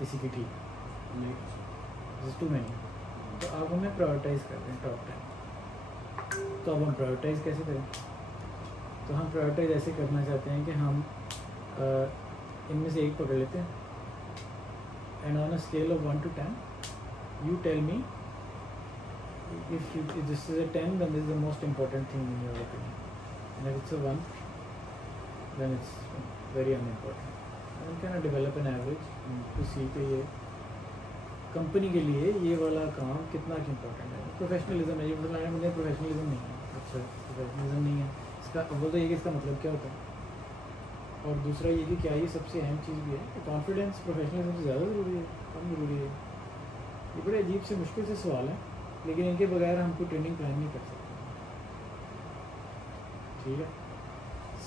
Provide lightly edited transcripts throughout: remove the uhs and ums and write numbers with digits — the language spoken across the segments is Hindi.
किसी की ठीक टू मैनी, तो आप हमें प्रायोरिटाइज़ करते हैं टॉप 10। तो अब हम प्रायोरिटाइज़ कैसे करें? तो हम प्रायोरिटाइज़ ऐसे करना चाहते हैं कि हम इनमें से एक पकड़ लेते हैं, and on a scale of 1 to 10 you tell me if this is a 10, then this is the most important thing in your opinion, and if it's a 1, then it's very unimportant. And can I develop an average to see कि ये कंपनी के लिए ये वाला काम कितना इम्पोर्टेंट है। प्रोफेशनलिज्म है, ये मतलब मुझे प्रोफेशनलिज्म नहीं है। अच्छा, प्रोफेशनलिज्म नहीं है इसका, वो तो ये कि इसका मतलब क्या होता है, और दूसरा ये कि क्या ये सबसे अहम चीज़ भी है कि कॉन्फिडेंस प्रोफेशनलिज्म से ज़्यादा ज़रूरी है, कम ज़रूरी है। ये बड़े अजीब से मुश्किल से सवाल है, लेकिन इनके बगैर हम कोई ट्रेनिंग प्लान नहीं कर सकते। ठीक है,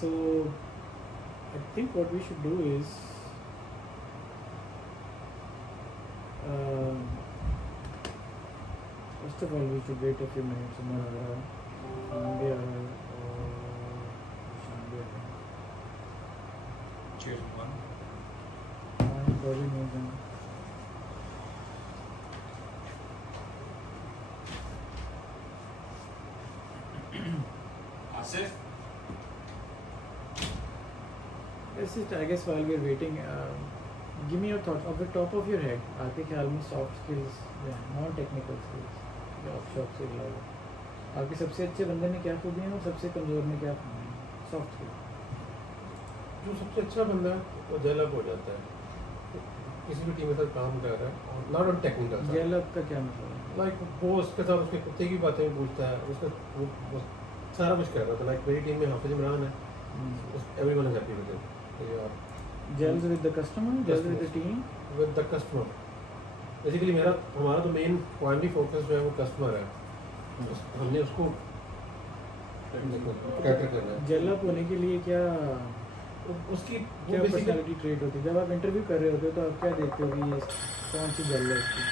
so I think what we should do is first of all we should wait a few minutes. समझ आ रहा है भी आ रहा है और शाम भी आ रहा है। Cheers, one. प्रॉब्लम नहीं है। Asif? This is, I guess, while we are waiting, give me your thoughts off the top of your head. आपके ख्याल में सॉफ्ट स्किल्स या नॉन टेक्निकल स्किल्स या ऑफ से अलावा आपके सबसे अच्छे बंदे में क्या खूबियाँ हैं और सबसे कमज़ोर में क्या खूबियाँ हैं सॉफ्ट स्किल्स? जो सबसे अच्छा बंदा है वो डेवलप हो जाता है, किसी भी टीम के साथ काम कर रहा है और नॉट ऑन टेक्निकल। डेवलप का क्या मतलब है? लाइक वो उसके साथ उसके कुत्ते की बातें भी पूछता है, उसका वो सारा कुछ कर रहा था। लाइक मेरी टीम में हाफिज इमरान है, everyone is happy with it. Jells with the customer, jells with the team, with the customer. Basically हमारा तो मेन प्राइमरी फोकस जो है वो कस्टमर है, हमने उसको कैटर करना है। डेवलप होने के लिए क्या उसकी क्या पर्सनालिटी ट्रेट होती है? जब आप इंटरव्यू कर रहे होते हो तो आप क्या देखते हो कि ये कौन सी जेल है इसकी?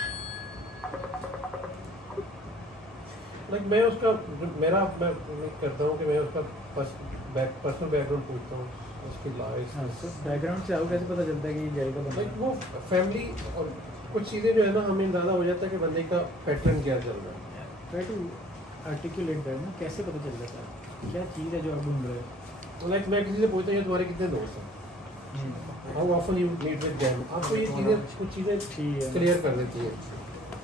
लाइक मैं उसका मैं करता हूँ कि मैं उसका पर्सनल बैकग्राउंड पूछता हूँ, उसकी लाइफ बैकग्राउंड से आपको कैसे पता चलता है कि ये जेल का बंदा लाइक है? वो फैमिली और कुछ चीज़ें जो है ना हमें अंदाज़ा हो जाता है कि बंदे का पैटर्न क्या चल रहा है। ट्राई टू आर्टिकुलेट दैट ना, कैसे पता चल जाता है क्या चीज़ है जो आप ढूंढ रहे हो? तो लाइक मैं किसी से पूछता हूँ तुम्हारे कितने दोस्त हैं, how often you meet with them, आपको ये चीज़ें कुछ चीज़ें ठीक है, क्लियर कर देती है।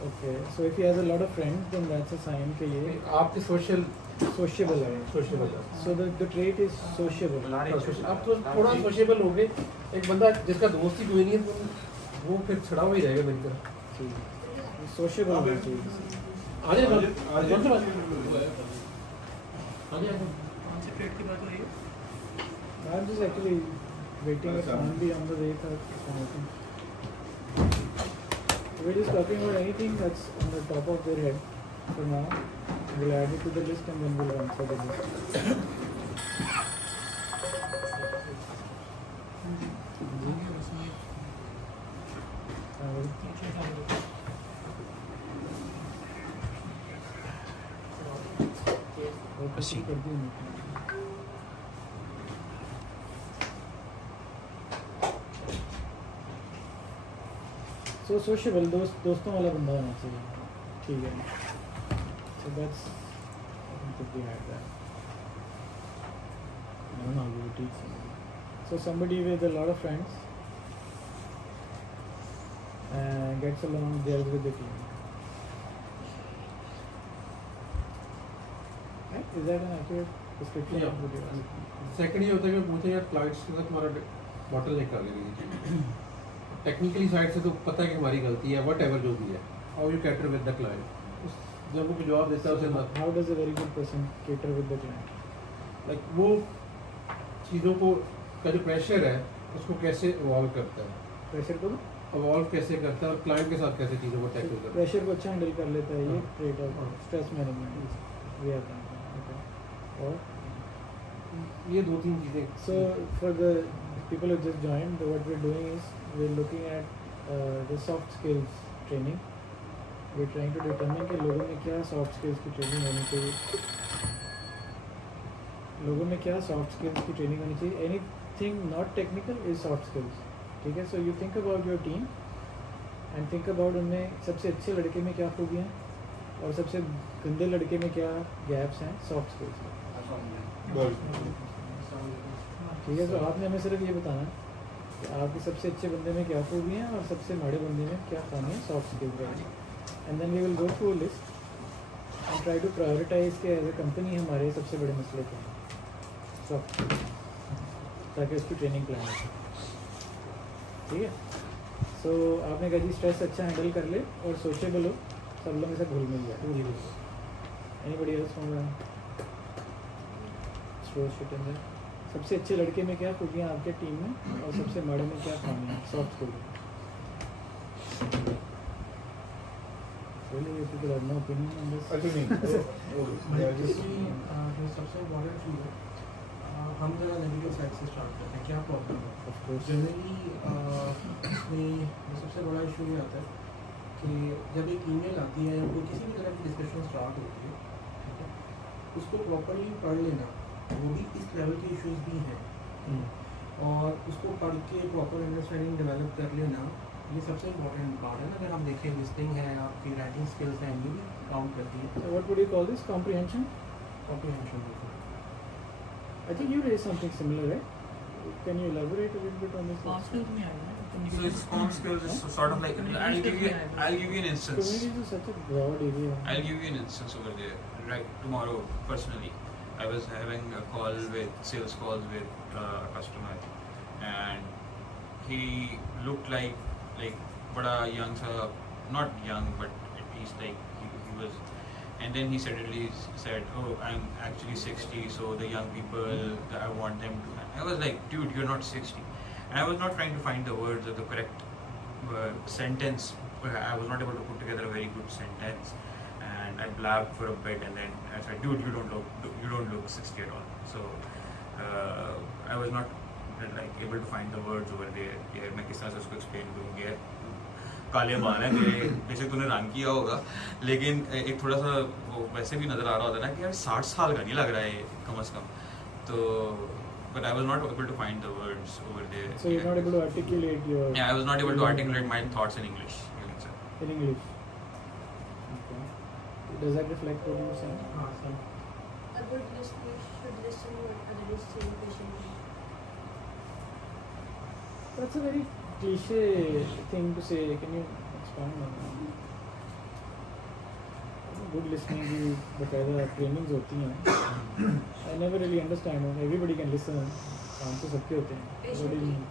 Okay. So if he has a lot of friends then that's a sign कि ये आपके सोशल सोशिएबल है। Social so the trait is sociable. आप तो थोड़ा सोशेबल हो गए, एक बंदा जिसका दोस्त ही कोई नहीं है तो वो फिर छड़ा हुआ ही रहेगा मेरी तरह। ठीक, सोशिएबल होना चाहिए। आ जाए आ जाए I'm just actually waiting for someone on the way for something. We're just talking about anything that's on the top of their head for now. We'll add it to the list and then we'll answer the list. कर दी सोशेबल, दोस्तों वाला बंदा होना चाहिए। ठीक है, so that's could be like that. I don't know how you teach somebody. So somebody with a lot of friends gets along well with the team. Right? Is that an accurate description of what you are? Second ये होता है कि पूछे यार क्लाइंट्स के साथ तुम्हारा बॉटल नहीं कर रही टेक्निकली साइड से तो पता है कि हमारी गलती है, वट एवर जो भी है, how you cater with the client, जब वो जवाब देता है उसे how does a very good person cater with the client? Like वो चीज़ों को का जो प्रेशर है उसको कैसे इवॉल्व करता है, प्रेशर को इवॉल्व कैसे करता है और क्लाइंट के साथ कैसे चीज़ों को टैकल करता है। प्रेशर को अच्छा हैंडल कर लेता है, ये trait of stress management we are done. और ये दो तीन चीज़ें। So for the people who just joined, what we're doing is we're looking at the soft skills training. We're trying to determine कि लोगों में क्या soft skills की training होनी चाहिए, लोगों में क्या soft skills की training होनी चाहिए। Anything not technical is soft skills. ठीक है, so you think about your team and think about उनमें सबसे अच्छे लड़के में क्या खूबियाँ हैं और सबसे गंदे लड़के में क्या गैप्स हैं सॉफ्ट स्किल्स में। ठीक है, तो आपने हमें सिर्फ ये बताना है कि आपके सबसे अच्छे बंदे में क्या खूबियाँ हैं और सबसे माड़े बंदे में क्या खामी है सॉफ्ट स्किल्स में। And then we will go through list and try to prioritize के एज ए कंपनी हमारे सबसे बड़े मसले क्या हैं सॉफ्ट, ताकि उसकी ट्रेनिंग प्लान हो। ठीक है, सो आपने कहा जी स्ट्रेस अच्छा हैंडल कर ले और सोचेबल हो, सब लोग में से घुल मिल जाए। एनीबॉडी एल्स फ्रॉम सबसे अच्छे लड़के में क्या खूबियाँ आपके टीम में और सबसे माड़े में क्या खामी है सॉफ्ट स्किल में? Really, if you could have no opinion on this. Basically, जो सबसे इम्पोर्टेंट चीज़ है, हम ज़रा नेगेटिव साइड से स्टार्ट करते हैं। क्या प्रॉब्लम है? Of course. जनरली इसमें जो सबसे बड़ा इशू ये आता है कि जब एक ईमेल आती है या कोई किसी भी तरह की डिस्कशन स्टार्ट होती है, ठीक है, उसको प्रॉपर्ली पढ़ लेना, वो भी इस लेवल के इश्यूज भी हैं, और उसको पढ़ के प्रॉपर अंडरस्टैंडिंग डेवलप कर लेना, ये सबसे इम्पोर्टेंट पार्ट है ना। अगर हम देखें लिस्टिंग है, आपकी राइटिंग स्किल्स हैं, ये भी काउंट करती है। So what would you call this? Comprehension? Comprehension बिल्कुल। I think you raised something similar, right? Can you elaborate a little bit on this? Skills में आएगा ना, So it's comm skills is sort of like I'll give you an instance. Community is such a broad area. I'll give you an instance over there. Right tomorrow, personally, I was having a call with sales calls with a customer, and he looked like bada young sa, not young, but at least like he was. And then he suddenly said, "Oh, I'm actually 60, so the young people, I want them to." I was like, "Dude, you're not 60." And I was not trying to find the words or the correct sentence. I was not able to put together a very good sentence, and I blabbed for a bit, and then I said, "Dude, you don't look 60 at all." So I was not like able to find the words over there. यार मैं किस तरह से उसको explain करूँगी? काले बाल हैं तेरे, बेशक तूने रंग किया होगा, लेकिन एक थोड़ा सा वो वैसे भी नज़र आ रहा होता है ना कि यार 60 साल का नहीं लग रहा है कम से कम। तो but I was not able to find the words over there. So you're not able to articulate your. Yeah, I was not able to articulate my thoughts in English. You can say. In English. Okay. Does that reflect what you're saying? हाँ sir. A good listener should listen what other is saying patiently. That's a very cliche thing to say. Can you expand on that? Good listening की बकायदा trainings होती हैं. I never really understand. Everybody can listen. काम तो सबके होते हैं. What do you mean?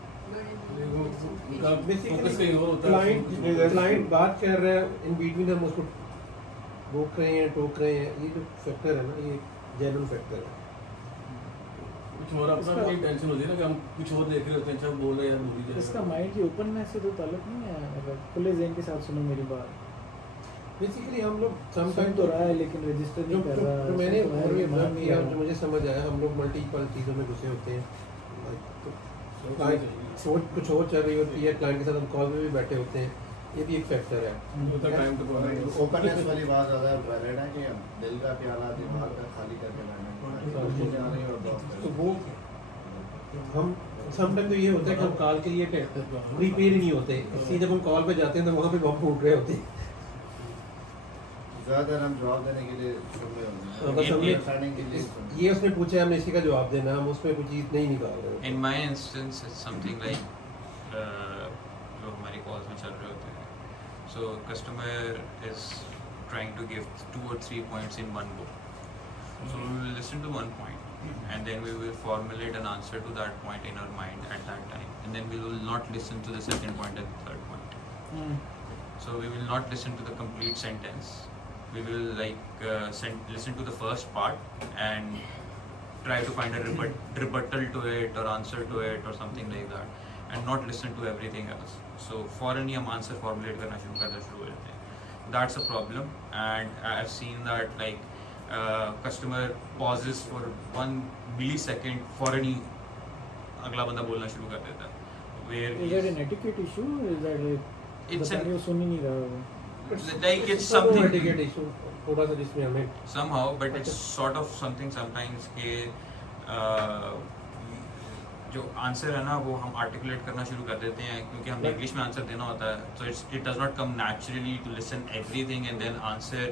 Client बात कर रहा है, इन बिटवीन हम उसको रोक रहे हैं, टोक रहे हैं, ये जो फैक्टर है ना, ये जेन्युइन फैक्टर है। कुछ और अपना भी टेंशन होती है ना कि हम कुछ और देख रहे होते हैं, अच्छा बोल रहे हैं भूल ही जाए। इसका माइंड की ओपननेस से तो ताल्लुक नहीं है, मतलब खुले ज़हन के साथ सुनो मेरी बात। बेसिकली हम लोग सुन समटाइम तो रहा है लेकिन रजिस्टर नहीं कर रहा। जो मैंने सुन तो है, ये मान ऑब्जर्व नहीं किया, रहा। जो मुझे समझ आया, हम लोग मल्टीपल चीज़ों में घुसे होते हैं। क्लाइंट सोच कुछ और चल रही होती है, क्लाइंट के साथ हम कॉल में भी बैठे होते हैं, ये भी एक फैक्टर है। उतना टाइम तो ओपननेस वाली बात ज़्यादा वैलिड है कि दिल का प्याला दिमाग का खाली करके बैठना। तो वो हम समटाइम तो ये होता है कि हम कॉल के लिए प्रीपेड ही नहीं होते, इसलिए जब हम कॉल पे जाते हैं तो वहाँ पे बम फूट रहे होते हैं। ज़्यादातर हम जवाब देने के लिए सुन रहे होते हैं, बस हमने अंडरस्टैंडिंग के लिए ये उसने पूछा, हमने इसी का जवाब देना, हम उसमें कुछ चीज़ नहीं निकाल रहे होते। In my instance, it's something like जो हमारी calls में चल रहे होते हैं. So customer is trying to give 2 or 3 points in one go. So we will listen to one point, and then we will formulate an answer to that point in our mind at that time, and then we will not listen to the second point and the third point. So we will not listen to the complete sentence. We will like listen to the first part and try to find a rebuttal to it or answer to it or something like that, and not listen to everything else. So फौरन ही हम आंसर फॉर्मुलेट करना शुरू हो जाते हैं. That's a problem, and I've seen that like customer pauses for 1 millisecond, फौरन ही अगला बंदा बोलना शुरू कर देता है. Where Is that an etiquette issue? Is that like It's बता an- रही हो, सुन ही नहीं रहा वो? like it's सब something etiquette issue थोड़ा सा जिसमें हमें somehow, but it's sort of something sometimes के जो आंसर है ना वो हम आर्टिकुलेट करना शुरू कर देते हैं क्योंकि हमने इंग्लिश में आंसर देना होता है, so it does not come naturally to listen everything and then answer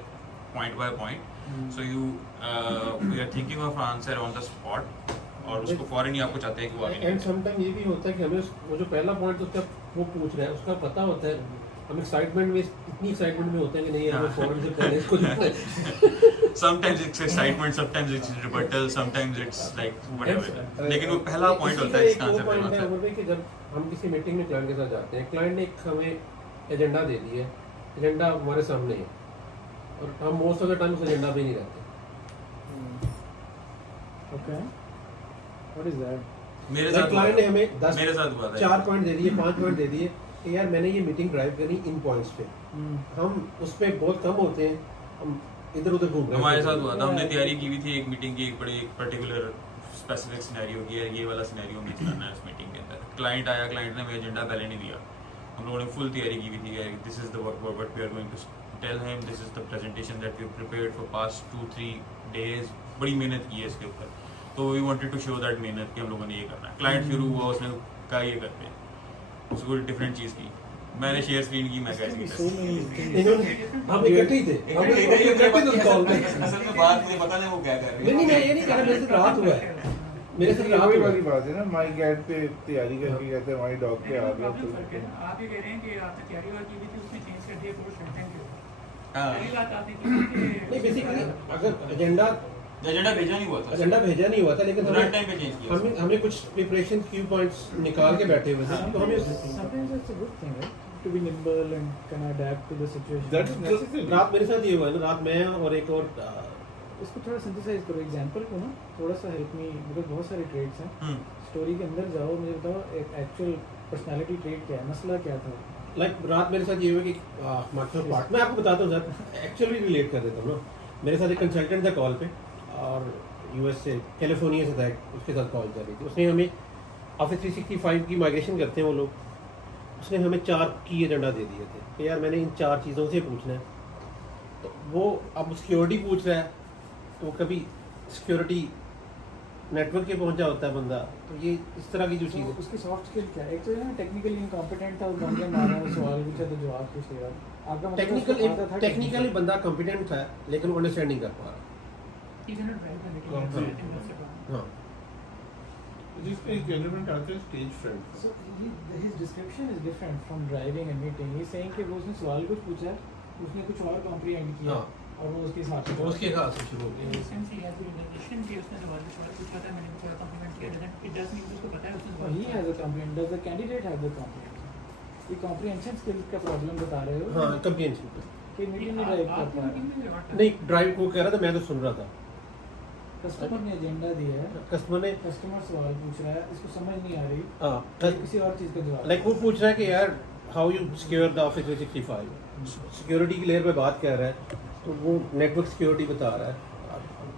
point by point. So you are thinking of answer on the spot और उसको फौरन ही आपको चाहते हैं कि वो आगे एंड निकले। समटाइम ये भी होता है कि हमें वो जो पहला पॉइंट उसका वो पूछ रहा है उसका पता होता है, हम एक्साइटमेंट में इतनी एक्साइटमेंट में होते हैं कि नहीं हमें फौरन से पहले इसको लिखना है। Sometimes it's excitement, sometimes it's rebuttal, sometimes it's like whatever. लेकिन वो पहला पॉइंट होता है जिसका आंसर देना है होता है। कि जब हम किसी मीटिंग में क्लाइंट के साथ जाते हैं, क्लाइंट ने एक हमें एजेंडा दे दी है, एजेंडा हमारे सामने है और हम मोस्ट ऑफ द टाइम उस एजेंडा पे नहीं रहते। Okay. What is that? मेरे साथ क्लाइंट ने हमें 10 मेरे साथ हुआ था 4 पॉइंट दे दिए, 5 पॉइंट दे दिए कि यार मैंने ये मीटिंग ड्राइव करनी इन पॉइंट्स पे, हम उस पे बहुत कम होते हैं, हम इधर उधर घूम रहे हैं। हमारे साथ हुआ था, हमने तैयारी की हुई थी एक मीटिंग की, एक बड़ी एक पर्टिकुलर स्पेसिफिक सिनेरियो की है, ये वाला सिनेरियो हमें चलाना है इस मीटिंग के अंदर। क्लाइंट आया, क्लाइंट ने हमें एजेंडा पहले नहीं दिया, हम लोगों ने फुल तैयारी की हुई थी, this is the what we are going to tell him, this is the presentation that we prepared for past 2-3 days, बड़ी मेहनत की है इसके ऊपर, तो we wanted to show that मेहनत कि हम लोगों ने ये करना है। क्लाइंट शुरू हुआ, उसने कहा ये करते हैं, उसको डिफरेंट चीज़ की, मैंने शेयर स्क्रीन की, मैं कैसे So many things. हम इकट्ठे ही थे, हम इकट्ठे थे कॉल पे। असल में बात मुझे पता नहीं वो क्या कर रही है। नहीं मैं ये नहीं कह रहा, मेरे साथ रात हुआ है, मेरे साथ रात वही हुआ वाली है। बात है ना, माई गैड पे तैयारी करके कहते हैं माई डॉग पे आ गया प्रॉब्लम फर्क है ना, आप ये कह रहे हैं कि आपने तैयारी और की हुई थी, उसने चेंज कर दिया अप्रोच, थैंक यू। हाँ, पहली बात आपने की थी कि नहीं बेसिकली अगर एजेंडा एजेंडा भेजा नहीं हुआ था, एजेंडा भेजा नहीं हुआ था, लेकिन रन टाइम पे चेंज किया। हमने कुछ प्रिपरेशन क्यू पॉइंट्स निकाल के बैठे हुए थे, तो हमें Sometimes it's a good thing, right? To be nimble and can adapt to the situation. That's necessary. रात मेरे साथ ये हुआ है ना, रात मैं और एक और इसको थोड़ा सिंथेसाइज करो, एग्जांपल को ना थोड़ा सा हेल्प मी, बिकॉज बहुत सारे ट्रेड्स हैं। स्टोरी के अंदर जाओ, मुझे बताओ एक एक्चुअल पर्सनालिटी ट्रेड क्या है, मसला क्या था? लाइक रात मेरे साथ ये हुआ कि हमारे पार्ट मैं आपको बताता हूँ सर, एक्चुअली रिलेट कर देता हूँ ना। मेरे साथ एक कंसल्टेंट था कॉल पे और यूएस से, कैलिफोर्निया से था, उसके साथ कॉल कर रही थी। उसने हमें ऑफिस 365 की माइग्रेशन करते हैं वो लोग, उसने हमें 4 की एजेंडा दे दिए थे कि यार मैंने इन 4 चीज़ों से पूछना है। तो वो अब सिक्योरिटी पूछ रहा है, तो कभी सिक्योरिटी नेटवर्क के पहुंचा होता है बंदा, तो ये इस तरह की जो चीज़ है। उसकी सॉफ्ट स्किल क्या है? एक तो है ना टेक्निकली इनकॉम्पिटेंट था, वो बंदे मारा वो सवाल पूछा तो जवाब कुछ दे रहा। आपका मतलब उसको आता था टेक्निकली बंदा कॉम्पिटेंट था, लेकिन वो अंडरस्टैंड नहीं कर पा रहा। He cannot drive the meeting, I think that's the problem. हाँ, जिसमें एक एलिमेंट आता है stage friend. So his description is different from driving and meeting. He's saying कि वो उसने सवाल कुछ पूछा, उसने कुछ और कॉम्प्रिहेंड किया हाँ। और वो उसके हिसाब से उसके हिसाब से शुरू हो In गया। the sense he has the intention कि उसने सवाल पूछा था, मैंने कुछ और compliment किया, then it does mean कि उसको पता है उसने So सवाल he has a complaint. Does the candidate have the complaint? ये comprehension skills का प्रॉब्लम बता रहे हो? हाँ, कम्प्रिहेंशन पे कि मीटिंग में ड्राइव कर पा मीटिंग रहे में जवाब नहीं, ड्राइव को कह रहा था, मैं तो सुन रहा था। कस्टमर ने एजेंडा दिया है, कस्टमर ने कस्टमर सवाल पूछ रहा है, इसको समझ नहीं आ रही, हाँ, किसी और चीज़ का जवाब लाइक वो पूछ रहा है कि यार how you secure the office 365, security की लेयर पे बात कर रहा है, तो वो नेटवर्क सिक्योरिटी बता रहा है।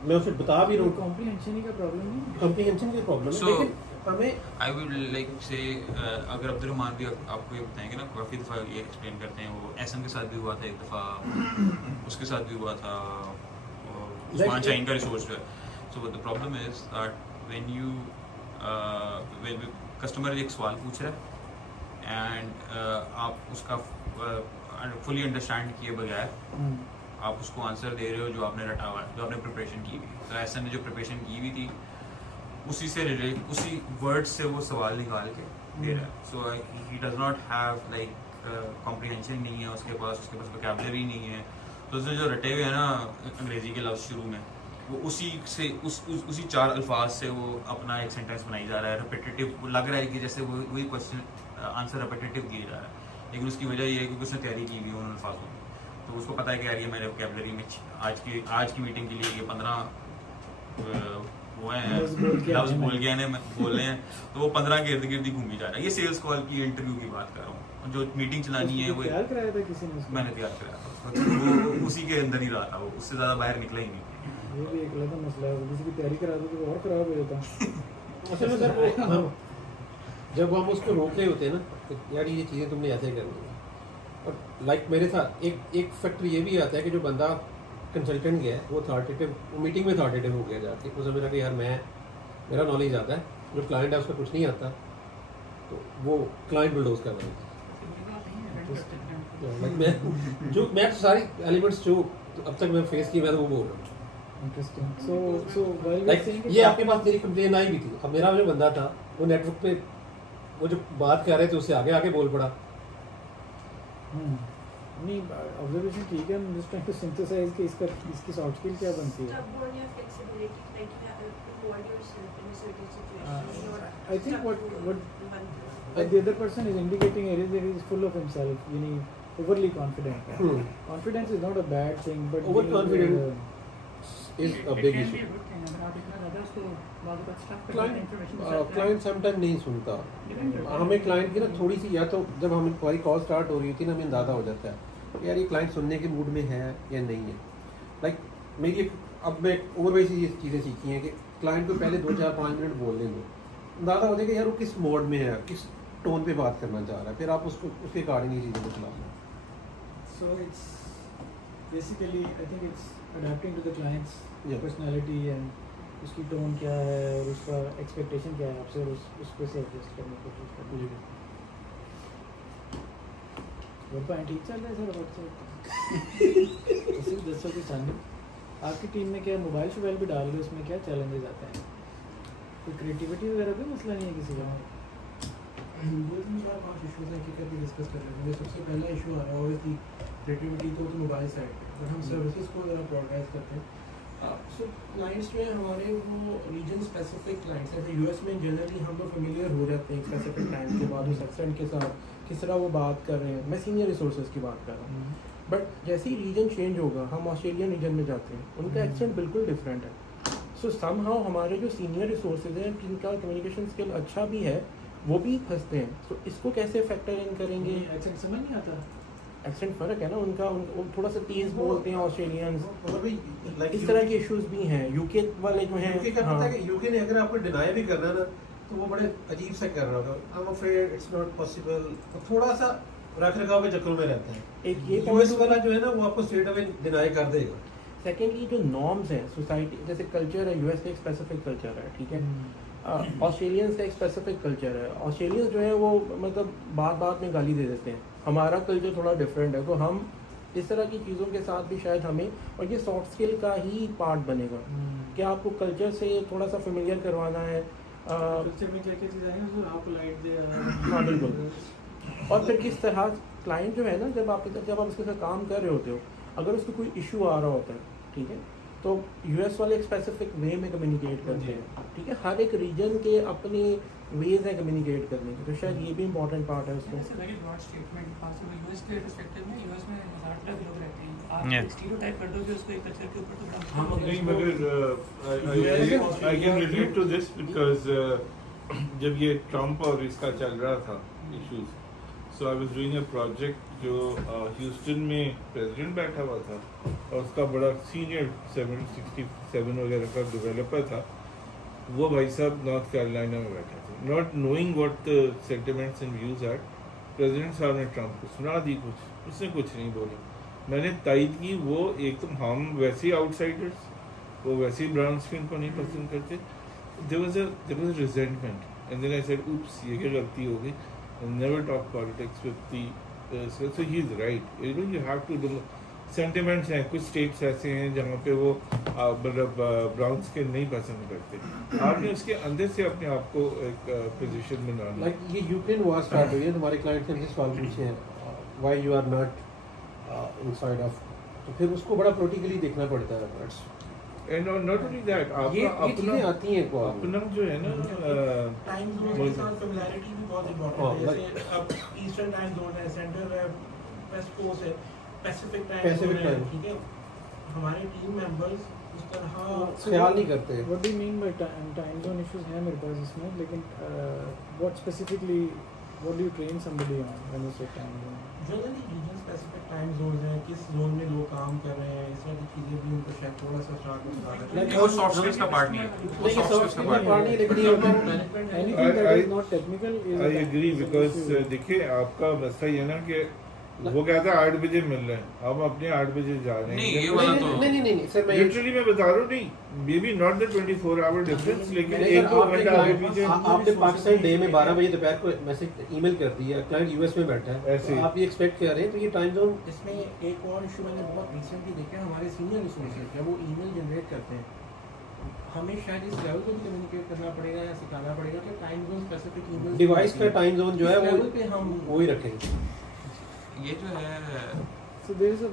मैं उसे बता भी रहा हूँ, कॉम्प्रिहेंशन ही का प्रॉब्लम नहीं है। कम्प्रिहेंशन की प्रॉब्लम है, So- लेकिन हमें आई वुड लाइक से अगर अब्दुलरहमान भी आपको ये बताएंगे ना, काफ़ी दफ़ा ये एक्सप्लेन करते हैं, वो एसएम के साथ भी हुआ था एक दफ़ा, उसके साथ भी हुआ था, उस्मान शाहीन का रिसोर्स जो है। So the problem is that when you customer एक सवाल पूछ रहा है एंड आप उसका फुली अंडरस्टैंड किए बगैर आप उसको आंसर दे रहे हो जो आपने रटा हुआ है, जो आपने प्रिपरेशन की हुई। तो एसएम ने जो प्रिपरेशन की हुई थी उसी से रिलेट, उसी वर्ड से वो सवाल निकाल के दे रहा है। So he does not have like comprehension नहीं है उसके पास वोकैबुलरी नहीं है। तो उसने जो रटे हुए हैं ना अंग्रेजी के लफ्ज़ शुरू में, वो उसी से उसी 4 अल्फाज से वो अपना एक सेंटेंस बनाई जा रहा है। रिपीटेटिव लग रहा है कि जैसे वही क्वेश्चन आंसर रिपीटेटिव दिया जा रहा है, लेकिन उसकी वजह ये है कि उसने तैयारी की हुई है उन अल्फाजों में। तो उसको पता है कि यार ये मेरे वोकैबुलरी में आज की मीटिंग के लिए ये 15 वो हैं लफ्ज़ बोल गया ने बोल रहे हैं, तो वो 15 के इर्द गिर्द ही घूमी जा रहा है। ये सेल्स कॉल की इंटरव्यू की बात कर रहा हूँ, जो मीटिंग चलानी है वो तैयार कराया था किसी ने उसको? मैंने तैयार कराया था उसको, तो वो उसी के अंदर ही रहा था, वो उससे ज़्यादा बाहर निकला ही नहीं। ये भी एक अलग मसला है, किसी की तैयारी करा दो तो और खराब हो जाता। असल में सर वो जब हम उसको रोक रहे होते हैं ना, तो यार ये चीज़ें तुमने ऐसे करनी है। और लाइक मेरे साथ एक फैक्टर ये भी आता है कि जो बंदा कंसल्टेंट गया है वो अथॉरिटेटिव मीटिंग में अथॉरिटेटिव हो गया जाके, वो समझ रहा कि यार मेरा नॉलेज ज़्यादा है, जो क्लाइंट है उसमें कुछ नहीं आता तो वो क्लाइंट बुलडोज कर रहा है। मैं तो सारी एलिमेंट्स जो अब तक मैं फेस की मैं तो वो बोल रहा हूँ। Interesting. So while we're like saying ये आपके पास मेरी कंप्लेन आई भी थी, अब मेरा जो बंदा था वो नेटवर्क पे वो जो बात कर रहे थे उससे आगे आगे बोल पड़ा। नहीं ऑब्जर्वेशन ठीक है, I'm just trying to synthesize कि इसकी सॉफ्ट स्किल क्या बनती है। Stubborn या flexibility, like you have to hold yourself in a certain situation. Not I think what stuck to one thing. the other person is indicating here is that he is full of himself, overly confident. Confidence is not a bad thing, but Overconfident is a big issue. Client sometime नहीं सुनता। हमें क्लाइंट की ना थोड़ी सी, या तो जब हमारी कॉल स्टार्ट हो रही होती है ना, हमें अंदाज़ा हो जाता है कि यार ये क्लाइंट सुनने के मूड में है या नहीं है। लाइक मेरी अब मैं और वैसी ये चीज़ें सीखी हैं कि क्लाइंट को पहले 2-4-5 मिनट बोल लेंगे, अंदाज़ा हो जाएगा यार वो किस मोड में है, किस टोन पे बात करना चाह रहा है, फिर आप उसको उसके अकॉर्डिंग ही चीज़ों को चला लें। So it's basically, I think it's adapting to the client's personality and उसकी टोन क्या है और उसका एक्सपेक्टेशन क्या है आपसे, और उसको से एडजस्ट करने की कोशिश करनी है। वो पॉइंट ठीक चल रहा है सर व्हाट्सएप उसी दसों की सामने। आपकी टीम में क्या मोबाइल शोबाइल भी डाल रहे, उसमें क्या चैलेंजेस आते हैं? कोई क्रिएटिविटी वगैरह का मसला नहीं है किसी का? दो तीन चार पाँच इशूज़ हैं कि अभी डिस्कस कर रहे हैं। मुझे सबसे पहला इशू आ रहा है ऑब्वियसली क्रिएटिविटी तो मोबाइल साइड पे, बट हम सर्विसेज को ज़रा प्रायोरिटाइज करते हैं। सो क्लाइंट्स में हमारे वो रीजन स्पेसिफिक क्लाइंट्स हैं। जैसे यूएस में जनरली हम लोग फेमिलियर हो जाते हैं स्पेसिफिक टाइम के बाद उस एक्सेंट के साथ किस तरह वो बात कर रहे हैं। मैं सीनियर रिसोर्सेज की बात कर रहा हूँ, बट जैसे ही रीजन चेंज होगा, हम ऑस्ट्रेलियन रीजन में जाते हैं, उनका एक्सेंट बिल्कुल डिफरेंट है। सो समहाउ हमारे जो सीनियर रिसोर्सेज हैं जिनका कम्युनिकेशन स्किल अच्छा भी है वो भी फंसते हैं। तो इसको कैसे फैक्टर इन करेंगे? एक्सेंट समझ नहीं आता। एक्सेंट फ़र्क है ना उनका, वो थोड़ा सा तेज़ बोलते हैं ऑस्ट्रेलियंस। और भी इस तरह के इश्यूज भी हैं। यूके वाले जो हैं, यूके का पता है कि यूके ने अगर आपको डिनाई भी करना ना तो वो बड़े अजीब सा कर रहा होगा, I am afraid it's not possible, तो थोड़ा सा रख रखाव के चक्कर में रहते हैं। एक ये यूएस वाला जो है ना वो आपको स्ट्रेट अवे डिनाई कर देगा। सेकेंडली जो नॉर्म्स हैं सोसाइटी, जैसे कल्चर है, यूएस का एक स्पेसिफिक कल्चर है, ठीक है, ऑस्ट्रेलियंस का एक स्पेसिफिक कल्चर है। ऑस्ट्रेलियंस जो है वो मतलब बात बात में गाली दे देते हैं। हमारा कल्चर थोड़ा डिफरेंट है, तो हम इस तरह की चीज़ों के साथ भी शायद हमें, और ये सॉफ्ट स्किल का ही पार्ट बनेगा कि आपको कल्चर से थोड़ा सा फेमिलियर करवाना है। कल्चर में क्या क्या चीज़ें हैं जो आप लाइट दे रहा है। हाँ बिल्कुल। और फिर किस तरह क्लाइंट जो है ना, जब आप उसके साथ काम कर रहे होते हो, अगर उसको कोई इशू आ रहा होता है, ठीक है, तो यूएस वाले एक स्पेसिफिक वे में कम्युनिकेट करते हैं, ठीक है। हर एक रीजन के अपने वेज हैं कम्युनिकेट करने के, तो शायद ये भी इंपॉर्टेंट पार्ट है उसको। Very broad statement possible US के पर्सपेक्टिव में। यूएस में 60 लाख लोग रहते हैं, आप स्टीरियोटाइप कर दोगे उसको एक कल्चर के ऊपर तो नहीं, मगर I can relate to this because जब ये ट्रम्प और इसका चल रहा था issues, so I was doing a project जो ह्यूस्टन में प्रेसिडेंट बैठा हुआ था और उसका बड़ा सीनियर 767 वगैरह का डेवलपर था, वो भाई साहब नॉर्थ कैरोलिना में बैठे थे, not knowing what the sentiments and views are. President साहब ने ट्रम्प को सुना दी कुछ, उसने कुछ नहीं बोला। मैंने तायद की वो एक तो हम वैसे ही आउटसाइडर्स, वो वैसे ही ब्राउन स्किन को नहीं पसंद करते। There was a resentment and then I said oops, ये क्या गलती हो गई, never talk politics with the so he is right, you have to do sentiments हैं। कुछ स्टेट्स ऐसे हैं जहाँ पे वो मतलब ब्राउन स्किन नहीं पसंद करते, आपने उसके अंदर से अपने आप को एक पोजीशन में लाना। लाइक ये यूक्रेन वॉर स्टार्ट हुई है, तुम्हारे क्लाइंट ने मुझे सवाल पूछे हैं why you are not inside of, तो फिर उसको बड़ा पोलिटिकली देखना पड़ता है। एंड नॉट ओनली दैट, ये चीज़ें आती हैं को अपना जो है ना टाइम जोन के साथ फेमिलियरिटी भी बहुत इंपॉर्टेंट है। जैसे अब ईस्टर्न टाइम जोन है, सेंट्रल है, वेस्ट कोस्ट है, पैसिफिक टाइम जोन है, ठीक है। हमारे टीम मेंबर्स उस तरह ख्याल नहीं करते। What do you mean by time zone issues हैं मेरे पास इसमें, लेकिन what specifically what do you train somebody on when you say time zone? Generally region specific time zone है, किस जोन में लोग काम कर रहे हैं, इस तरह की चीज़ें भी उनको शायद थोड़ा सा स्टार्ट में वो सॉफ्ट स्किल्स का पार्ट नहीं है, वो सॉफ्ट स्किल्स का पार्ट नहीं है। Anything that is not technical is I agree because देखिए आपका मसला ये ना कि वो कहता है 8 बजे मिल रहे हैं, हम अपने 8 बजे जा रहे हैं। नहीं, ये वाला तो- नहीं सर मैं लिटरली मैं बता रहा हूँ, नहीं maybe not the 24 hour difference, लेकिन नहीं, एक सर, दो आपने घंटा आगे क्लाइंट- पीछे आपने पाकिस्तान डे में 12 बजे दोपहर को मैसेज ईमेल कर दिया, क्लाइंट यूएस में बैठा है, ऐसे तो आप ये एक्सपेक्ट कर रहे हैं तो ये टाइम जोन इसमें एक और इशू मैंने बहुत रिसेंटली देखा है, हमारे सीनियर रिसोर्सेज है वो ईमेल जनरेट करते हैं, हमें शायद इस लेवल को भी कम्युनिकेट करना पड़ेगा या सिखाना पड़ेगा कि time zone specific email device का टाइम जोन जो है वो लेवल पे हम वो ही रखेंगे। ये जो है So there is a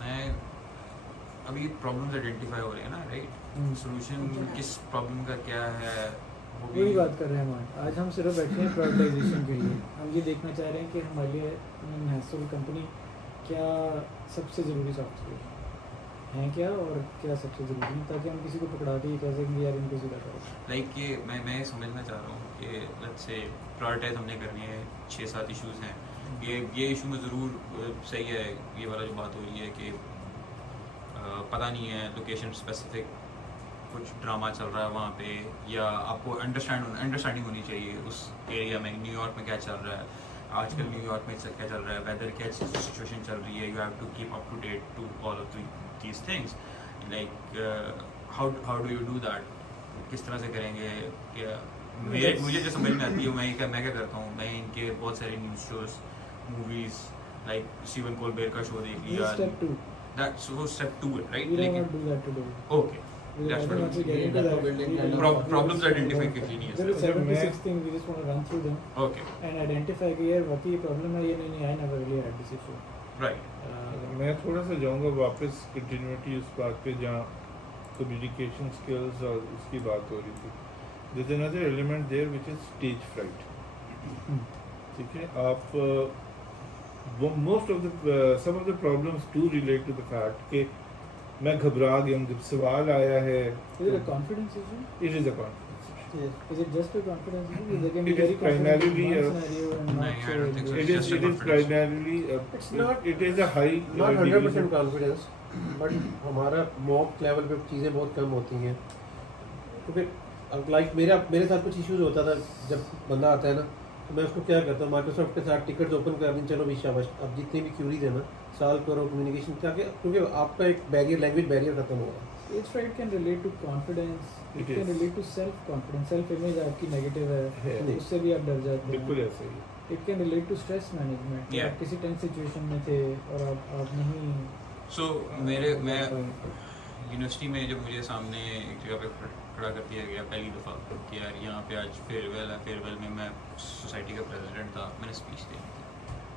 मैं अभी प्रॉब्लम्स आइडेंटिफाई हो रहे हैं ना, राइट? सोल्यूशन किस प्रॉब्लम का क्या है वो भी वही बात कर रहे हैं हम आज हम सिर्फ बैठे हैं प्रायोरिटाइजेशन के लिए। हम ये देखना चाह रहे हैं कि हमारे लिए हैसल कंपनी क्या सबसे ज़रूरी सॉफ्टवेयर हैं क्या और क्या सबसे ज़रूरी नहीं, ताकि हम किसी को पकड़ा के ये कह सकें यार इनको सीधा करो। लाइक ये मैं समझना चाह रहा हूँ कि लेट्स से प्रायोरिटाइज हमने करनी है, 6-7 इश्यूज हैं, ये इशू में ज़रूर सही है ये वाला जो बात हो रही है कि पता नहीं है लोकेशन स्पेसिफिक कुछ ड्रामा चल रहा है वहाँ पे, या आपको अंडरस्टैंडिंग होनी चाहिए उस एरिया में न्यूयॉर्क में क्या चल रहा है आजकल, न्यूयॉर्क में क्या चल रहा है, वेदर क्या सिचुएशन चल रही है, you have to keep up to date to all of these things, like how do you do that, किस तरह से करेंगे क्या? मुझे जो समझ में आती है मैं क्या करता हूँ, मैं इनके बहुत सारे news shows movies like Steven Colbert का शो देख लिया, Step 2. दैट्स वो स्टेप 2 है, राइट? We don't लेकिन want to do that today. Okay We That's don't what want to I'm get into that. Problems identify quickly नहीं है There are sir. 76 things we just want to run through them okay and identify कि यार वाकई ये प्रॉब्लम है, ये नहीं I never really had this issue. Right. मैं थोड़ा सा जाऊंगा वापस कंटिन्यूटी उस बात पे जहाँ कम्युनिकेशन स्किल्स और उसकी बात हो रही थी। There's another element there which is stage fright. ठीक है, आप most of the some of the problems do relate to the fact कि मैं घबरा गया हूँ जब सवाल आया है। Is it a confidence issue? It is a confidence issue. Yes. Is it just a confidence issue? They can be It is very confident in primarily one a- scenario and No, not I don't think so. It is primarily It's not- it is a high not division. 100% confidence, but हमारा मॉक लेवल पे चीज़ें बहुत कम होती हैं, तो फिर लाइक मेरे साथ कुछ इश्यूज होता था जब बंदा आता है ना, तो मैं उसको क्या करता हूँ माइक्रोसॉफ्ट के साथ टिकट्स ओपन करनी, चलो भी शाबाश अब जितनी भी क्यूरीज है ना सॉल्व करो, कम्युनिकेशन क्या, क्योंकि आपका एक बैरियर लैंग्वेज बैरियर खत्म हो रहा है। Stage fright can relate to confidence. It It can is. relate to self confidence. Self image आपकी नेगेटिव है, है। उससे भी आप डर जाते बिल्कुल हैं. ऐसा ही। It can relate to stress management. Yeah. आप किसी टेंस सिचुएशन में थे और आप नहीं. सो मैं यूनिवर्सिटी में जब मुझे सामने एक जगह पे खड़ा कर दिया गया पहली दफ़ा कि यार यहाँ पे आज फेयरवेल है, फेयरवेल में मैं सोसाइटी का प्रेसिडेंट था, मैंने स्पीच देनी थी,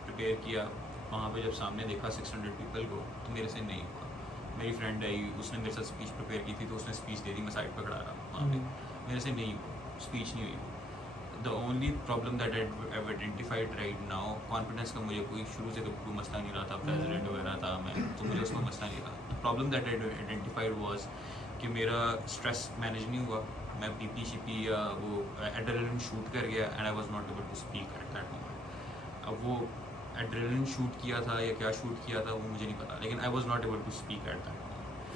प्रिपेयर किया, वहाँ पे जब सामने देखा 600 पीपल को तो मेरे से नहीं हुआ। मेरी फ्रेंड आई, उसने मेरे साथ स्पीच प्रिपेयर की थी तो उसने स्पीच दे दी, मैं साइड पर खड़ा रहा वहाँ पे, मेरे से नहीं हुआ, स्पीच नहीं हुई। The only problem that I identified right now, confidence का मुझे कोई शुरू से कभी मसला नहीं रहा था, प्रेसिडेंट वगैरह था मैं, तो मुझे उसका मसला नहीं रहा। Problem that I identified was कि मेरा स्ट्रेस मैनेज नहीं हुआ, मैं पीपी शिपी या वो एड्रेनलिन शूट कर गया and I was not able to speak at that moment. अब वो एड्रेनलिन शूट किया था या क्या शूट किया था वो मुझे नहीं पता, लेकिन I was not able to speak at that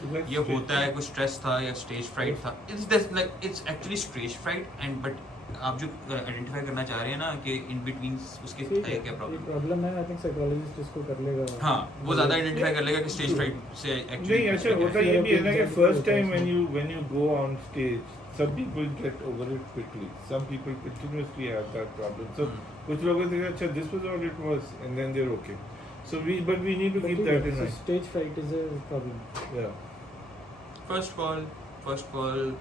moment. ये होता है, कोई स्ट्रेस था या स्टेज फ्राइट था, it's actually stage fright and but आप जो आइडेंटिफाई करना चाह रहे हैं ना कि इन बिटवीन उसके है क्या प्रॉब्लम। प्रॉब्लम है, आई थिंक साइकोलॉजिस्ट इसको कर लेगा। हाँ, वो ज़्यादा आइडेंटिफाई कर लेगा कि स्टेज फ्राइट से एक्चुअली नहीं अच्छा होता ये भी है ना कि first time when you go on stage, some people get over it quickly, some people continuously have that problem, so कुछ लोग कहते हैं अच्छा this was all it was and then they're okay, so we need to keep that in mind. Stage fright is a problem. Yeah. First call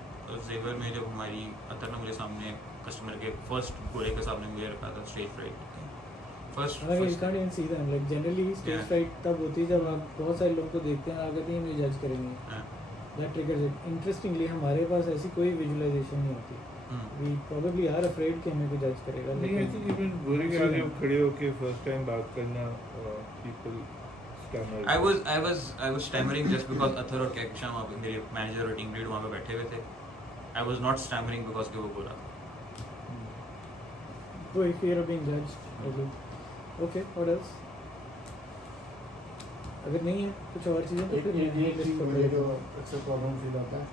जेवर में जब हमारी अतर ने मुझे सामने कस्टमर के फर्स्ट गोरे के सामने मुझे रखा था स्टेज फ्राइट फर्स्ट हालांकि you can't even see them, like generally stage Yeah. fright तब होती है जब आप बहुत सारे लोगों को देखते हैं, आगे नहीं मुझे जज करेंगे, that triggers it. Interestingly हमारे पास ऐसी कोई विजुअलाइजेशन नहीं होती, we probably are afraid कि हमें कोई जज करेगा, नहीं I think even गोरे के आगे खड़े होके फर्स्ट टाइम बात करना people stammer. I was stammering just because अतर और कैक्शा वहाँ पे मेरे मैनेजर और टीम लीड वहाँ पे बैठे हुए थे। I was not stammering because कि वो गोरा। वो fear of being judged. Okay, what else? अगर नहीं है कुछ और चीज़ें तो फिर एक चीज़ मुझे जो अक्सर प्रॉब्लम फील होता है,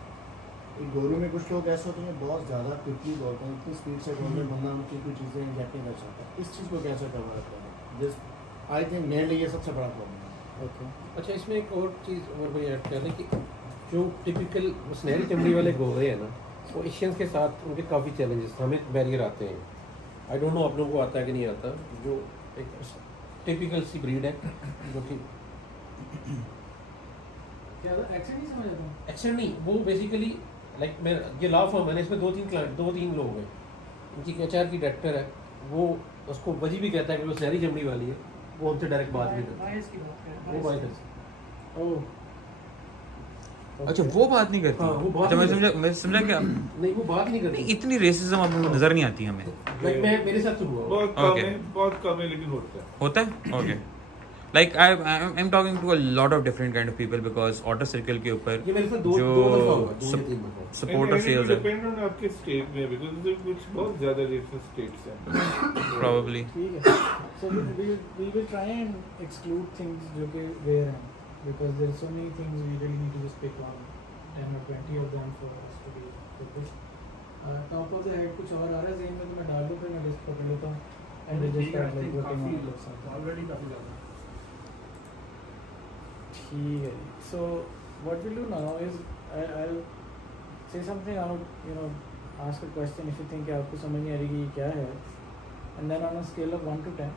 एक गोरे में कुछ लोग ऐसे होते हैं बहुत ज़्यादा क्विकली बोलते हैं, इतनी स्पीड से बोलते हैं बंदा उनकी कोई चीज़ें इंजेक्ट नहीं कर सकता। इस चीज़ को कैसे कवर करें? जिस आई थिंक मेनली ये सबसे बड़ा प्रॉब्लम है। ओके अच्छा, इसमें एक और चीज़ और मैं ऐड कर दें कि जो टिपिकल सुनहरी चमड़ी वाले गोरे हैं ना, वो एशियंस के साथ उनके काफ़ी चैलेंजेस, हमें बैरियर आते हैं। आई डोंट नो आप लोगों को आता है कि नहीं आता, जो एक टिपिकल सी ब्रीड है जो कि क्या एक्सेंट नहीं समझ आता हूँ। एक्सेंट नहीं, वो बेसिकली लाइक मैं ये लॉ फॉर्म है, इसमें 2-3 लोग हैं, उनकी HR की डायरेक्टर है, वो उसको वजी भी कहता है कि वो शहरी चमड़ी वाली है, वो उनसे डायरेक्ट बात नहीं करती, बायस की बात करें, वो bias बात की। है। ओह अच्छा वो बात नहीं करती। हाँ, वो बात अच्छा नहीं मैं समझा क्या नहीं, वो बात नहीं नहीं, करती। इतनी रेसिज्म आप लोगों को नजर नहीं आती हमें। लाइक मैं मेरे साथ तो हुआ बहुत कम Okay. है, बहुत कम है, लेकिन होता है। होता है okay. Like I'm talking to a lot of different kind of people because auto circle के ऊपर ये मेरे साथ दो जो दफा हुआ, 2 या 3 दफा। सपोर्टर सेल्स है डिपेंड ऑन आपके स्टेट में, बिकॉज़ कुछ बहुत ज्यादा रेसिस्ट स्टेट्स हैं। probably। ठीक है। So we will try and exclude things जो कि rare हैं, because there are so many things we really need to just pick on 10 or 20 of them for us to be focused. Top of the head कुछ और आ रहा है ज़हन में तो मैं डाल दूँ, फिर मैं लिस्ट पकड़ लेता हूँ and we just start like working on it or something. Already काफ़ी ज़्यादा। ठीक है। So what we'll do now is I'll say something out, you know, ask a question if you think कि आपको समझ नहीं आ रही कि ये क्या है, and then on a scale of 1 to 10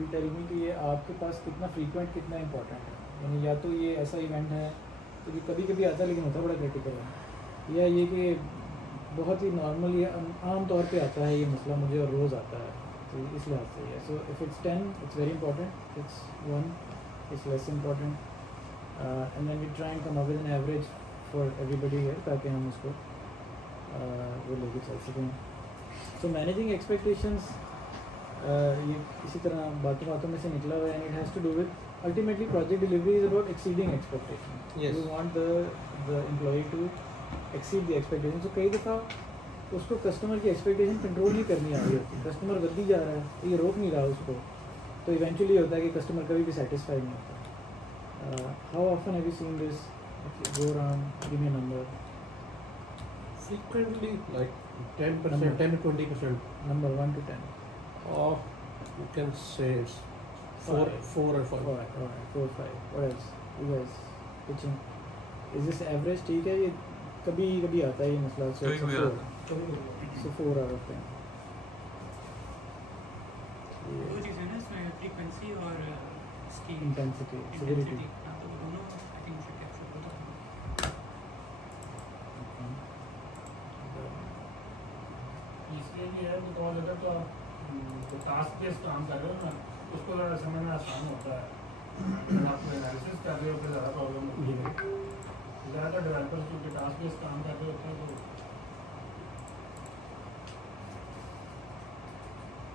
you tell me कि ये आपके पास कितना frequent, कितना important है। यानी या तो ये ऐसा इवेंट है तो ये कभी कभी आता है लेकिन होता बड़ा क्रिटिकल है, या ये कि बहुत ही नॉर्मल या आम तौर पे आता है ये मसला मुझे और रोज़ आता है, तो इस लिहाज से है। So if it's 10 it's very important, it's 1 it's less important, and then we try and come up with an average for everybody here ताकि हम उसको वो लेके चल सकें। सो मैनेजिंग एक्सपेक्टेशंस ये इसी तरह बातों बातों में से निकला हुआ है, and it has to do with ultimately project delivery is about exceeding expectation. Yes. You want the employee to exceed the expectation. तो कई दफ़ा उसको कस्टमर की एक्सपेक्टेशन कंट्रोल नहीं करनी आ रही होती, कस्टमर बढ़ती जा रहा है तो ये रोक नहीं रहा उसको, तो इवेंचुअली होता है कि कस्टमर कभी भी सेटिस्फाई नहीं होता। How often have you seen this? If you go around give me a number, frequently like 10%, 10 to 20%, number 1 to 10. or you can say it's 4 or 5. Alright, 4 5. What else? You guys pitching? Is this average? ठीक है, ये कभी कभी आता है ये मसला, so it's a कभी-कभी 4. आता है। So 4 out of 10. दो चीज़ें हैं ना इसमें, फ्रीक्वेंसी और इसकी Intensity, severity. intensity। हाँ, तो वो दोनों I think should capture both of them। इसलिए भी है बिकॉज अगर तो आप जो टास्क बेस्ड काम कर रहे हो ना, उसको ज़्यादा समझना आसान होता है। अगर आप एनालिसिस कर रहे हो तो ज़्यादा प्रॉब्लम होती है। ज़्यादा डेवलपर्स क्योंकि टास्क बेस्ड काम कर रहे होते हैं तो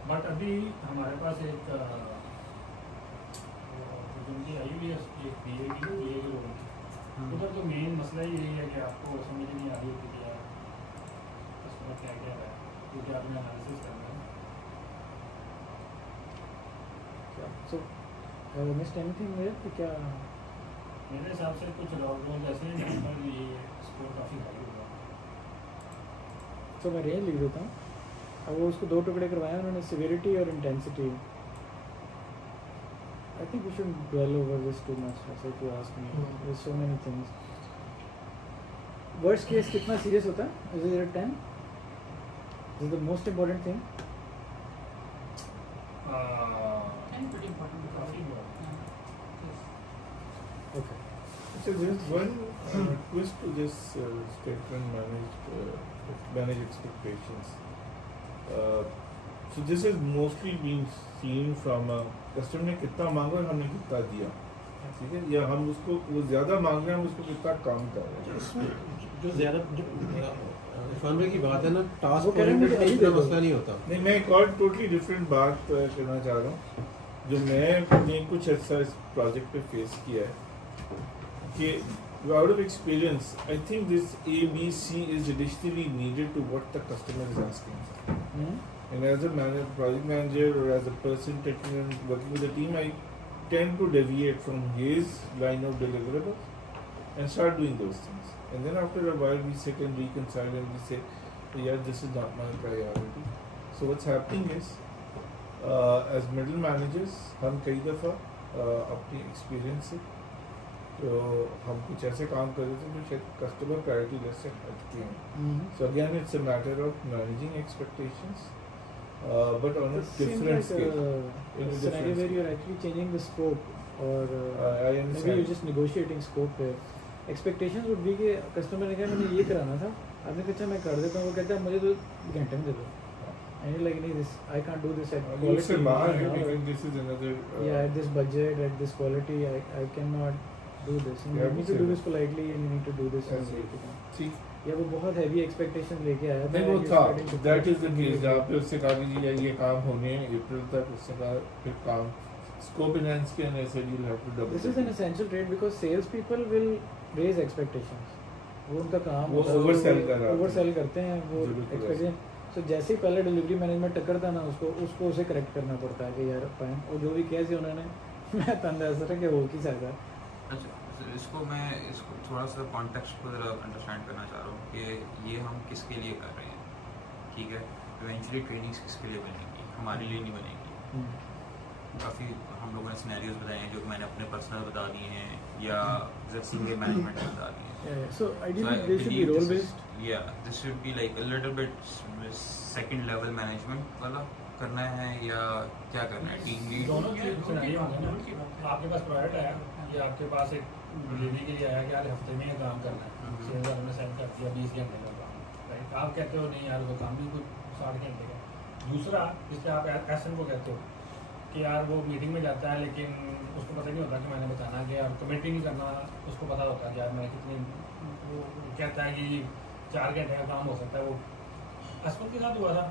बट अभी हमारे पास एक opportunity आई हुई है एक BA की रोल की। उधर तो मेन मसला ही यही है कि आपको समझ नहीं आ रही होती कि यार कस्टमर क्या कह रहा है, क्योंकि आपने एनालिसिस करना है। So have I missed anything there? तो क्या मेरे हिसाब से कुछ रोल ऐसे हैं जहाँ पर ये स्कोर काफ़ी हाई होगा। तो मैं रेंज लिख देता हूँ। अब वो उसको 2 टुकड़े करवाए उन्होंने, सिविरिटी और intensity. I think we shouldn't dwell over this too much, if you ask me. There's so many things. Worst case कितना serious होता है? Is it a 10? This is the most important thing. And pretty important because काफ़ी हुआ। Okay. So there's one twist to this statement, manage expectations. So this is mostly being seen from customer ने कितना मांगा और हमने कितना दिया, ठीक है, या हम उसको वो ज़्यादा मांग रहे हैं, हम उसको कितना कम कर रहे हैं। जो ज़्यादा इरफान भाई की बात है ना, टास्क वो कह रहे हैं मुझे यही दे दो। मसला नहीं होता। नहीं, मैं एक और टोटली डिफरेंट बात करना चाह रहा हूँ जो मैंने कुछ अच्छा इस प्रोजेक्ट पे फेस किया है कि out of experience I think this ABC is additionally needed to what the customer is asking. And as a project manager or as a person taking and working with the team, I tend to deviate from his line of deliverables and start doing those things. And then after a while, we sit and reconcile and we say, yeah, this is not my priority. So what's happening is, as middle managers हम कई दफ़ा अपनी एक्सपीरियंस से तो हम कुछ ऐसे काम कर रहे थे जो शायद कस्टमर प्रायोरिटी लिस्ट से हट के हैं. So again, it's a matter of managing expectations, but on a different scale. In a scenario different where scale. you're actually changing the scope or I maybe understand. you're just negotiating scope there. Expectations would be कि customer ने कहा मैंने ये कराना था, आपने कहा अच्छा मैं कर देता हूँ, वो कहता है मुझे तो घंटे में दे दो. And you're like, नहीं, this I can't do this at You quality. say बाहर है you know, because this is another. yeah, at this budget, at this quality, I cannot do this. And Yeah, you need to say do that. this politely, and you need to do this. Yes, in See, या वो बहुत heavy expectation लेके आया था. नहीं वो and था. you're starting to That is the push case. it. जहाँ पे उससे कहा कि जी ये काम होने हैं अप्रैल तक, उससे कहा फिर काम scope enhance के and I said you'll have to double. This is an essential trait because salespeople will raise expectations. वो उनका काम वो होता है, oversell कर रहा है. oversell करते हैं वो जरूर expectation. So जैसे ही पहले डिलीवरी मैनेजमेंट टकरता ना उसको उसे करेक्ट करना पड़ता है कि यार फाइन और जो भी किया सी उन्होंने मैं तंद ऐसा है कि हो की सकता. अच्छा, तो इसको थोड़ा सा कॉन्टेक्स्ट को ज़रा अंडरस्टैंड करना चाह रहा हूँ कि ये हम किसके लिए कर रहे हैं. ठीक है, इवेंचुअली ट्रेनिंग्स किसके लिए बनेगी, हमारे लिए नहीं बनेगी. काफ़ी हम लोगों ने सिनेरियोज बताए हैं जो मैंने अपने पर्सनल बता दिए हैं या सीनियर मैनेजमेंट ने बता दिए हैं. So ideally they should be role based. Yeah, this should be like a little bit second level management वाला करना है या क्या करना है, टीम लीड. दोनों के सिनेरियो होंगे ना. आपके पास प्रोडक्ट आया या आपके पास एक डिलीवरी के लिए आया कि यार हफ्ते में ये काम करना है, 6,000 में साइन कर दिया 20 घंटे का काम, राइट. आप कहते हो नहीं यार वो काम भी कुछ 60 घंटे का. दूसरा जिससे आप एसन को कहते हो कि यार वो मीटिंग में जाता है लेकिन उसको पता नहीं होता कि मैंने बताना कि यार कमेंट ही नहीं करना. उसको पता होता है कि यार मैंने कितनी, वो कहता है कि 4 घंटे का काम हो सकता है. वो असफल के साथ हुआ था,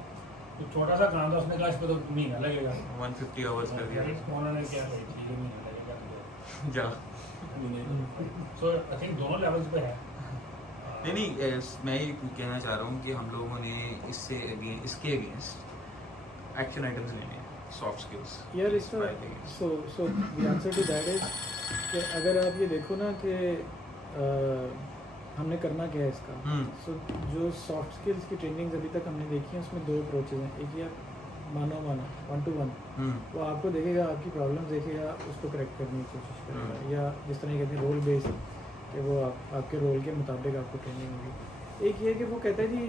तो छोटा सा काम था, उसने कहा इस पर तो महीना लगेगा. 150 आवर्स कर दिया. उन्होंने क्या भाई ठीक है महीना लगेगा. जा सो आई थिंक दोनों लेवल्स पे है. नहीं मैं ये कहना चाह रहा हूँ कि हम लोगों ने इसके अगेंस्ट एक्शन आइटम्स लेने हैं, सॉफ्ट स्किल्स. यार इसका so the answer to that is कि अगर आप ये देखो ना कि हमने करना क्या है इसका. सो जो सॉफ्ट स्किल्स की ट्रेनिंग्स अभी तक हमने देखी हैं उसमें 2 अप्रोचेज हैं. एक ये मानो 1-to-1, वो आपको देखेगा, आपकी प्रॉब्लम देखेगा, उसको करेक्ट करने की कोशिश करेगा. या जिस तरह कहते हैं रोल बेस्ड कि वो आपके रोल के मुताबिक आपको ट्रेनिंग होगी. एक ये कि वो कहता है जी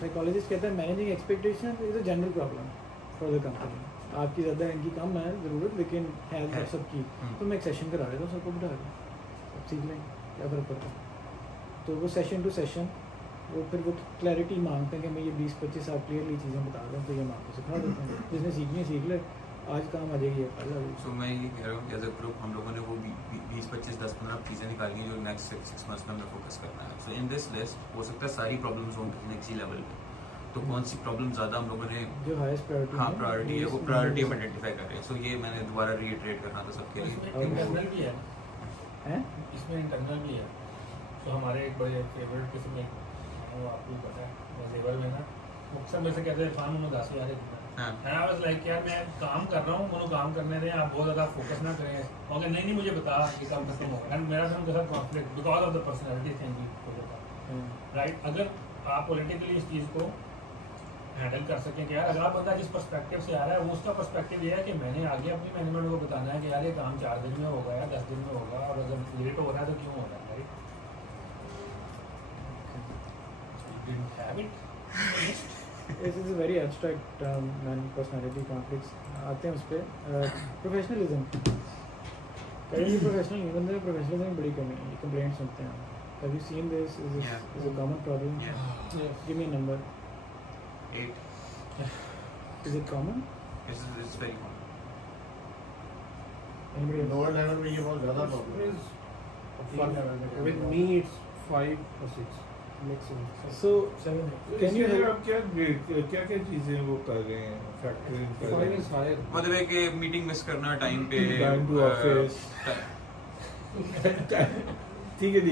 साइकोलॉजिस्ट कहता है managing expectation is a general problem for the company. आपकी ज़्यादा इनकी कम है ज़रूरत लेकिन है सबकी. तो मैं एक सेशन करा देता हूँ सबको बिठा के, सब सीख लें, क्या फ़र्क पड़ता है. तो वो सेशन टू सेशन वो फिर वो क्लैरिटी मांगते हैं कि मैं ये 20-25 आप क्लियरली चीज़ें बता दूँ तो ये मैं आपको सिखा देता हूँ. जिसने सीखनी है सीख ले, आज काम आ जाएगी कल आ जाएगी. सो मैं ये कह रहा हूँ कि एज अ ग्रुप हम लोगों ने वो 20-25 10-15 चीज़ें निकाली जो नेक्स्ट 6 मंथ्स में हमें फोकस करना है. सो इन दिस लिस्ट हो सकता है सारी प्रॉब्लम्स हों किसी न किसी लेवल पे. तो कौन सी प्रॉब्लम ज़्यादा हम लोगों ने जो हाईएस्ट प्रायोरिटी हाँ प्रायोरिटी है वो प्रायोरिटी हम आइडेंटिफाई कर रहे हैं. सो ये मैंने दोबारा रीइटरेट करना था सबके लिए. इंटरनल भी है, हैं. इसमें इंटरनल भी है. तो हमारे एक बड़े फेवरेट किस्म में वो आपको पता है जेवर में ना अक्सर मेरे से कहते हैं इरफान मुझे 10,000 है हाँ. एंड आई वाज लाइक यार मैं काम कर रहा हूँ, मुझे काम करने दें, आप बहुत ज़्यादा फोकस ना करें. और नहीं मुझे बता कि काम खत्म होगा. एंड मेरा उनके साथ conflict because of the personality changing हो जाता है, राइट. अगर आप पॉलिटिकली इस चीज़ को हैंडल कर सकें कि यार अगर आप बंदा जिस पर्सपेक्टिव से आ रहा है वो उसका पर्सपेक्टिव ये है कि मैंने आगे अपनी मैनेजमेंट को बताना है कि यार ये काम 4 दिन में होगा या 10 दिन में होगा, और अगर लेट हो रहा है तो क्यों हो रहा है, right. Didn't have it. This is a very abstract term, man. Personality conflicts आते हैं उस पर. प्रोफेशनलिज्म कहीं प्रोफेशनल नहीं बंदे में प्रोफेशनलिज्म में बड़ी कमी है. कंप्लेंट्स सुनते हैं. Have you seen this? Is a common problem? Yeah. Give me a number. 8. Is it common? It's very common. Anybody else? Lower level में ये बहुत ज़्यादा प्रॉब्लम है. With me it's 5 or 6. So can you help? आप क्या चीज़ें वो कर रहे हैं, फैक्टर इन कर रहे 5 हैं. is higher. मतलब है कि मीटिंग मिस करना टाइम पे, Time to office. ठीक है.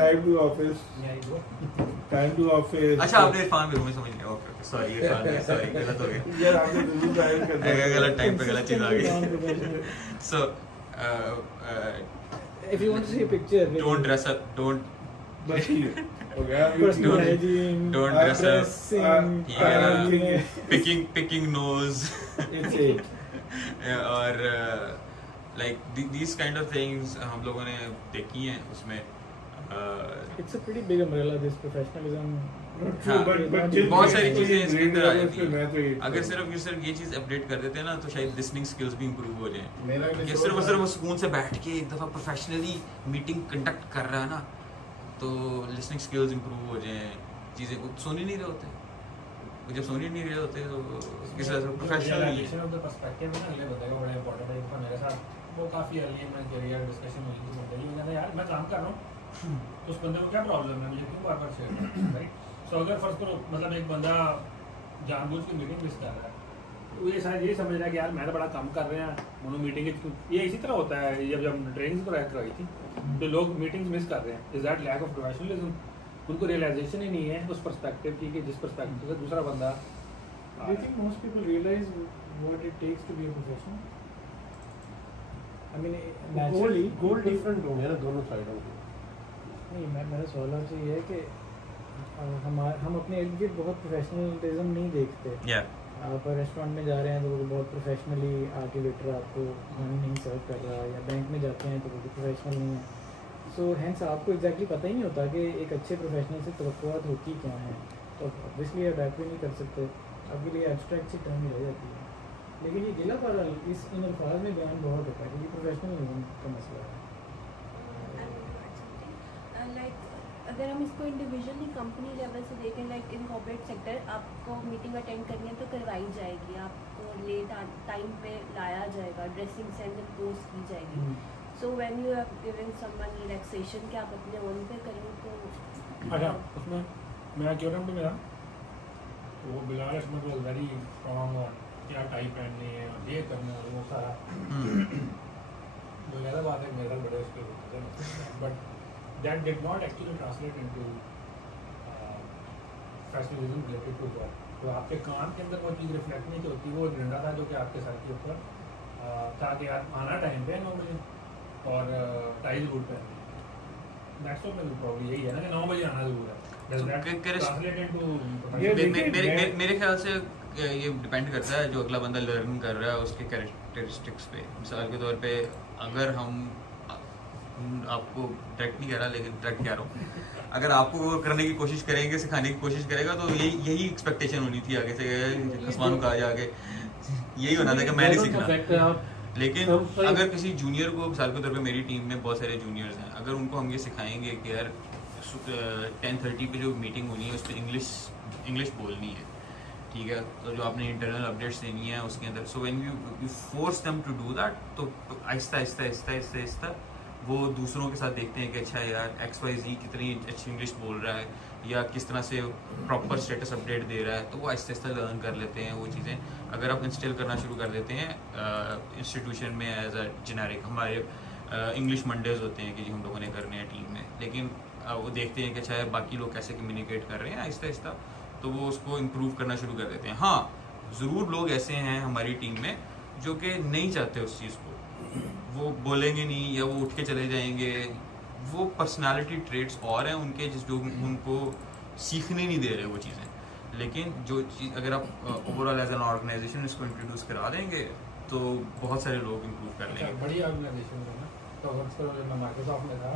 Time to office. Time to office. अच्छा आपने इरफान भी समझ लिया. ओके सॉरी इरफान, सॉरी गलत हो गया. यार आपने जरूर डायल कर दिया. गलत टाइम पे गलत चीज़ आ गई. So If you want to see a picture, don't dress up, don't बस ठीक है हो गया Personal Don't- hygiene, don't dress up. dressing, Yeah. cleanliness. picking nose it's it और like these kind of things हम लोगों ने देखी हैं उसमें It's a pretty big umbrella, this professionalism. हाँ, but बहुत सारी चीजें इसके अंदर आ जाती मैं तो हैं ये अगर सिर्फ ये चीज़ अपडेट कर देते हैं ना तो शायद लिसनिंग स्किल्स भी इंप्रूव हो जाएं मेरा भी कि सिर्फ और सिर्फ वो सुकून से बैठ के एक दफ़ा प्रोफेशनली मीटिंग कंडक्ट कर रहा है ना तो लिसनिंग स्किल्स इंप्रूव हो जाएं चीज़ें को सुन ही नहीं रहे होते जब सुन ही नहीं रहे होते तो किस तरह से professional Realization of the perspective है ना अगले बंदे का बड़ा इंपॉर्टेंट है क्योंकि मेरे साथ वो काफ़ी अर्ली में करियर डिस्कशन हुई थी बंदे की मैंने यार मैं काम कर रहा हूँ उस बंदे को क्या प्रॉब्लम है मुझे क्यों बार बार शेयर करना राइट सो अगर फर्स्ट करो मतलब एक बंदा जानबूझ के मीटिंग मिस कर रहा है वो ये शायद ये समझ रहा है कि यार मैं तो बड़ा काम कर रहे हैं उन्होंने मीटिंग ये इसी तरह होता है जब ट्रेनिंग करवाई थी तो लोग मीटिंग्स मिस कर रहे हैं is that lack of professionalism उनको रियलाइजेशन ही नहीं है उस पर्सपेक्टिव की कि जिस पर्सपेक्टिव से दूसरा बंदा Do you think most people realize what it takes to be a professional? I mean, naturally. Goal different होंगे ना दोनों साइडों के नहीं मेरा सवाल आपसे ये है कि हम अपने इर्द गिर्द बहुत प्रोफेशनलिज्म नहीं देखते आप रेस्टोरेंट में जा रहे हैं तो वो बहुत प्रोफेशनली आके वेटर आपको खाना नहीं सर्व कर रहा या बैंक में जाते हैं तो वो प्रोफेशनल नहीं है सो हैंस आपको एग्जैक्टली पता ही नहीं होता कि एक अच्छे प्रोफेशनल से तवक्कुआत होती क्या हैं तो ऑब्वियसली अडैप्ट भी नहीं कर सकते आपके लिए एब्स्ट्रैक्ट सी टर्म रह जाती है लेकिन ये गिला पारा इस इन अल्फाज में बयान बहुत होता है क्योंकि प्रोफेशनलिज्म का मसला है लाइक अगर हम इसको इंडिविजुअली कंपनी लेवल से देखें लाइक इन कॉर्पोरेट सेक्टर आपको मीटिंग अटेंड करनी है तो करवाई जाएगी आपको लेट टाइम पे लाया जाएगा ड्रेसिंग सेंस इम्पोज की जाएगी so when you are giving someone relaxation कि आप अपने ओन पे करें तो अच्छा उसमें मेरा क्यों पे मेरा वो बिलाल इसमें तो वेरी स्ट्रॉन्ग और क्या टाई पहननी है और ये करना है वो सारा वो ज़्यादा बात है मेरे बड़े उसके होते हैं but that did not actually translate into facilities related to work तो आपके काम के अंदर वो चीज़ रिफ्लेक्ट नहीं होती वो डंडा था जो कि आपके सर के ऊपर था कि आप आना टाइम पे 9 बजे और टाई जरूर पहननी दैट्स व्हाट मैं प्रॉब्लम यही है ना कि 9 बजे आना जरूर है मेरे ख्याल से ये डिपेंड करता है जो अगला बंदा लर्न कर रहा है उसके कैरेक्टरिस्टिक्स पे मिसाल के तौर पे अगर हम आपको डायरेक्ट नहीं कह रहा लेकिन डायरेक्ट कह रहा हूँ अगर आपको वो करने की कोशिश करेंगे सिखाने की कोशिश करेगा तो यही एक्सपेक्टेशन होनी थी आगे से आसमान को आ जाके यही होना था कि मैं नहीं सीखना लेकिन अगर किसी जूनियर को मिसाल के तौर पे मेरी टीम में बहुत सारे जूनियर्स हैं अगर उनको हम ये सिखाएंगे कि यार 10:30 पे जो मीटिंग होनी है उस पर इंग्लिश बोलनी है ठीक है तो जो आपने इंटरनल अपडेट्स देनी है उसके अंदर so when you force them to do that तो आहिस्ता आहिस्ता वो दूसरों के साथ देखते हैं कि अच्छा यार XYZ कितनी अच्छी इंग्लिश बोल रहा है या किस तरह से प्रॉपर स्टेटस अपडेट दे रहा है तो वो आहिस्ता लर्न कर लेते हैं वो चीज़ें अगर आप इंस्टॉल करना शुरू कर देते हैं इंस्टीट्यूशन में एज अ जेनेरिक हमारे इंग्लिश मंडेज होते हैं कि जी हम लोगों ने करने हैं टीम में लेकिन वो देखते हैं कि चाहे बाकी लोग कैसे कम्युनिकेट कर रहे हैं आहिस्ता तो वो उसको इम्प्रूव करना शुरू कर देते हैं हाँ ज़रूर लोग ऐसे हैं हमारी टीम में जो कि नहीं चाहते उस चीज़ को वो बोलेंगे नहीं या वो उठ के चले जाएंगे वो पर्सनालिटी ट्रेट्स और हैं उनके जो उनको सीखने नहीं दे रहे वो चीज़ें लेकिन जो चीज़ अगर आप ओवरऑल एज एन ऑर्गेनाइजेशन इसको इंट्रोड्यूस करा देंगे तो बहुत सारे लोग इम्प्रूव कर लेंगे बड़ी ऑर्गेनाइजेशन है ना तो मैं माइक्रोसॉफ्ट में था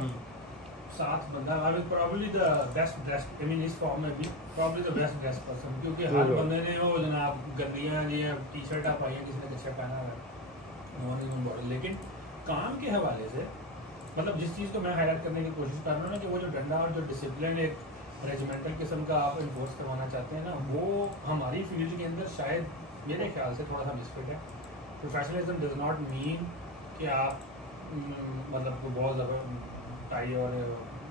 7 बंदा I will probably the best dressed I mean इस फॉर्म में भी probably the best dressed person क्योंकि हर बंदे ने वो जनाब गंदियां ये टी-शर्ट आप पाई किसी ने अच्छा पहना हुआ है लेकिन काम के हवाले से मतलब जिस चीज़ को मैं हाईलाइट करने की कोशिश कर रहा हूँ ना कि वो जो डंडा और जो डिसिप्लिन एक रेजिमेंटल किस्म का आप इन्फोर्स करवाना चाहते हैं ना वो हमारी फील्ड के अंदर शायद मेरे ख्याल से थोड़ा सा मिसफिट है प्रोफेशनलिज्म डज नॉट मीन कि आप मतलब बहुत ज़्यादा टाई और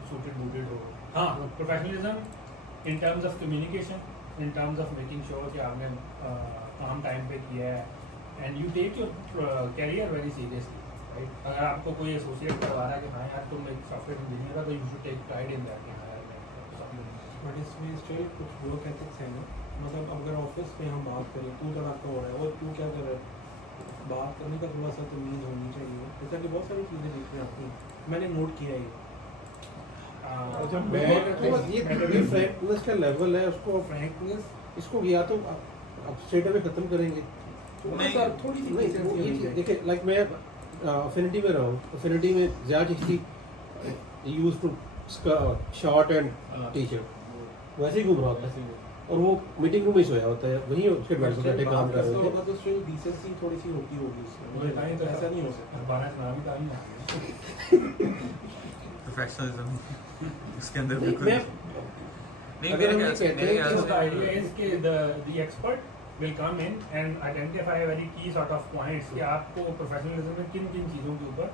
सूटेड बूटेड हो हाँ professionalism in terms of communication in terms of making sure कि आपने काम टाइम पे किया है and you take your career very seriously right अगर आपको कोई एसोसिएट करवा रहा है कि हाँ यार तुम एक सॉफ्टवेयर इंजीनियर का तो you should take pride in that but इसमें स्टिल कुछ वर्क एथिक्स है ना मतलब अगर ऑफिस में हम बात करें तू तड़ाका हो रहा है और तू क्या कर रहा है बात करने का थोड़ा सा तमीज़ होनी चाहिए जैसा कि बहुत सारी चीज़ें देखते हैं आपकी मैंने नोट किया है अच्छा मैं ये फ्रैंकनेस का लेवल है, उसको फ्रैंकनेस इसको या तो आप स्ट्रेट अवे खत्म करेंगे नहीं, थोड़ी सी नहीं, वो ये चीज़ देखिए, लाइक मैं अफिनिटी में रहा हूँ, अफिनिटी में ज़्यादा चीज़ use to short and T shirt वैसे ही घूम रहा होता है और वो मीटिंग रूम में सोया होता है, वहीं उसके बेड पे बैठे काम कर रहे होते हैं। तो स्टिल डिसेंसी थोड़ी सी होती होगी उसमें, तो ऐसा नहीं हो सकता। 12 चुनाव भी तो नहीं प्रोफेशनलिज्म इसके अंदर नहीं, बिल्कुल मैं नहीं। अगर मेरे हम ये ख्याल से कहते हैं मेरे कि So ख्याल the से idea is कि the expert will come in and identify very key sort of points कि आपको प्रोफेशनलिज्म में किन किन चीज़ों के ऊपर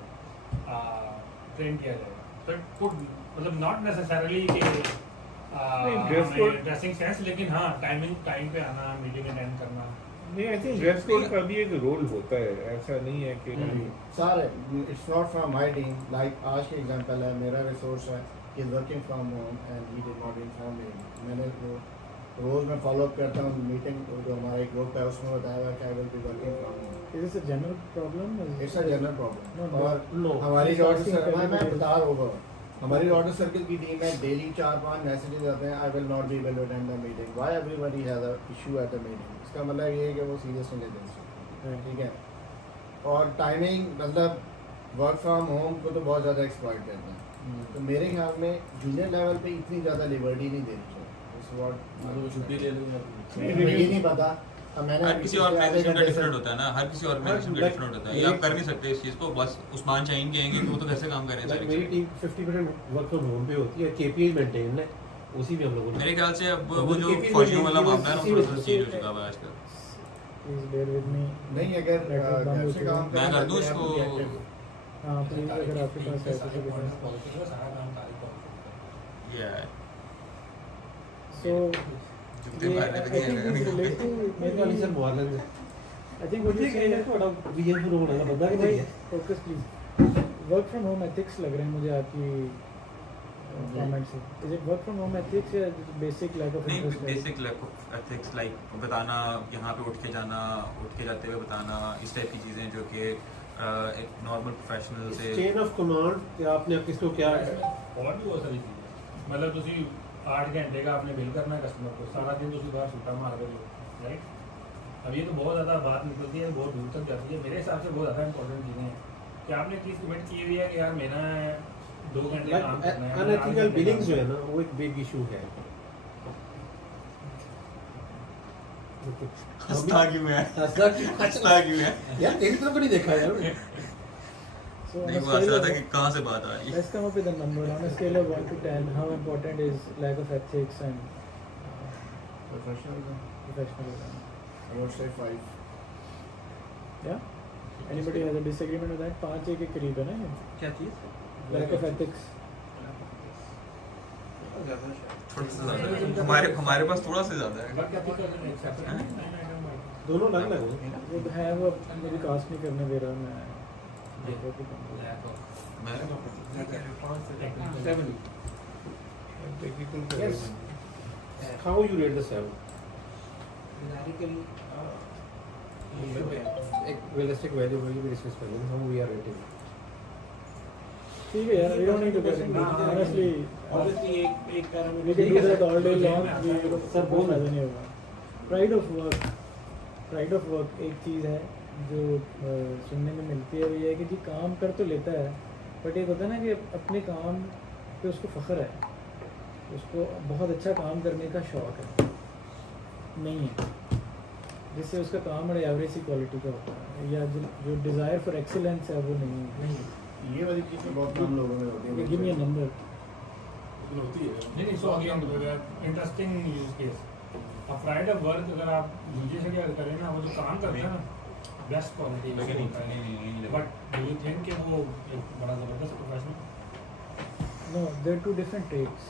ट्रेन किया जाएगा। So it could मतलब not necessarily कि dress code- ड्रेसिंग सेंस, लेकिन हाँ टाइम पे आना, मीटिंग अटेंड करना। नहीं, आई थिंक ड्रेस कोड का भी एक रोल होता है, ऐसा नहीं है कि sir it's not from my team, like आज के एग्जांपल है, मेरा रिसोर्स है कि working from home and he did not inform me. मैंने वो रोज मैं फॉलो अप करता हूँ, मीटिंग जो हमारा एक ग्रुप है उसमें बताया कि I will be working from home. Is this a general problem? It's a general No, problem. और no, हमारी he's order asking circle everybody मैं else. बता रहा हूँ, हमारी ऑर्डर सर्कल की टीम है, डेली 4-5 मैसेजेस आते हैं, I will not be able to attend the meeting, why everybody has a issue at the meeting. इसका मतलब ये है कि वो सीरियस नहीं लेते इसको, ठीक है। और टाइमिंग मतलब वर्क फ्रॉम होम को तो बहुत ज़्यादा एक्सप्लॉइट करते हैं, तो मेरे ख्याल में जूनियर लेवल पे इतनी ज़्यादा लिबर्टी नहीं देनी चाहिए। इस मतलब छुट्टी ले लूँगा मुझे ये नहीं पता, अब मैंने हर किसी ऑर्गेनाइजेशन का डिफरेंट होता है ना, हर किसी ऑर्गेनाइजेशन का डिफरेंट होता है। ये आप कर नहीं सकते इस चीज़ को, बस उस्मान शाहीन कहेंगे कि वो तो कैसे काम करें। लाइक मेरी टीम 50% वर्क फ्रॉम होम पे होती है, केपीआई मेंटेन है, उसी में हम लोगों ने मेरे ख्याल से अब और वो जो KPI फौजियों वाला में मामला है ना, किसी वो थोड़ा में- सा चेंज हो चुका है आजकल। Please bear with me. नहीं अगर Network बंद घर हो से चुका काम है। मैं करना कर दूं चाहते हैं, इसको? आप reactive- हाँ प्लीज, अगर आपके पास है सारे तो पॉइंट्स पॉजिटिव है, सारा काम तारीफ पॉजिटिव। ये है So जूते ये मारने I पे think गए this हैं। relate to मेरे वाली सर maybe मुआलज है। I think what you say है थोड़ा वीएन शुरू होने का बंदा कि नहीं है। focus please. Work from home ethics लग रहे हैं मुझे आपकी comment से। Is it work from home ethics या basic lack of नहीं, interest? Basic like of ethics, like बताना यहाँ पे उठ के जाना, उठ के जाते हुए बताना, इस टाइप की चीज़ें जो कि एक नॉर्मल प्रोफेशनल से चेन ऑफ कमांड कि आपने अब किसको क्या और भी बहुत सारी चीज़ें, मतलब ਤੁਸੀਂ 8 घंटे का आपने बिल करना है कस्टमर को, सारा दिन ਤੁਸੀਂ बाहर छुट्टा मार रहे हो, राइट। अब ये तो बहुत ज़्यादा बात निकलती है, बहुत दूर तक जाती है। मेरे हिसाब से बहुत ज़्यादा इंपॉर्टेंट चीज़ें हैं कि आपने चीज़ कमिट की हुई है कि यार मेरा 2 घंटे काम करना है, अनएथिकल बिलिंग्स जो है ना, वो एक बिग इशू है। हंसता क्यों है? हंसता क्यों? हंसता क्यों है? यार तेरी तरफ नहीं देखा यार। So on नहीं, a वो हंस scale रहा of था कि कहाँ से बात आ रही है। let's come up with a number on a scale of 1 to 10. How important is lack of ethics and Professionalism, professionalism? I would say 5. Yeah. Anybody has a disagreement with that? 5 के करीब है ना ये? क्या चीज़? Lack of ethics. थोड़ा सा ज़्यादा है। हमारे पास थोड़ा सा ज़्यादा है। But ethical and acceptable, दोनों अलग अलग हैं। वो है वो मुझे कास्ट नहीं करने दे रहा, मैं देखो कि मैं technical Yes. How you rate the 7? Numerically, एक realistic value वही भी discuss कर लेंगे, how we are rating. ठीक है यार, we don't need to get into it. Honestly, obviously एक parameter we can do that all day long. Sir बोल फायदा नहीं होगा. Pride of work. Pride of work एक चीज़ है जो सुनने में मिलती है, वो ये है कि जी काम कर तो लेता है, बट एक होता है ना कि अपने काम पे उसको फ़ख्र है, उसको बहुत अच्छा काम करने का शौक़ है, नहीं है, जिससे उसका काम बड़े एवरेज सी क्वालिटी का होता है, या जो डिज़ायर फॉर एक्सीलेंस है वो नहीं है। ये वाली चीज़ तो बहुत कम लोगों में होती है। Give me a number. होती है। नहीं, so again, interesting use case. अब प्राइड ऑफ वर्क अगर आप यूजी से क्या करें ना, वो जो काम करते हैं ना, बेस्ट क्वालिटी का लेकिन होता है। नहीं बट डू यू थिंक कि वो एक बड़ा ज़बरदस्त professional? No, they're two different traits.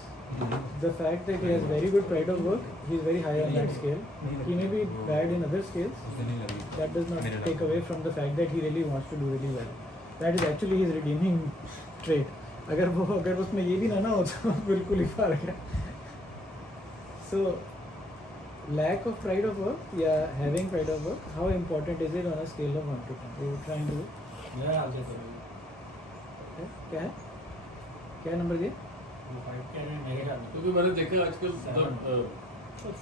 The fact that he has very good pride of work, he is very high on that scale. He may be bad in other scales. That does not take away from the fact that he really wants to do really well. That is actually his redeeming trait. अगर उसमें ये भी ना हो तो बिल्कुल ही फर्क है. So lack of pride of work या having pride of work, how important is it on a scale of 1 to 10? You trying to मैं आज जैसे क्या है? क्या नंबर दिए? वो 5 कह रहे हैं मेरे ख्याल में क्योंकि मैंने देखा आजकल Seven.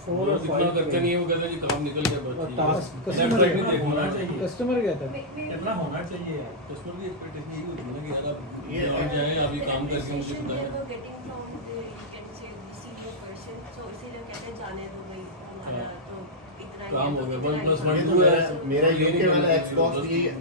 फोर और इतना फाइव करते नहीं है, वो कहते हैं जी काम निकल गया बस और ठीक है। task Left customer right है। नहीं देखना होना है। चाहिए। कस्टमर कहता है इतना होना चाहिए यार कस्टमर की एक्सपेक्टेशन यही होती है ना कि यार आप ये आप जाएं अभी काम करके मुझे Appreciation बताएं। they were getting from the, you can say, the senior person. So इसीलिए कहते हैं जाने दो भाई हमारा तो इतना ही काम है, हो तो गया, इतना ही 1+1 काम ये है। तो है। मेरा ये यूके नहीं वाला करना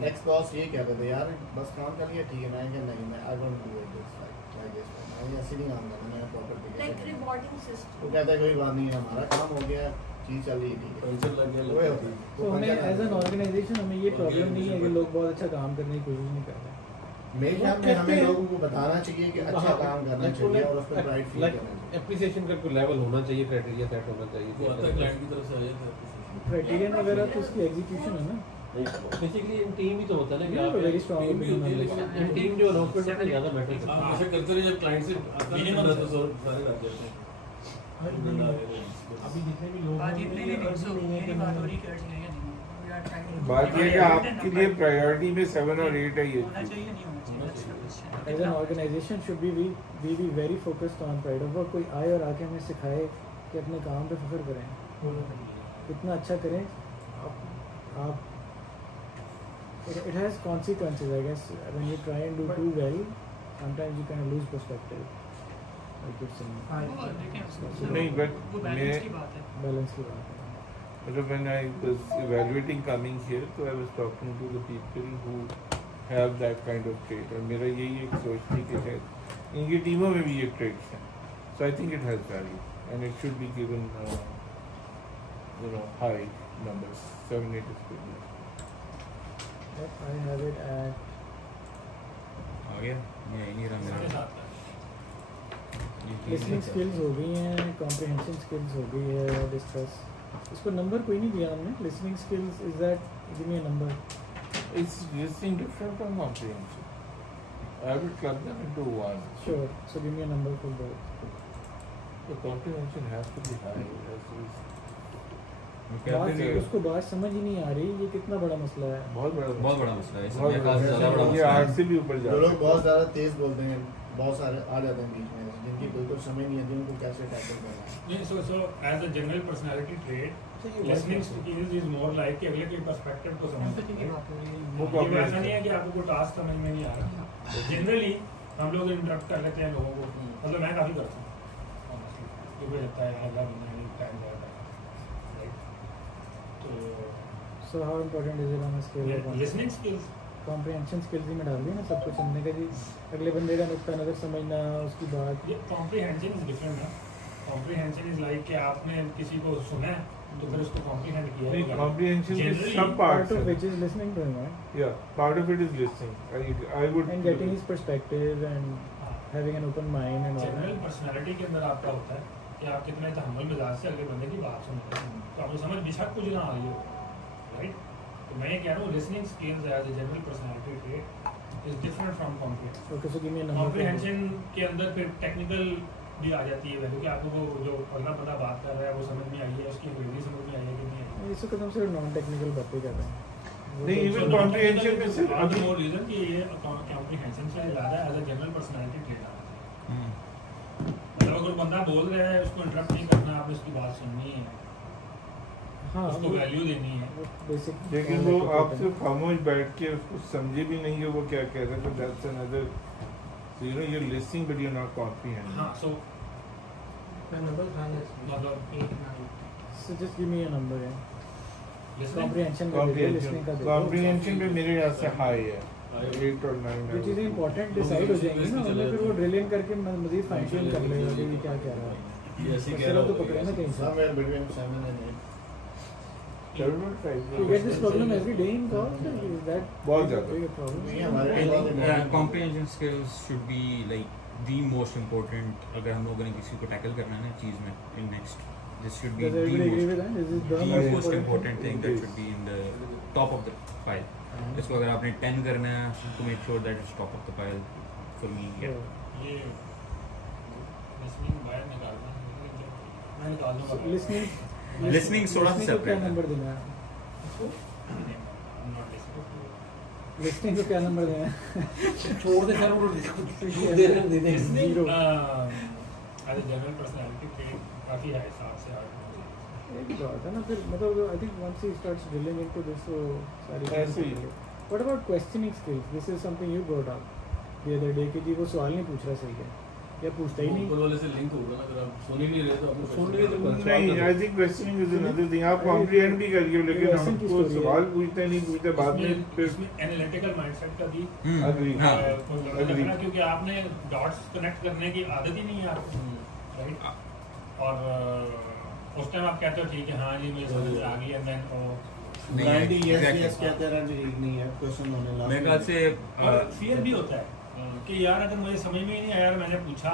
एक्स बॉस ये कहते थे यार बस काम कर लिया ठीक है मैं क्या नहीं मैं I don't do it this like this मैं ऐसे नहीं काम करना मैं प्रॉपर Like rewarding system. वो कहता है कोई बात नहीं है हमारा काम हो गया चीज चल रही है ठीक है पंचर लग गया वो होता है तो हमें एज एन ऑर्गेनाइजेशन हमें ये प्रॉब्लम नहीं है कि लोग बहुत अच्छा काम करने की कोशिश नहीं कर रहे मेरे ख्याल में कहते हमें हैं- लोगों को बताना चाहिए कि अच्छा काम करना चाहिए और उस पर प्राइड फील करना चाहिए एप्रिसिएशन का कोई लेवल होना चाहिए, क्राइटेरिया सेट होना वो चाहिए। आता है क्लाइंट की तरफ से आ जाता है। क्राइटेरियन वगैरह तो उसकी एग्जीक्यूशन है ना बेसिकली इन टीम ही तो होता है ना कि Yeah, आप very strong टीम भी होती है, opinion on this. In team जो अनाउंसमेंट होता है ज़्यादा मैटर करता आप ऐसे करते रहे, जब क्लाइंट से आता है Minimum ना, तो सारे लग जाते हैं। अभी जितने भी लोग बात इतनी नहीं सो मेरी बात हो रही कर्ज नहीं है We are trying to- बात ये है कि आपके लिए प्रायोरिटी में 7 और 8 है ये होना चीज़। चाहिए नहीं होना चाहिए that's the question. As an organization should be we be very focused on pride of work. कोई आए और आके हमें सिखाए कि अपने काम पे फख्र करें, इतना अच्छा करें आप it has consequences I guess when you try and do too well sometimes you kind of lose perspective like it's in वो देखें उसको। नहीं, but वो बैलेंस मैं- की बात है। balance की बात है। But when I was evaluating coming here, so I was talking to the people who have that kind of trait. और मेरा यही एक सोच थी कि शायद इनकी टीमों में भी ये traits हैं. So I think it has value and it should be given, high numbers. 7, 8 is good. Yep, I have it at आ गया ये नहीं रहा साढ़े मेरा 7 तक ये चीज़ listening है। skills हो गई हैं, comprehension skills हो गई है, discuss इसको नंबर कोई नहीं दिया हमने। listening skills is that give me a number। It's listening different from comprehension. I would club them into one. Sure, so give me a number for both। The comprehension has to be high. It has to be वो कहते बात हैं उसको बात समझ ही नहीं आ रही, ये कितना बड़ा मसला है। बहुत बड़ा मसला है बहुत इसमें काफ़ी ज़्यादा बड़ा ये मसला है। 8 से भी ऊपर जा जो लोग सकता है। बहुत ज़्यादा तेज बोलते हैं बहुत सारे आ जाते हैं बीच में जिनकी बिल्कुल समझ नहीं आती उनको कैसे टैकल करना है नहीं so as a general personality trait listening skills is more like कि अगले के perspective को Empathy की समझना। बात हो रही है। वो ये comprehension। ऐसा नहीं है कि आपको कोई टास्क समझ में नहीं आ रहा जनरली हम लोग इंटरप्ट कर लेते हैं लोगों को मतलब मैं काफ़ी करता हूँ honestly। क्योंकि लगता है यार अगला बंदा नहीं टाइम ज़्यादा राइट तो So how important is it on a scale of 1? Listening skills comprehension skills ही में डाल दी ना सब कुछ हमने कहा जी अगले बंदे का नुक्ता नज़र समझना उसकी बात। ये कॉम्प्रीहेंशन इज डिफरेंट ना कॉम्प्रीहेंशन इज लाइक कि आपने किसी को सुना है तो फिर उसको कॉम्प्रीहेंड किया नहीं, होगा। comprehension के Generally, सब Part parts of हैं. which is listening to him, right? Yeah, part of it is listening. I would. And getting his perspective and having an open mind and all general that. Personality के अंदर आपका होता है कि आप कितने तहम्मुल मिजाज से अगले बंदे की बात सुन रहे हैं तो आपको समझ बेशक कुछ ना आ रही हो राइट। तो मैं ये कह रहा हूँ listening skills as a general personality trait is different from comprehension. Okay, so give me a number. for both. Comprehension के अंदर फिर टेक्निकल भी आ जाती है वैल्यू कि आपको वो जो अगला बंदा बात कर रहा है वो समझ में आई है उसकी अंग्रेजी समझ में आई है कि नहीं आई है। इसको कदम से नॉन टेक्निकल बातें कहते हैं। वो नहीं, तो- even comprehension में सिर्फ अभी मोर रीजन कि ये कॉम्प्रीहेंशन से ज़्यादा as a general personality trait आना चाहिए। मतलब अगर बंदा बोल रहा है उसको इंटरप्ट नहीं करना आपने उसकी बात सुननी है हाँ उसको वैल्यू देनी है। बेसिक। लेकिन वो आपसे खामोश बैठ के उसको समझे भी नहीं है वो क्या कह रहा है तो that's another. So you're listening but you're not comprehending. हाँ सो मतलब 8 So just give me a number, yeah. Listening Comprehension का दे दो, listening का दे दो। Comprehension पे मेरे यहाँ से high है. 8 और 9. जो चीज़ें इंपॉर्टेंट डिसाइड हो जाएंगी ना उनमें फिर वो ड्रिल इन करके मजीद फाइन ट्यून कर लेगा कि ये क्या कह रहा है। ये ऐसे ही कह चलो रहा तो पकड़े ना कहीं से। somewhere between 7 and 8 You get this problem every day in calls? Is that बहुत ज़्यादा। big a problem? नहीं, हमारे लिए बहुत important comprehension skills should be like the most important अगर हम लोगों ने किसी को टैकल करना है ना चीज़ में in next this should be Does everybody agree with that? Is it the the most most important important thing that should be in the top of the pile. इसको अगर आपने 10 करना है to make sure that it's top of the pile for me. Yeah. Sure. ये लिसनिंग बाहर निकालना है मैं निकाल So दूंगा listening Listening थोड़ा सा listening को क्या separate है। नंबर देना है? नॉट लिसनिंग लिस्टिंग को क्या नंबर देना है? छोड़ दे सर, वो दे दे zero. As a general personality trait काफ़ी है 7 से 8 एक बात है ना फिर मतलब I think once he starts drilling into this तो सारी ऐसे ही है। What about questioning skills? This is something you brought up the other day कि जी वो सवाल नहीं पूछ रहा सही है या पूछता ही नहीं। ऊपर वाले से लिंक होगा ना, अगर आप सुन ही नहीं रहे तो आपको सुन रहे तो नहीं, I think questioning is another thing. आप कॉम्प्रिहेंड भी करिए, लेकिन Question की हमको story है। सवाल पूछते नहीं पूछते बाद में फिर इसमें एनालिटिकल माइंडसेट का भी अग्री हाँ। Agree. क्योंकि आपने डॉट्स कनेक्ट करने की आदत ही नहीं है आपको, राइट? और उस टाइम आप कहते हो ठीक है हाँ जी मुझे समझ आ गई, and then blindly yes exactly. Yes कहते हैं, नहीं है क्वेश्चन होने लगा। मेरे ख्याल से और फियर भी होता है कि यार अगर मुझे समझ में ही नहीं आया और मैंने पूछा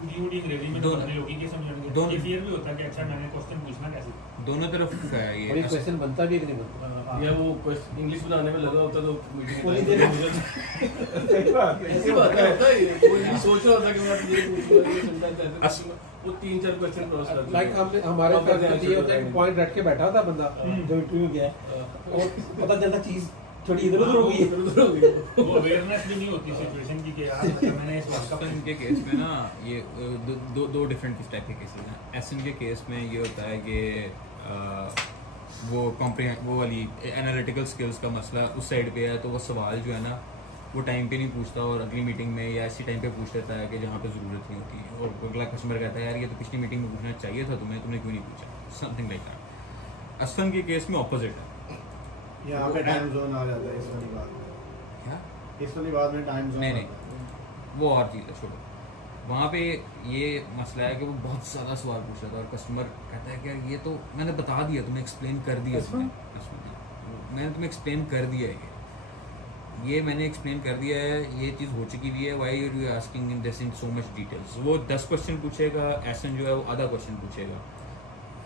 पूरी अंग्रेजी में तो दोनों- पता नहीं होगी कि समझाएंगे, दोनों- ये फियर भी होता है कि अच्छा मैंने क्वेश्चन पूछना कैसे। दोनों तरफ है और ये ये। क्वेश्चन बनता भी है कि नहीं बनता? या वो इंग्लिश बनाने में लगा होता तो पूरी देर सही बात है। ऐसी बात है, होता है ये। वो ये सोच रहा होता कि मैं ये पूछूंगा, ये सेंटेंस ऐसे पूछूंगा, वो 3-4 क्वेश्चन क्रॉस कर लाइक हमारे अब पास आंसर ये होता है बताएंगे। कि पॉइंट रख के बैठा होता बंदा जो इंटरव्यू गया है, और पता चलता चीज थोड़ी इधर उधर हो गई है। इधर-उधर हो गई। वो अवेयरनेस भी नहीं होती सिचुएशन की कि यार मैंने इस बात का एसन के केस में ना ये दो डिफरेंट टाइप के केसेस हैं। एसन के केस में ये होता है कि वो वाली एनालिटिकल स्किल्स का मसला उस साइड पे है, तो वो सवाल जो है ना वो टाइम पे नहीं पूछता और अगली मीटिंग में या ऐसी टाइम पे पूछ लेता है कि जहाँ पे ज़रूरत नहीं होती है, और अगला कस्टमर कहता है यार ये तो पिछली मीटिंग में पूछना चाहिए था तुमने क्यों नहीं पूछा, समथिंग लाइक दैट। असफन के केस में ऑपोजिट है। यहाँ पे टाइम जोन आ जाता है इस वाली बात में। क्या? इस वाली बात में टाइम जोन नहीं, वो और चीज़ है, छोड़ो। वहाँ पे ये मसला है कि वो बहुत ज़्यादा सवाल पूछ रहा था और कस्टमर कहता है कि यार ये तो मैंने बता दिया, तुम्हें एक्सप्लेन कर दिया, मैंने तुम्हें एक्सप्लेन कर दिया है, ये मैंने एक्सप्लेन कर दिया है, ये चीज़ हो चुकी हुई है, why are you asking in this in so much details. वो 10 क्वेश्चन पूछेगा, एसन जो है वो आधा क्वेश्चन पूछेगा,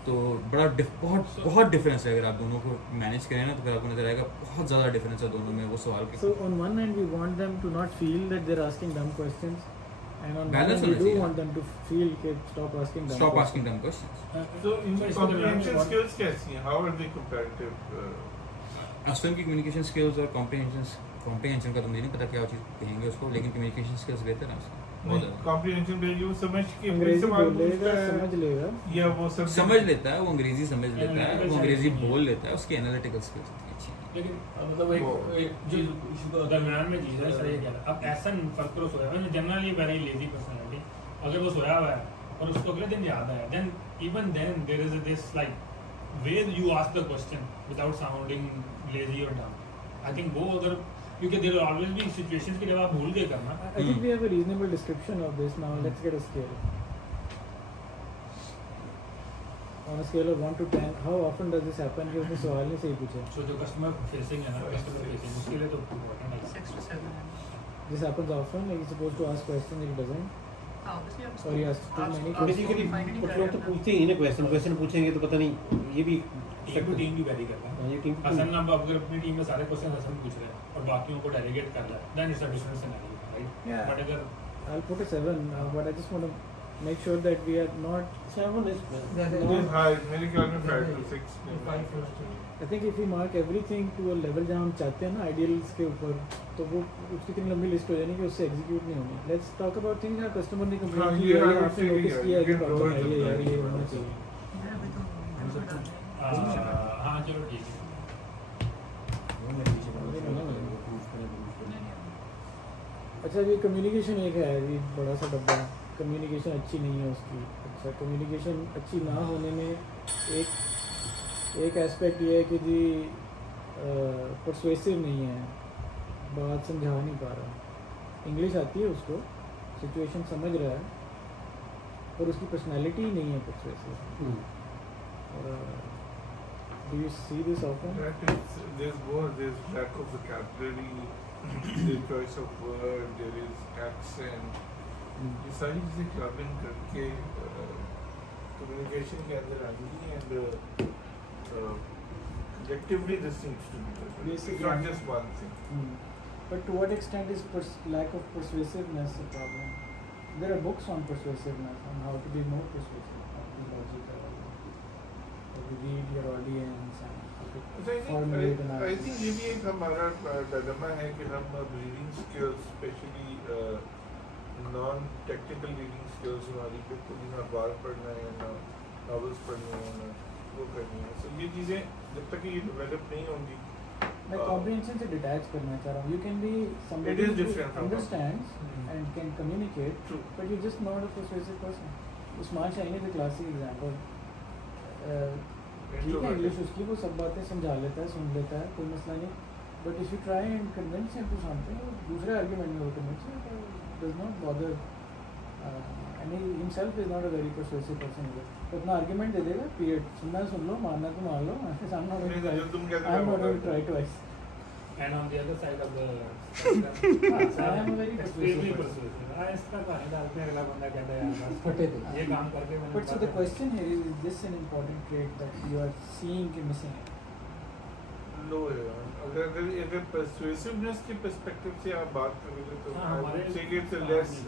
तो बहुत डिफरेंस है। अगर आप दोनों को मैनेज करें ना तो फिर आपको नजर आएगा बहुत ज़्यादा डिफरेंस है दोनों में वो सवाल के। So on one hand we want them to not feel that they're asking dumb questions, and on one Balance hand we होना do चाहिए। want them to feel कि stop asking dumb stop questions. Asking डम questions. So in comprehension skills कैसी हैं? How are they comparative? असफन की कम्युनिकेशन स्किल्स और कॉम्प्रिहेंशन का तो मुझे नहीं पता क्या चीज़ कहेंगे उसको, लेकिन कम्युनिकेशन स्किल्स बेहतर है उसका बहुत ज़्यादा। comprehension पे जो समझ के अंग्रेजी सवाल बोलेगा, पूछता है समझ लेगा। या वो सब समझ लेता है, वो अंग्रेजी समझ लेता है, वो अंग्रेजी बोल लेता है, उसकी एनालिटिकल स्किल्स अच्छी हैं। लेकिन मतलब एक चीज इशू का दरम्यान में चीज़ है सर, ये क्या है? अब ऐसा फर्क करो सोया हुआ है, जनरली वेरी लेजी पर्सनालिटी, अगर वो सोया हुआ है और उसको अगले दिन याद आया, then even then there is this like way you ask the question without sounding lazy और डम। आई थिंक वो अगर क्योंकि there will always be situations कि जब आप भूल गए करना। I think we have a reasonable description of this now. Let's get a scale. On a scale of 1 to 10, how often does this happen कि उसने सवाल नहीं सही पूछा? सो जो कस्टमर फेसिंग है ना, कस्टमर फेसिंग उसके लिए तो इम्पोर्टेंट है। 6 to 7. This happens often. Like he's supposed to ask questions, he doesn't. Obviously, आप Or he asks too many आप- questions. बेसिकली finally कुछ कर लोग तो लेना। पूछते ही नहीं क्वेश्चन पूछेंगे तो पता नहीं ये भी टीम टू टीम भी वेरी करता है। ये टीम हसन अब अगर अपनी टीम में सारे क्वेश्चन हसन पूछ रहे हैं और बाकियों को डेलीगेट कर रहा है, then it's a different scenario, right? Yeah. But अगर I'll put a 7, but I just want to make sure that we are not. 7 is It is high. मेरे ख्याल में 5 to 6. I think if we mark everything to a level जहाँ हम चाहते हैं ना ideals के ऊपर, तो वो उसकी इतनी लंबी लिस्ट हो जानी कि उससे एग्जीक्यूट नहीं होनी। Let's talk about things जहाँ कस्टमर ने हाँ, कंप्लेंट की ये है, I would आपने say नोटिस yeah, किया है you कि can प्रॉब्लम है provide ये the यार, ये plan. होना चाहिए। मैं अभी तो डाल दिया। हाँ चलो ठीक है। अच्छा ये कम्युनिकेशन एक है ये बड़ा सा डब्बा, कम्युनिकेशन अच्छी नहीं है उसकी। अच्छा कम्युनिकेशन अच्छी ना होने में एक एस्पेक्ट ये है कि जी परसुएसिव नहीं है, बात समझा नहीं पा रहा, इंग्लिश आती है उसको, सिचुएशन समझ रहा है पर उसकी पर्सनैलिटी नहीं है persuasive. Do you see this often? There's lack of vocabulary, there's choice of word, there is accent. ये सारी चीज़ें क्लबिंग करके communication के अंदर आनी है, and collectively this needs to be done. It's not just one thing. But to what extent is lack of persuasiveness a problem? There are books on persuasiveness, on how to be more persuasive, how to be logical, how to read your audience and formulate I analysis. think ये भी एक हमारा dilemma है कि हम reading skills, especially non technical reading skills हमारी पे कोई ना अखबार पढ़ना है ना novels पढ़ने हैं ना वो करनी है. So ये चीज़ें जब तक ये develop नहीं होंगी. मैं comprehension से detach करना चाह रहा हूँ. You can be somebody It is who different from understands and can communicate, True. but you're just not a persuasive person. Usman Shaheen is a classic example. ठीक है इंग्लिश उसकी वो सब बातें समझा लेता है, सुन लेता है, कोई मसला नहीं. But if you try and convince him to something, दूसरे आर्ग्यूमेंट में वो convince does not bother and he himself is not a very persuasive person either. तो अपना आर्ग्यूमेंट दे देगा, पीरियड. सुनना सुन लो, मानना तो मान लो. I am not going to try twice. And on the other side of the I am a very extremely persuasive persuasive. हाँ, इसका कहानी डालते हैं, अगला बंदा कहता है यार बस फटे थे. ये काम करके मैंने But so the question here is this an important trait that you are seeing कि missing है? लो है. अगर persuasiveness के perspective से आप बात करोगे तो हाँ, I हमारे would say it's a less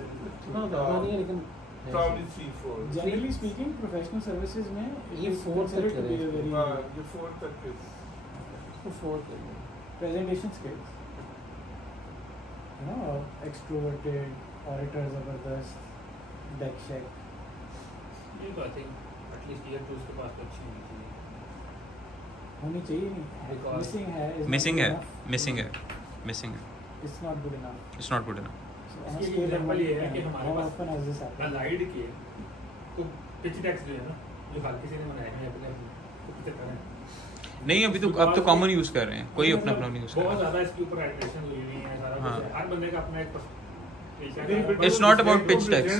हाँ ज़्यादा नहीं है लेकिन probably 3-4. Generally speaking, professional services में ये is 4 considered to be a very हाँ, ये 4 तक is. इसको 4 करना presentation skills. You know, extroverted, orator जबरदस्त, deck check. ये तो आई थिंक एटलीस्ट ईयर 2 उसके पास तो अच्छी होनी चाहिए. होनी चाहिए नहीं. Because- Missing है. is not मिसिंग good है, enough. मिसिंग है, मिसिंग है. It's not good enough. It's not good enough. So, on a इसकी scale of example 1 ये to है कि 10, हमारे how pass often has this happened? Allied किए तो पिच डेक्स जो है ना, जो हर किसी ने बनाए हैं अपने तो कितने करें. नहीं अभी तो अब तो कॉमन यूज़ कर रहे हैं, कोई अपना अपना नहीं यूज़ कर बहुत रहा. ज़्यादा इसके ऊपर एडिटेशन हुई हुई है, सारा हाँ. कुछ है. हर बंदे का अपना एक it's not about pitch tags.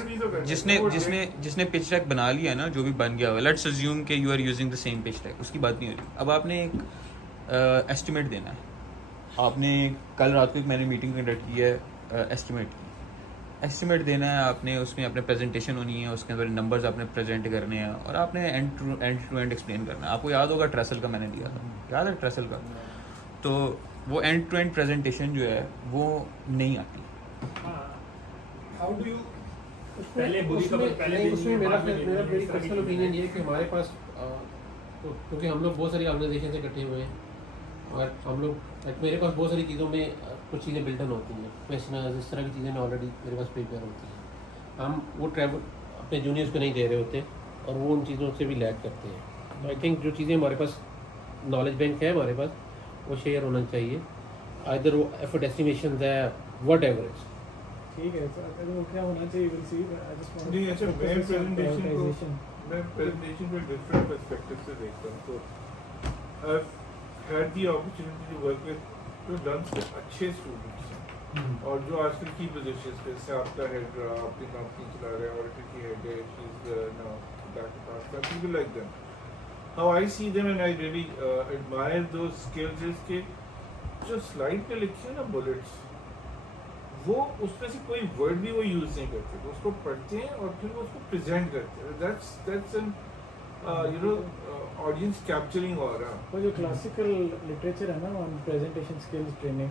जिसने पिच टैग बना लिया ना, जो भी बन गया हुआ, लेट्स अज्यूम कि you are using the same pitch tag, उसकी बात नहीं हो रही. अब आपने एक एस्टिमेट देना है. आपने कल रात को एक मैंने मीटिंग कंडक्ट की है एस्टिमेट देना है आपने. उसमें अपने प्रेजेंटेशन होनी है, उसके अंदर नंबर्स आपने प्रेजेंट करने हैं और आपने एंड टू एंड एक्सप्लेन करना है. आपको याद होगा ट्रेसल का मैंने दिया था, याद है ट्रेसल का? तो वो एंड टू एंड प्रेजेंटेशन जो है वो नहीं आती. हाउ डू यू पहले बुरी खबर पहले नहीं, देनी उसमें है, मेरा बाद में देनी है, मेरी इस तरह की पर्सनल चीज़ें ओपिनियन हैं. ये है कि हमारे पास क्योंकि हम लोग बहुत सारी ऑर्गेनाइजेशन से इकट्ठे हुए हैं और हम लोग मेरे पास बहुत सारी चीज़ों में कुछ चीज़ें बिल्टन होती हैं, क्वेश्चन इस तरह की चीज़ें में ऑलरेडी मेरे पास प्रिपेयर होती हैं. हम वो ट्रैवल अपने जूनियर्स को नहीं दे रहे होते और वो उन चीज़ों से भी लैग करते हैं. तो आई थिंक जो चीज़ें हमारे पास नॉलेज बैंक है हमारे पास वो शेयर होना चाहिए. आइदर वो एफर्ट एस्टिमेशन है वट एवर इट्स. ठीक है. So, अगर वो क्या होना चाहिए, we'll see. But I just want नहीं, अच्छा, to मैं focus on presentation को prioritization. मैं presentation को different perspective से देखता हूँ. तो I've had the opportunity to work with जो done से अच्छे students हैं और जो आजकल की पोजीशंस पे से आपका हेड रहा, अपनी कंपनी चला रहा है, ऑडिटर की हेड है, she's now back to past, people like them. How I see them and I really admire those skills is कि जो स्लाइड पे लिखी है ना bullets, वो उसमें से कोई वर्ड भी वो यूज नहीं करते, तो उसको पढ़ते हैं और फिर वो उसको प्रेजेंट करते हैं. दैट्स एन ऑडियंस कैप्चरिंग हो रहा. वो जो क्लासिकल लिटरेचर है ना ऑन प्रेजेंटेशन स्किल्स ट्रेनिंग,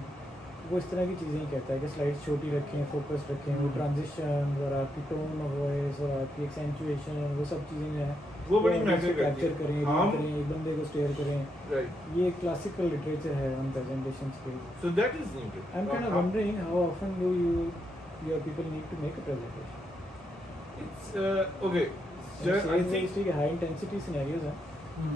वो इस तरह की चीज़ें ही कहता है कि स्लाइड्स छोटी रखें, फोकस रखें, वो ट्रांजिशन और आपकी टोन ऑफ वॉइस और आपकी एक्सेंचुएशन, वो सब चीज़ें जो है वो बड़ी audience मैटर को करती कैप्चर करें, है. रीड करें, एक बंदे को स्टेयर करें. राइट. ये क्लासिकल लिटरेचर है on presentation skills. So that is needed. I'm kind of wondering how often do your people need to make a presentation? It's okay. I think ठीक है, high intensity scenarios हैं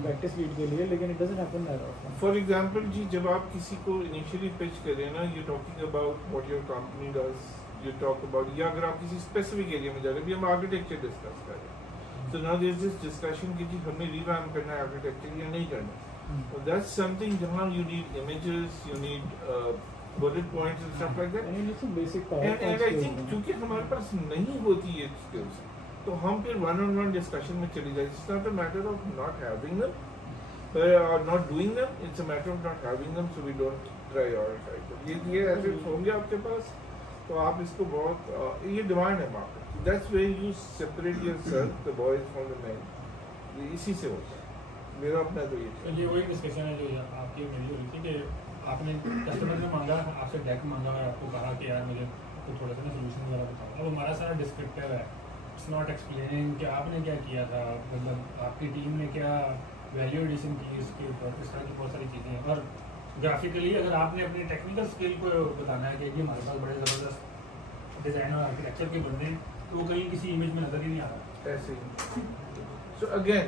प्रैक्टिस लीड के लिए, लेकिन it doesn't happen that often. for example जी, जब आप किसी को initially pitch कर रहे हैं ना, you're talking about what your company does, you talk about, या अगर आप किसी specific area में जा रहे हैं, अभी हम architecture discuss कर रहे हैं, so now there's this discussion कि जी हमें revamp करना है architecture या नहीं करना. So that's something जहाँ you need images, you need bullet points and stuff like that. And you need some basic And PowerPoint I skills. think क्योंकि हमारे पास नहीं होती ये skills, तो हम फिर one-on-one discussion में चले जाए. It's not a matter of not having them or not doing them. It's a matter of not having them, so we don't prioritize them. ये assets होंगे आपके पास, तो आप इसको बहुत ये डिमांड है market. That's where you separate yourself, the boys from the men. ये इसी से होता है. मेरा अपना तो ये तो ये वही डिस्कशन है जो आपकी मेरी हो रही थी कि आपने कस्टमर ने मांगा, आपसे डेक मांगा और आपको कहा कि यार मुझे तो थोड़ा सा ना सोल्यूशन वगैरह बताओ. अब हमारा सारा डिस्क्रिप्टिव है, इट्स नॉट एक्सप्लेनिंग कि आपने क्या किया था, मतलब आपकी टीम ने क्या वैल्यू एडिशन की इसके ऊपर, इस तरह की बहुत सारी चीज़ें हैं। और ग्राफिकली अगर आपने अपनी टेक्निकल स्किल को बताना है कि हमारे पास बड़े ज़बरदस्त डिज़ाइन और आर्किटेक्चर के बंदे हैं, तो वो कहीं किसी इमेज में नज़र ही नहीं आ रहा। ऐसे ही। So again,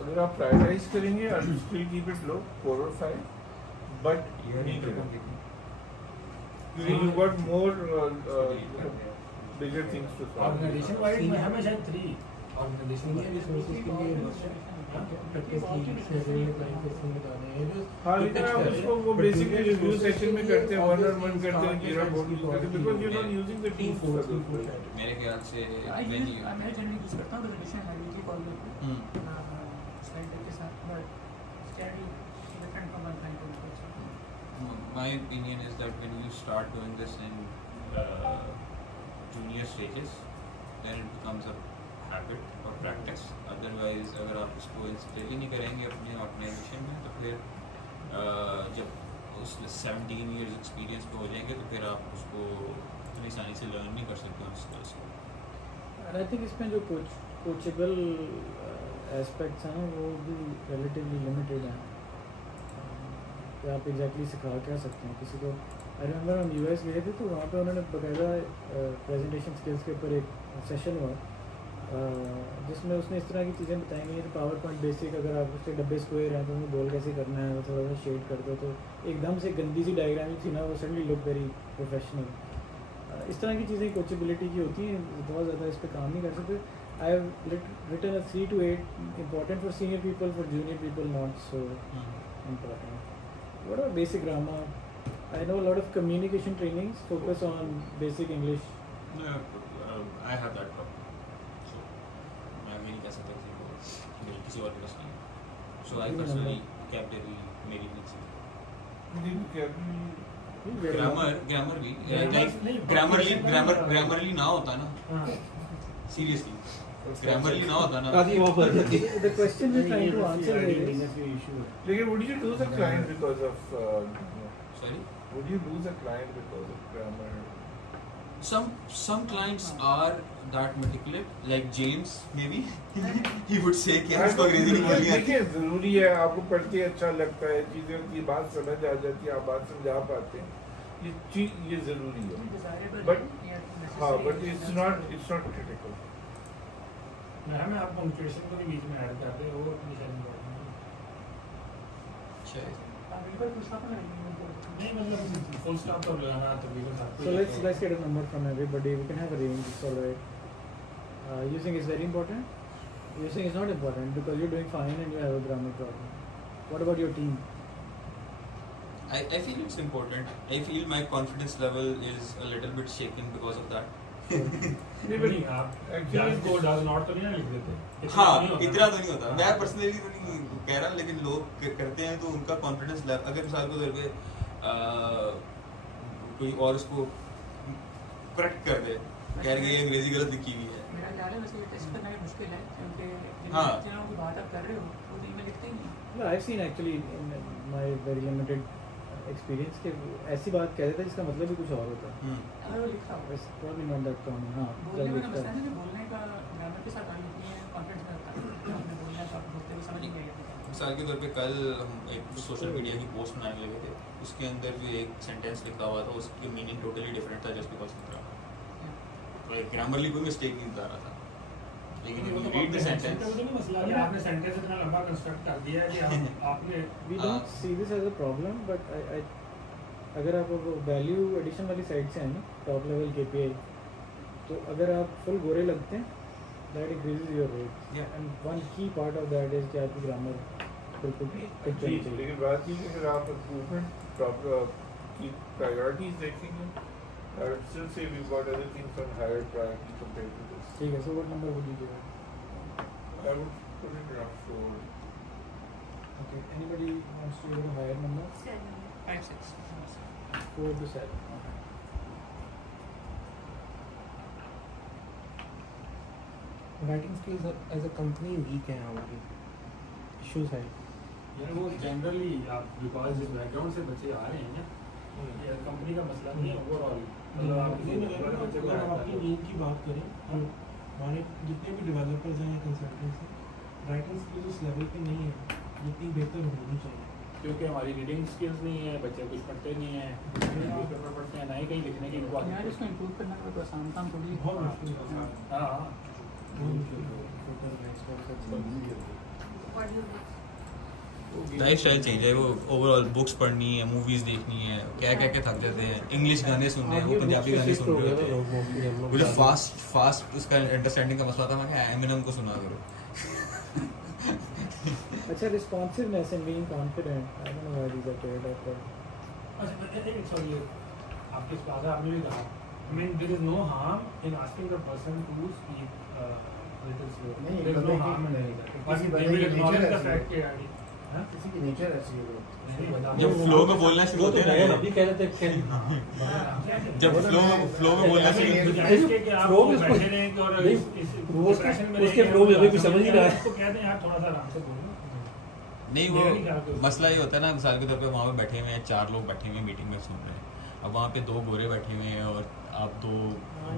अगर आप प्रायोरिटाइज करेंगे, I will still keep it low, 4 or 5, but you got more bigger things to solve. Organisation wise में हमें शायद 3 ऑर्गेनाइजेशन सीनियर रिसोर्सेज के लिए प्रैक्टिस की शेड्यूल क्लाइंट फेसिंग बताने हैं जो हाँ, लेकिन आप उसको वो बेसिकली रिव्यू सेशन में करते हैं, 1-on-1 करते हैं, जीरा बोर्ड यूज करते हैं, because you're not using the team for that. मेरे ख्याल से मैं जनरली यूज करता हूँ प्रेजेंटेशन है वीकली कॉल करके स्लाइड के साथ, but study different from one client to my opinion is that when you start doing this in junior stages, then it becomes a habit or practice. Otherwise, अगर आप इसको इंस्टॉल ही नहीं करेंगे अपने ऑर्गेनाइजेशन में, तो फिर जब उस 17 years एक्सपीरियंस पे हो जाएंगे, तो फिर आप उसको इतनी आसानी से लर्न नहीं कर सकते उन स्किल्स को। And I think इसमें जो कोचेबल एस्पेक्ट्स हैं वो भी रिलेटिवली लिमिटेड हैं कि आप एग्जैक्टली सिखा क्या सकते हैं किसी को। आई रिमेंबर हम यूएस गए थे, तो वहाँ पे उन्होंने बाकायदा प्रेजेंटेशन स्किल्स के ऊपर एक सेशन हुआ जिसमें उसने इस तरह की चीज़ें बताई गई। तो पावर पॉइंट बेसिक, अगर आप उसके डब्बे स्क्वायर हैं तो उन्हें गोल कैसे करना है, वो थोड़ा सा शेड कर दो, तो एकदम से गंदी सी डायग्राम थी ना, वो सडनली लुक वेरी प्रोफेशनल। इस तरह की चीज़ें कोचेबिलिटी की होती हैं, बहुत ज़्यादा इस पर काम नहीं कर सकते। I have written a 3 to 8 important for senior people, for junior people not so important. What about basic grammar? I know a lot of communication trainings focus on basic English. No, I have that problem. So मैं भी नहीं कह सकता किसी को मेरी किसी और के पास नहीं है। So I personally vocabulary मेरी नहीं थी। ग्रामर भी like grammarly ना होता ना, seriously grammarly ना होता ना, The question we're trying to answer here is, लेकिन would you lose a client because of sorry, would you lose a client because of grammar? some clients are that meticulous, like James maybe he would say कि इसको अंग्रेजी नहीं बोलनी आती। देखिए, जरूरी है, आपको पढ़ के अच्छा लगता है, चीज़ें की बात समझ आ जाती है, आप बात समझा पाते हैं, ये चीज ये जरूरी है, बट हाँ, बट इट्स नॉट क्रिटिकल। मैं आप पंक्चुएशन को भी बीच में ऐड कर दे, वो अपनी शायद नहीं, मतलब फुल स्टॉप तो लगाना तकरीबन साथ। so let's get a number from everybody. We can have a range, it's all right. You think it's very important? You think it's not important because you're doing fine and you have a grammar problem. What about your team? I feel it's important. I feel my confidence level is a little bit shaken because of that. नहीं, आप एक्चुअली को डज नॉट तो नहीं ना लिख देते। हाँ, इतना तो नहीं होता। मैं पर्सनली तो नहीं कह रहा, लेकिन लोग करते हैं तो उनका कॉन्फिडेंस लेवल, अगर मिसाल के तौर पे कोई और उसको करेक्ट कर दे, कह रहे ये अंग्रेजी गलत लिखी हुई है। मेरा ख्याल है वैसे टेस्ट करना भी मुश्किल है, क्योंकि हाँ, जिन की बात आप कर रहे हो वो तो ईमेल लिखते ही नहीं। Well, I've seen actually in my very limited experience कि ऐसी बात कह देता है जिसका मतलब भी कुछ और होता है। अगर वो लिखता हो It's probably not that common. हाँ, बोलने जब में लिखता मसला है। है कि बोलने का ग्रामर के साथ ताल्लुक नहीं है, कॉन्फिडेंस का होता है। आपने बोलना है तो आप बोलते हुए समझ नहीं आएगा। मिसाल के तौर पे कल हम एक सोशल मीडिया की पोस्ट बनाने लगे थे, उसके अंदर जो एक सेंटेंस लिखा हुआ था उसकी मीनिंग टोटली डिफरेंट था just because of grammar. Grammarly कोई मिस्टेक नहीं बता रहा था, लेकिन वो तो रीड द सेंटेंस। तो नहीं मसला कि आपने सेंटेंस इतना लंबा कंस्ट्रक्ट कर दिया है कि आपने We don't see this as a problem, but I अगर आप वो वैल्यू एडिशन वाली साइड से हैं ना, टॉप लेवल KPI, तो अगर आप फुल गोरे लगते हैं that increases your rate. Yeah. And one key part of that is कि आपकी ग्रामर बिल्कुल ठीक होनी चाहिए। लेकिन बात ये है, अगर आप इम्प्रूवमेंट की प्रायोरिटीज देखेंगे, I would still say we've got other things on higher priority compared to this. ठीक है, so what number would you give it? I would put it around 4. Okay, anybody wants to give a higher number? 5, 6. 4 to 7. Okay. Writing skills as a company weak है हमारी, इश्यूज है। यार वो जनरली आप बिकॉज इस बैकग्राउंड से बच्चे आ रहे हैं ना, ये कंपनी का मसला नहीं है ओवरऑल। मतलब आप किसी बड़े बच्चे को अगर हम अपनी टीम की बात करें, हमारे जितने भी डेवलपर्स हैं या कंसल्टेंट्स हैं, राइटिंग स्किल उस लेवल पे नहीं है जितनी बेहतर होनी चाहिए। क्योंकि हमारी रीडिंग स्किल्स नहीं है, बच्चे कुछ पढ़ते नहीं हैं, न्यूज़पेपर पढ़ते हैं, ना ही कहीं लिखने की यार इसको इम्प्रूव करना का तो आसान काम थोड़ी है। बहुत मुश्किल है। हाँ लाइफ स्टाइल चेंज है वो, ओवरऑल बुक्स पढ़नी है, मूवीज देखनी है, क्या क्या के थक जाते हैं, इंग्लिश गाने सुनने हैं, वो पंजाबी गाने सुन रहे होते हैं। मुझे फास्ट उसका अंडरस्टैंडिंग का मसला था, मैं क्या एमिनेम को सुना करो। अच्छा, responsiveness and being confident. I don't know why these are paired up. But अच्छा सॉरी, आपके इस बात आपने भी कहा, I mean there is no harm in asking the person to speak little slow. नहीं, There is no बंदे की- harm in it. किसी But they बंदे will की acknowledge nature the ऐसी fact है। कि यार हाँ किसी की नेचर ऐसी है bro। जब फ्लो में बोलना शुरू होते हैं ना, अभी कह रहे थे जब फ्लो में बोलना शुरू गुंजाइश के कि आप फ्लो में बैठे रहें कि और नहीं, इस वो डिप्रेशन में उसके रहें, फ्लो में और अभी कुछ समझ नहीं रहा है। उसको कहते हैं यार थोड़ा सा आराम से बोलो। नहीं, मेरा नहीं ख्याल वो कि- मसला ये होता है ना, मिसाल के तौर पे वहाँ पे बैठे हुए हैं 4 लोग बैठे हुए हैं मीटिंग में सुन रहे हैं, अब वहाँ पे 2 गोरे बैठे हुए हैं और आप 2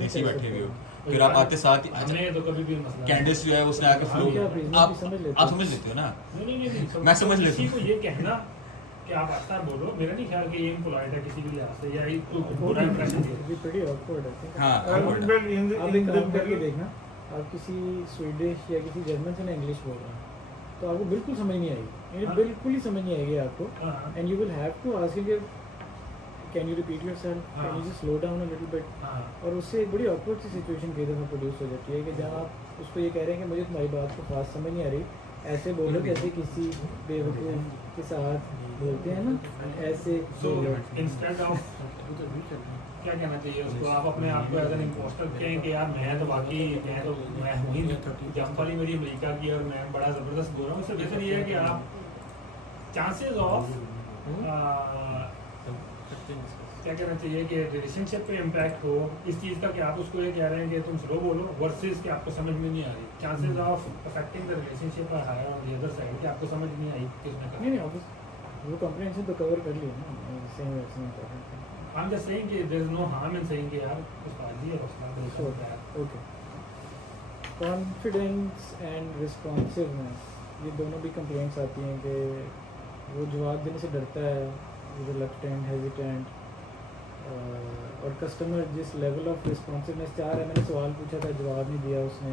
देसी बैठे हुए हो, फिर आप आते साथ ही हमने तो कभी भी मसला कैंडिस जो है उसने आके फ्लो आप क्या reason आप की समझ लेते आप हो? समझ लेते हो ना। नहीं मैं समझ लेता किसी हूँ। को ये कहना कि आप अच्छा बोलो, मेरा नहीं ख्याल कि ये इम्पोलाइट है किसी भी लिहाज से, या ये कोई बुरा impression It will be pretty awkward, I think. हाँ, awkward है। But in the, आप एक in the काम करके middle, देखना, आप किसी स्वीडिश या किसी जर्मन से ना इंग्लिश बोल रहे हैं तो आपको बिल्कुल समझ नहीं आएगी, ये हाँ। बिल्कुल ही समझ नहीं आएगी आपको। हाँ and you will have to ask him, can you repeat yourself, can you just slow down a little bit. हाँ और उससे एक बड़ी ऑकवर्ड सी सिचुएशन कई दफ़ा प्रोड्यूस हो जाती है कि जहाँ आप उसको ये कह रहे हैं कि मुझे तुम्हारी बात को खास समझ नहीं आ रही, ऐसे बोलो जैसे किसी बेवकूफ़ के साथ बोलते हैं ना, ऐसे सो बोलो। इंस्टेड ऑफ क्या कहना चाहिए उसको, आप अपने आप को एज एन इम्पोस्टर कहें कि यार मैं तो बाकी मैं वही जंप वाली मेरी अमेरिका की और मैं बड़ा ज़बरदस्त बोल रहा हूँ। उससे बेहतर ये है कि आप चांसेस ऑफ क्या कहना चाहिए कि रिलेशनशिप पे इम्पैक्ट हो इस चीज़ का कि आप उसको ये कह रहे हैं कि तुम स्लो बोलो वर्सेस कि आपको समझ में नहीं आ रही, chances of affecting the relationship are higher on the other side कि आपको समझ नहीं आई कि उसने नहीं नहीं, ऑब्वियस वो कॉम्प्रिहेंशन तो कवर कर लिया ना, सेम वैसे इम्पोर्टेंट है। आई एम जस्ट सेइंग कि there is no harm in saying कि यार उस्ताद जी और उस्ताद So, होता है। okay. कॉन्फिडेंस एंड रिस्पॉन्सिवनेस, ये दोनों भी कंप्लेंट्स आती हैं कि वो जवाब देने से डरता है, रिलक्टेंट, हेजिटेंट, और कस्टमर जिस लेवल ऑफ रिस्पॉन्सिवनेस चाह रहा है, मैंने सवाल पूछा था जवाब नहीं दिया उसने,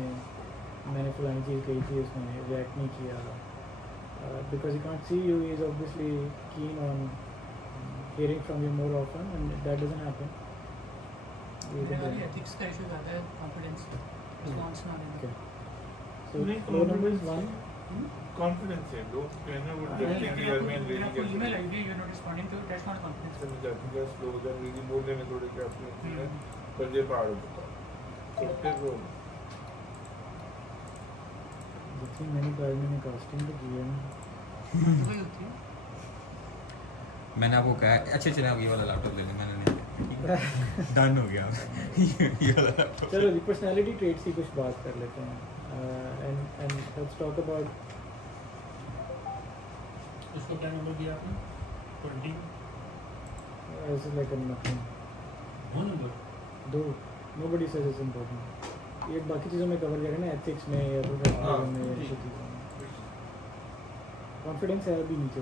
मैंने फलानी चीज़ कही थी उसने रिएक्ट नहीं किया, because you can't see you, is obviously keen on hearing from you more often and that doesn't happen. मेरे वाली एथिक्स का इशू ज़्यादा है, कॉन्फिडेंस रिस्पॉन्स ना देना। Okay. So नहीं, flow number is 1. confidence है, don't कहना वो अगर देखते हैं यार मैं आपको really ईमेल कैसे ID you are not responding to, that's not confidence. समझ जाती है स्लो हो जाती है, बोलने में थोड़ी क्या अपनी है बंदे पहाड़ होता है तो फिर वो देखिए मैंने कहा मैंने कास्टिंग तो की है ना। वही होती है। मैंने आपको कहा अच्छे चले आप ये वाला लैपटॉप ले लें, मैंने नहीं डन हो गया ये वाला लैपटॉप। चलो जी पर्सनालिटी ट्रेट्स की कुछ बात कर लेते हैं एंड लेट्स टॉक अबाउट उसको क्या नंबर दिया आपने? 20 ऐसे लाइक नथिंग, वो नंबर दो नोबडी सेज इट्स इम्पोर्टेंट, ये बाकी चीज़ों में कवर करें ना, एथिक्स में या प्रोफेशनल में या ऐसी चीज़ों में। कॉन्फिडेंस है अभी नीचे।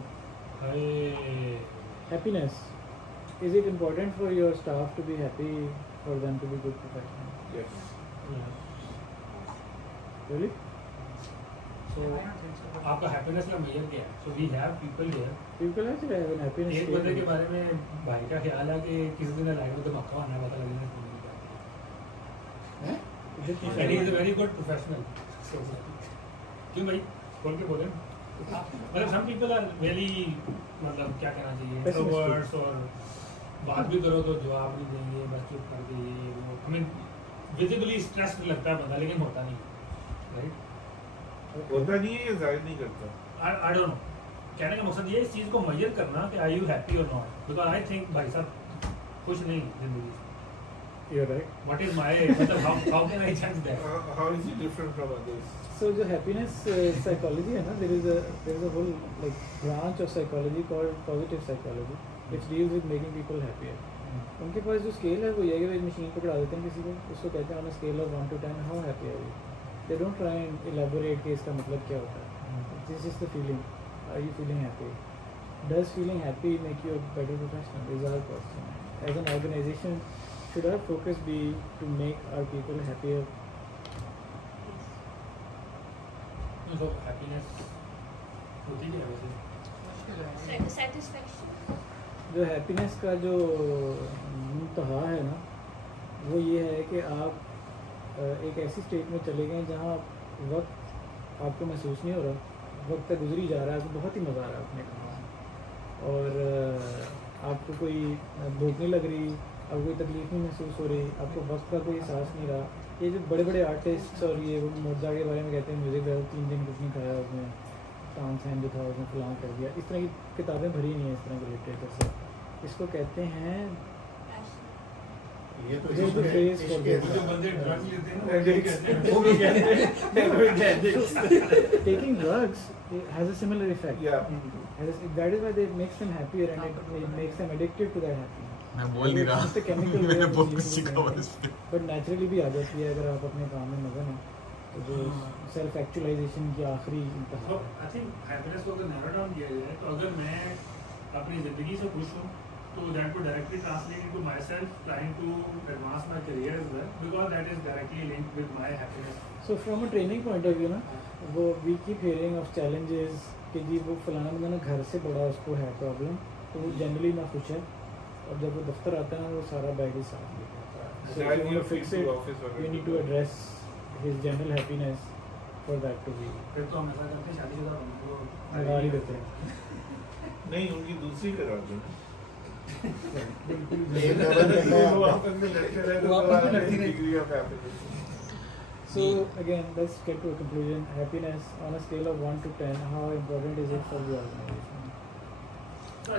अरे Happiness, is it important for your staff to be happy, for them to be good professionals? yes Really? सो आपका हैप्पीनेस का मेजर क्या है? So we have people here, People actually have an happiness एक बंदे के scale. बारे में भाई का ख्याल है कि किसी दिन लाइफ में तो मक्का आना पता लगेगा हैं? Is it and he is a very good professional. क्यों भाई खोल के बोले, मतलब सम पीपल आर वेरी मतलब क्या कहना चाहिए Pessimistic. इंट्रोवर्ट्स और बात भी करो तो जवाब नहीं देंगे, बस चुप कर देंगे, वो आई मीन विजिबली स्ट्रेस्ड लगता है बंदा लेकिन होता नहीं, राइट? होता नहीं है, ये जाहिर नहीं करता। आई डोंट नो, कहने का मकसद ये है इस चीज़ को मेजर करना कि आर यू हैप्पी और नॉट, बिकॉज आई थिंक भाई साहब खुश नहीं जिंदगी से। You're right. What is my मतलब हाउ कैन आई जज that? How is it different from others? So जो happiness psychology है ना, there is a whole like branch of psychology called positive psychology, which deals with making people happier. उनके पास जो स्केल है वो ये है कि वो एक मशीन पकड़ा देते हैं किसी को, उसको कहते हैं on a scale of 1 to 10 how happy are you? they don't try and elaborate कि इसका मतलब क्या होता है. This is the feeling. Are you feeling happy? Does feeling happy make you a better professional? Is our question. As an organization, should our focus be to make our people happier? तो हैप्पीनेस होती क्या है वैसे? सेटिस्फैक्शन. जो हैप्पीनेस का जो मुंतहा है ना, वो ये है कि आप एक ऐसी स्टेट में चले गए जहाँ वक्त आपको महसूस नहीं हो रहा, वक्त गुजरी जा रहा है, आपको बहुत ही मज़ा आ रहा है अपने काम में, और आपको कोई भूख नहीं लग रही, आपको कोई तकलीफ नहीं महसूस हो रही, आपको वक्त का कोई एहसास नहीं रहा. ये जो बड़े बड़े आर्टिस्ट और ये मोर्जा के बारे में कहते हैं म्यूज़िक 3 दिन कुछ नहीं खाया, उसने तानसेन जो था उसने फलां कर दिया, इस तरह की किताबें भरी नहीं है इस तरह के लिटरेचर से. इसको कहते हैं ये तो There's a phrase for this. जो बंदे ड्रग लेते हैं ना वो भी कहते हैं Taking drugs has a similar effect. Yeah. That is why it makes them happier and it makes them addicted to that happiness. मैं बोल नहीं It's just a chemical way रहा मैंने of बहुत changing कुछ सीखा हुआ the इस पे. but naturally भी आ जाती है अगर आप अपने काम में मगन हैं. तो जो सेल्फ एक्चुअलाइजेशन की आखिरी इंतहा तो है. आई थिंक हैप्पीनेस को अगर नैरो डाउन किया जाए तो अगर मैं अपनी ज़िंदगी से खुश हूँ तो दैट को directly translate into my self trying to advance my career as well because that is directly linked with my happiness. So from a training point of view ना, वो we keep hearing of challenges कि जी वो फलाना बंदा ना घर से बड़ा उसको है प्रॉब्लम, तो वो जनरली ना खुश है, और जब वो दफ्तर आता है ना वो सारा बैग ही साथ लेके आता है. So if you want to fix it, you need to address his general happiness for that to be. फिर तो हम ऐसा करते हैं शादीशुदा बंदों को लगा ही देते हैं. नहीं, उनकी दूसरी करा दो. एक लेवल करना है. वो आपस में लड़ते रहे तो आपस में लड़ती रहे. Degree of happiness. So again, let's get to a conclusion. Happiness on a scale of 1 to 10, how important is it for the organization?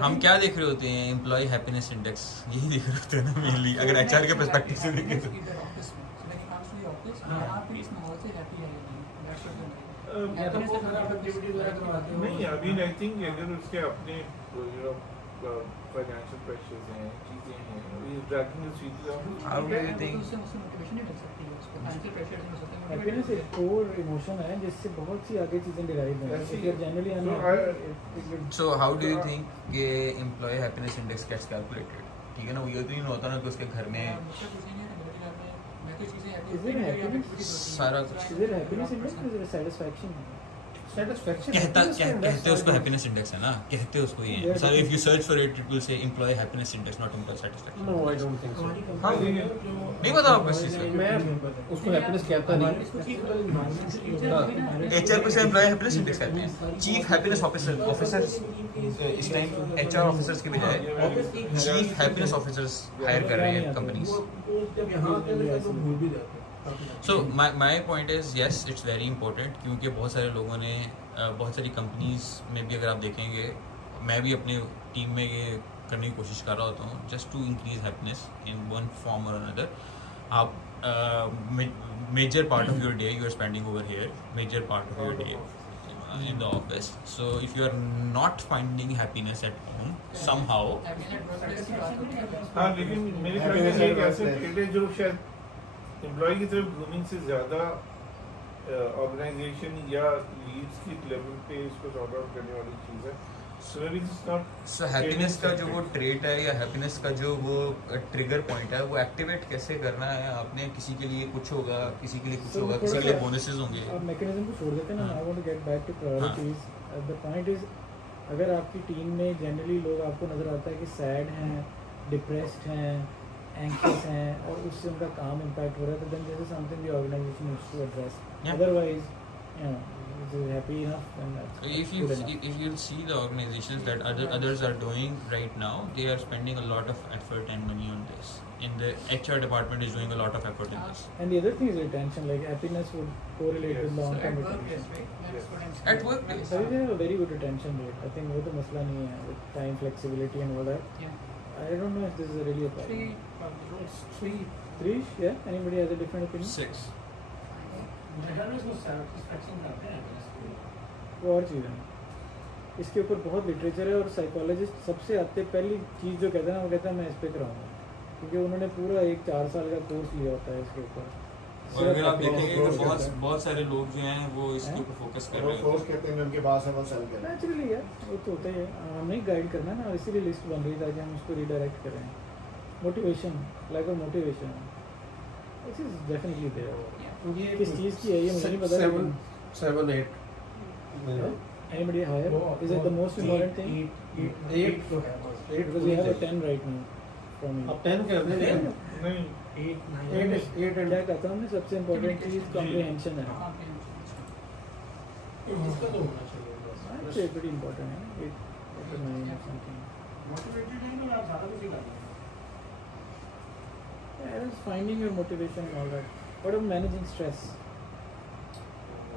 हम क्या देख रहे होते हैं? एम्प्लॉय हैप्पीनेस इंडेक्स, यही देख रहे होते हैं ना मेनली, अगर एचआर के पर्सपेक्टिव से देखें तो. ऑफिस में so when he comes to the office हाँ. आप भी इस माहौल से हैप्पी है या नहीं, that's what I'm saying. या तो वो सारा एक्टिविटीज वगैरह करवाते हो. नहीं, अभी आई थिंक अगर उसके अपने फाइनेंशियल प्रेशर्स हैं, चीज़ें हैं, अभी ट्रैकिंग इज चीज़ें. How do you think? उससे मोटिवेशन नहीं मिल सकती है उसको, फाइनेंशियल प्रेशर नहीं हो सकता. Happiness एक कोर इमोशन है जिससे बहुत सी आगे चीजें डिराइव हैं. Yes, If you're generally so unhappy, it will- So how do you think कि employ happiness index gets calculated? ठीक है ना, वो ये तो नहीं होता ना कि उसके घर में मुझसे पूछेंगे ना मेरे घर में मैं कोई चीज़ें Is it happiness? सारा is it happiness index or is it satisfaction? Satisfaction कहते उसको हैप्पीनेस इंडेक्स है ना, कहते उसको ये. Yeah, sir if you search for it it will say employ happiness index not employ satisfaction. No I don't think so. हाँ, नहीं पता आपको इस चीज़ का. मैं उसको हैप्पीनेस कहता नहीं. एचआर को से एम्प्लॉय हैप्पीनेस इंडेक्स कहते हैं. चीफ हैप्पीनेस ऑफिसर्स इस टाइम एचआर ऑफिसर्स के बजाय चीफ हैप्पीनेस ऑफिसर्स हायर कर रहे हैं कंपनीज. जब यहाँ आते हैं तो भूल भी जाते हैं. So my point is yes it's very important, क्योंकि बहुत सारे लोगों ने बहुत सारी कंपनीज में भी अगर आप देखेंगे, मैं भी अपने टीम में ये करने की कोशिश कर रहा होता हूँ just to increase happiness in one form और अनदर. आप major part of your day you are spending over here, major part of your day in the office. So if you are not finding happiness at home somehow, हाँ, लेकिन मेरे ख्याल में एक ऐसे फील्ड है जो शायद एम्प्लॉय की तरफ ग्रूमिंग से ज़्यादा ऑर्गेनाइजेशन या लीड्स की लेवल पे इसको सॉर्ट आउट करने वाली चीज़ है. So maybe it's not. so happiness का जो वो ट्रेट है या हैप्पीनेस का जो वो ट्रिगर पॉइंट है वो एक्टिवेट कैसे करना है आपने. किसी के लिए कुछ होगा, किसी के लिए कुछ So होगा, किसी के लिए बोनसेस होंगे. आप मैकेनिज्म को छोड़ देते हैं ना. हाँ. I want to get back to priorities. The point is, अगर आपकी टीम में जनरली लोग आपको नज़र आता है कि सैड हैं, डिप्रेस्ड हैं, एंक्शियस हैं, और उससे उनका काम इम्पैक्ट हो रहा है, तो then this is something the organisation needs to address. Otherwise you know is happy enough and that's If you see the organizations that others are doing right now, they are spending a lot of effort and money on this. In the HR department is doing a lot of effort in this. And the other thing is retention. Like happiness would correlate with long term at work, yes, retention. right? That's what I'm saying. At workplace. So we have a very good retention rate. I think वो तो मसला नहीं है with time flexibility and all that. Yeah. I don't know if this is really a problem. Three. Three, yeah. Anybody has a different opinion? 6. मेरे ख्याल में इसको सेटिस्फैक्शन करते हैं happiness को. वो और चीज़ है. इसके ऊपर बहुत लिटरेचर है और साइकोलॉजिस्ट सबसे आते पहली चीज़ जो कहते हैं ना वो कहता है मैं इस पे कराऊंगा, क्योंकि उन्होंने पूरा एक 4 साल का कोर्स लिया होता है इसके ऊपर. और अगर आप देखेंगे कि बहुत सारे लोग जो हैं वो इसके ऊपर फोकस कर वो रहे फोर्स हैं। कहते हैं उनके पास है वो सेल कर रहे हैं। नेचुरली यार वो तो होता ही है, हमें ही गाइड करना है ना, और इसीलिए लिस्ट बन रही है ताकि हम उसको रिडायरेक्ट करें। Motivation, lack of motivation this is definitely there. ये किस चीज़ की है ये मुझे नहीं पता, 7 8 anybody higher? Is it the most important thing? 8 तो है बस। Because we have a 10 right now from you. अब 10 कर दें लेकिन नहीं 8 9 8 क्या कहता हूँ मैं, सबसे इम्पोर्टेंट चीज़ कॉम्प्रिहेंशन है। इसका तो होना चाहिए बस। That's pretty important है, 8 or 9 or something. मोटिवेटेड है तो आप सारा कुछ ही कर लेंगे। Yeah, it's finding your motivation and all that. What about managing stress?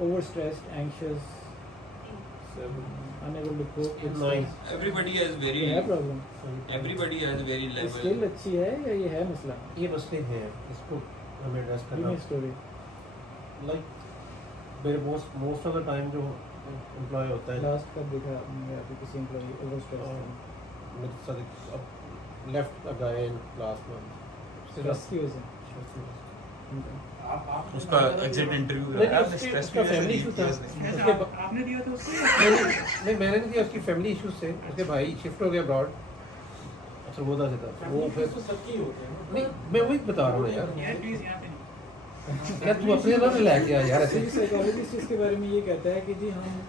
Overstressed, anxious, unable to cope with Nine. stress. Everybody has very ये है problem. everybody has very skill level. अच्छी है या ये है मसला? ये मसले हैं, इसको हमें एड्रेस Give me करना। a story. लाइक मेरे मोस्ट ऑफ द टाइम जो एम्प्लॉय होता है Last कब देखा आपने या फिर किसी एम्प्लॉई overstressed? मेरे साथ अब left a guy in last month stress की वजह से? Okay. आप उसका एग्जिट इंटरव्यू नहीं, है, आपने उसके- स्ट्रेस उसका family issue था। उसके बा- आपने दिया था उसको? नहीं मैंने नहीं दिया, उसकी फैमिली इश्यूज से उसके भाई शिफ्ट हो गया अब्रॉड। अच्छा वो था वो फिर तो सबके ही होते हैं ना। नहीं मैं वही बता रहा हूँ यार। यार प्लीज यहाँ पे नहीं। यार तू अपने ना लेके आ यार ऐसे। साइकोलॉजिस्ट इसके बारे में ये कहता है कि जी हम